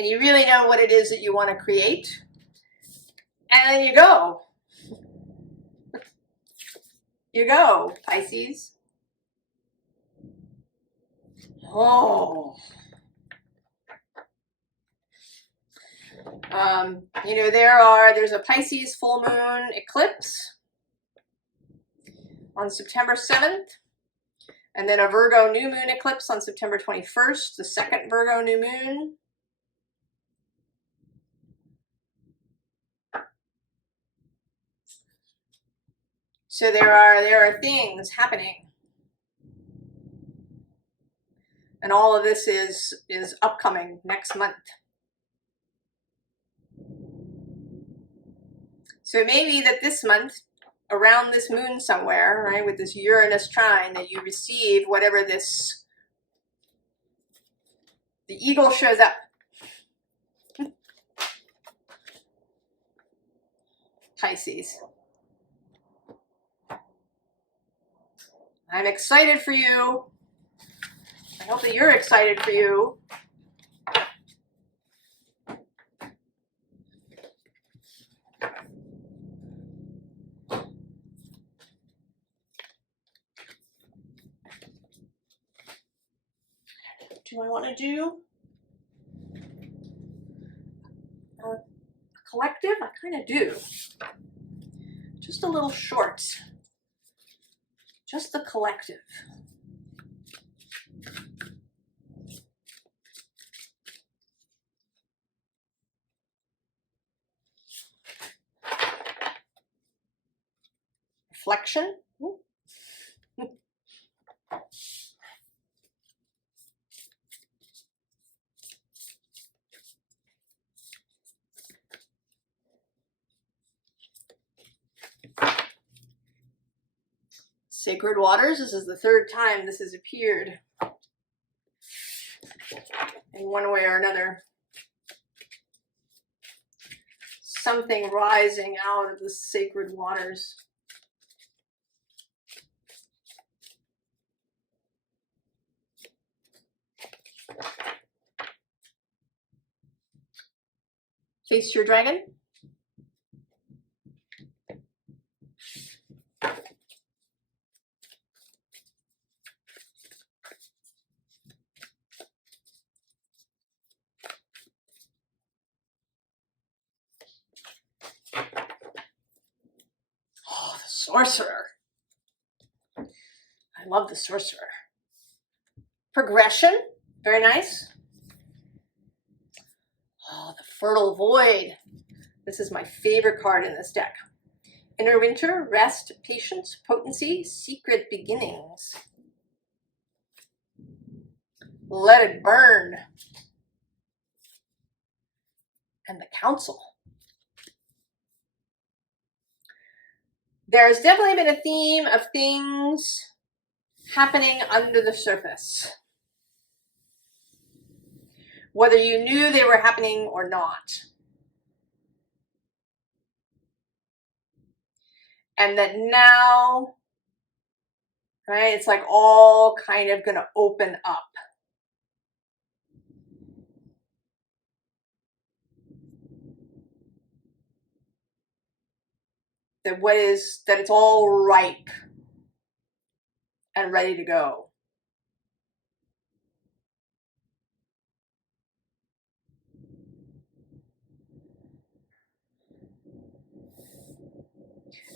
And you really know what it is that you want to create. And then you go. You go, Pisces. Oh. You know, there's a Pisces full moon eclipse on September 7th. And then a Virgo new moon eclipse on September 21st, the second Virgo new moon. So there are things happening. And all of this is upcoming next month. So it may be that this month, around this moon somewhere, right, with this Uranus trine, that you receive whatever this, the eagle shows up. Pisces. I'm excited for you. I hope that you're excited for you. Do I want to do a collective? I kind of do. Just a little short. Just the collective. Reflection. Sacred waters. This is the third time this has appeared in one way or another. Something rising out of the sacred waters. Face your dragon. Oh, the sorcerer. I love the sorcerer. Progression. Very nice. Oh, the fertile void. This is my favorite card in this deck. Inner winter, rest, patience, potency, secret beginnings. Let it burn. And the council. There's definitely been a theme of things happening under the surface, whether you knew they were happening or not. And that now, right, it's like all kind of going to open up. That it's all ripe and ready to go.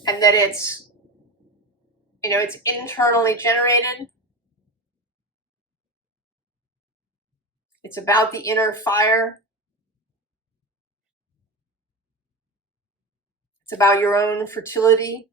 And that it's, you know, it's internally generated. It's about the inner fire. It's about your own fertility.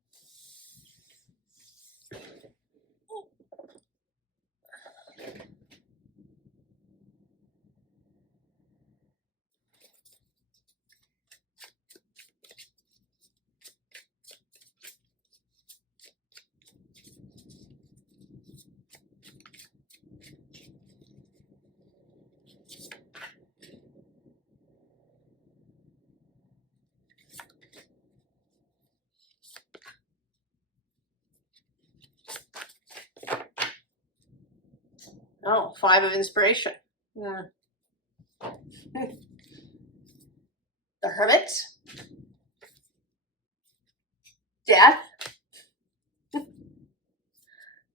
Oh, 5 of inspiration. Yeah. The Hermit. Death. The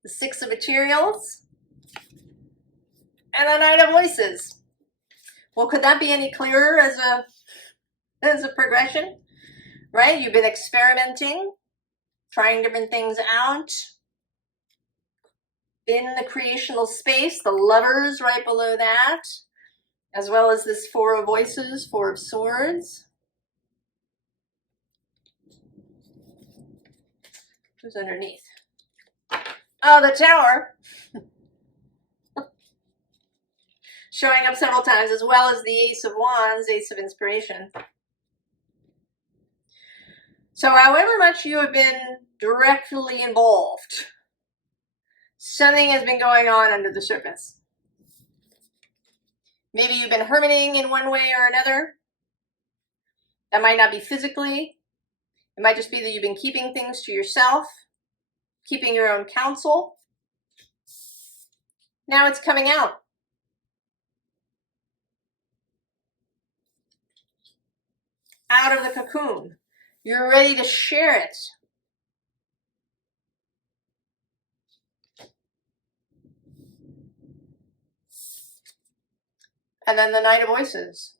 6 of materials. And the Knight of Voices. Well, could that be any clearer as a progression? Right? You've been experimenting, trying different things out. In the creational space, the Lovers right below that, as well as this 4 of Voices, 4 of Swords. Who's underneath? Oh, the Tower. Showing up several times, as well as the Ace of Wands, Ace of Inspiration. So however much you have been directly involved, something has been going on under the surface. Maybe you've been hermiting in one way or another. That might not be physically. It might just be that you've been keeping things to yourself, keeping your own counsel. Now it's coming out. Out of the cocoon. You're ready to share it. And then the Knight of Voices.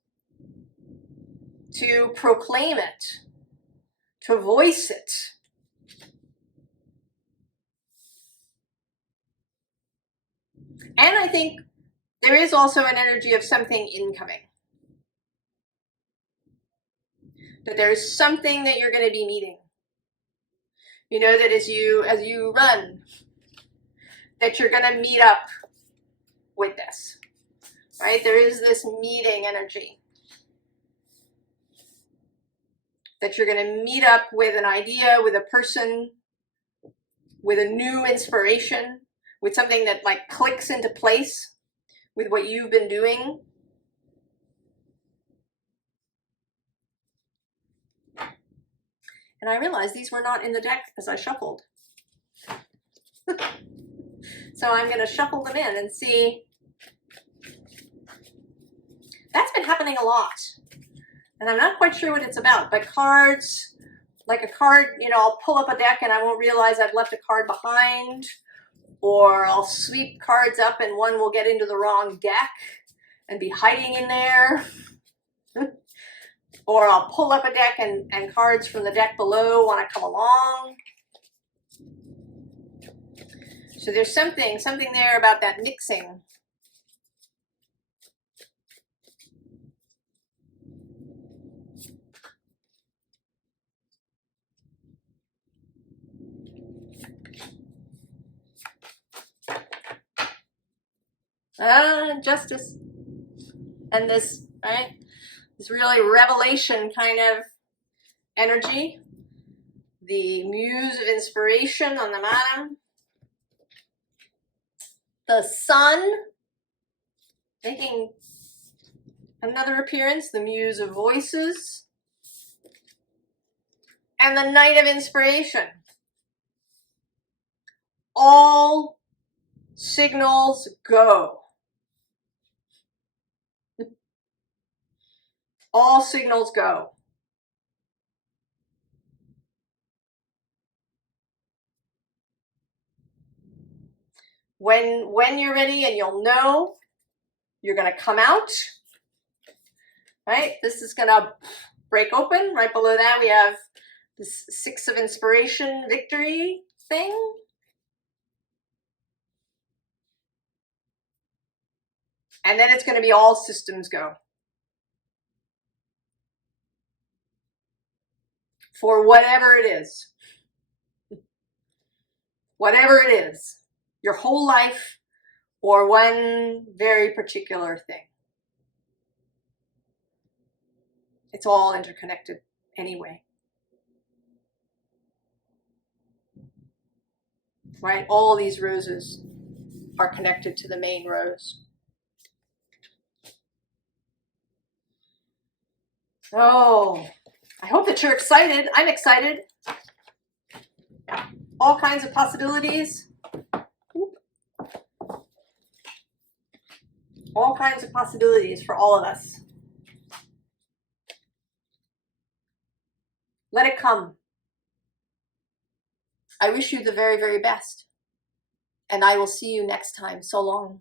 To proclaim it. To voice it. And I think there is also an energy of something incoming. That there's something that you're going to be meeting. You know, that as you run, that you're going to meet up with this. Right? There is this meeting energy. That you're going to meet up with an idea, with a person, with a new inspiration, with something that like clicks into place with what you've been doing. And I realized these were not in the deck as I shuffled. So I'm going to shuffle them in and see. That's been happening a lot. And I'm not quite sure what it's about. But cards, like a card, you know, I'll pull up a deck and I won't realize I've left a card behind. Or I'll sweep cards up and one will get into the wrong deck and be hiding in there. Or I'll pull up a deck and cards from the deck below want to come along. So there's something there about that mixing. Justice. And this, right? This really revelation kind of energy. The Muse of Inspiration on the bottom. the Sun making another appearance, the Muse of Voices, and the Knight of Inspiration. All signals go. All signals go. When you're ready, and you'll know, you're going to come out, right? This is going to break open. Right below that, we have this Six of Inspiration victory thing. And then it's going to be all systems go. For whatever it is. Whatever it is. Your whole life or one very particular thing. It's all interconnected anyway. Right? All these roses are connected to the main rose. Oh, I hope that you're excited. I'm excited. All kinds of possibilities. All kinds of possibilities for all of us. Let it come. I wish you the very, very best. And I will see you next time. So long.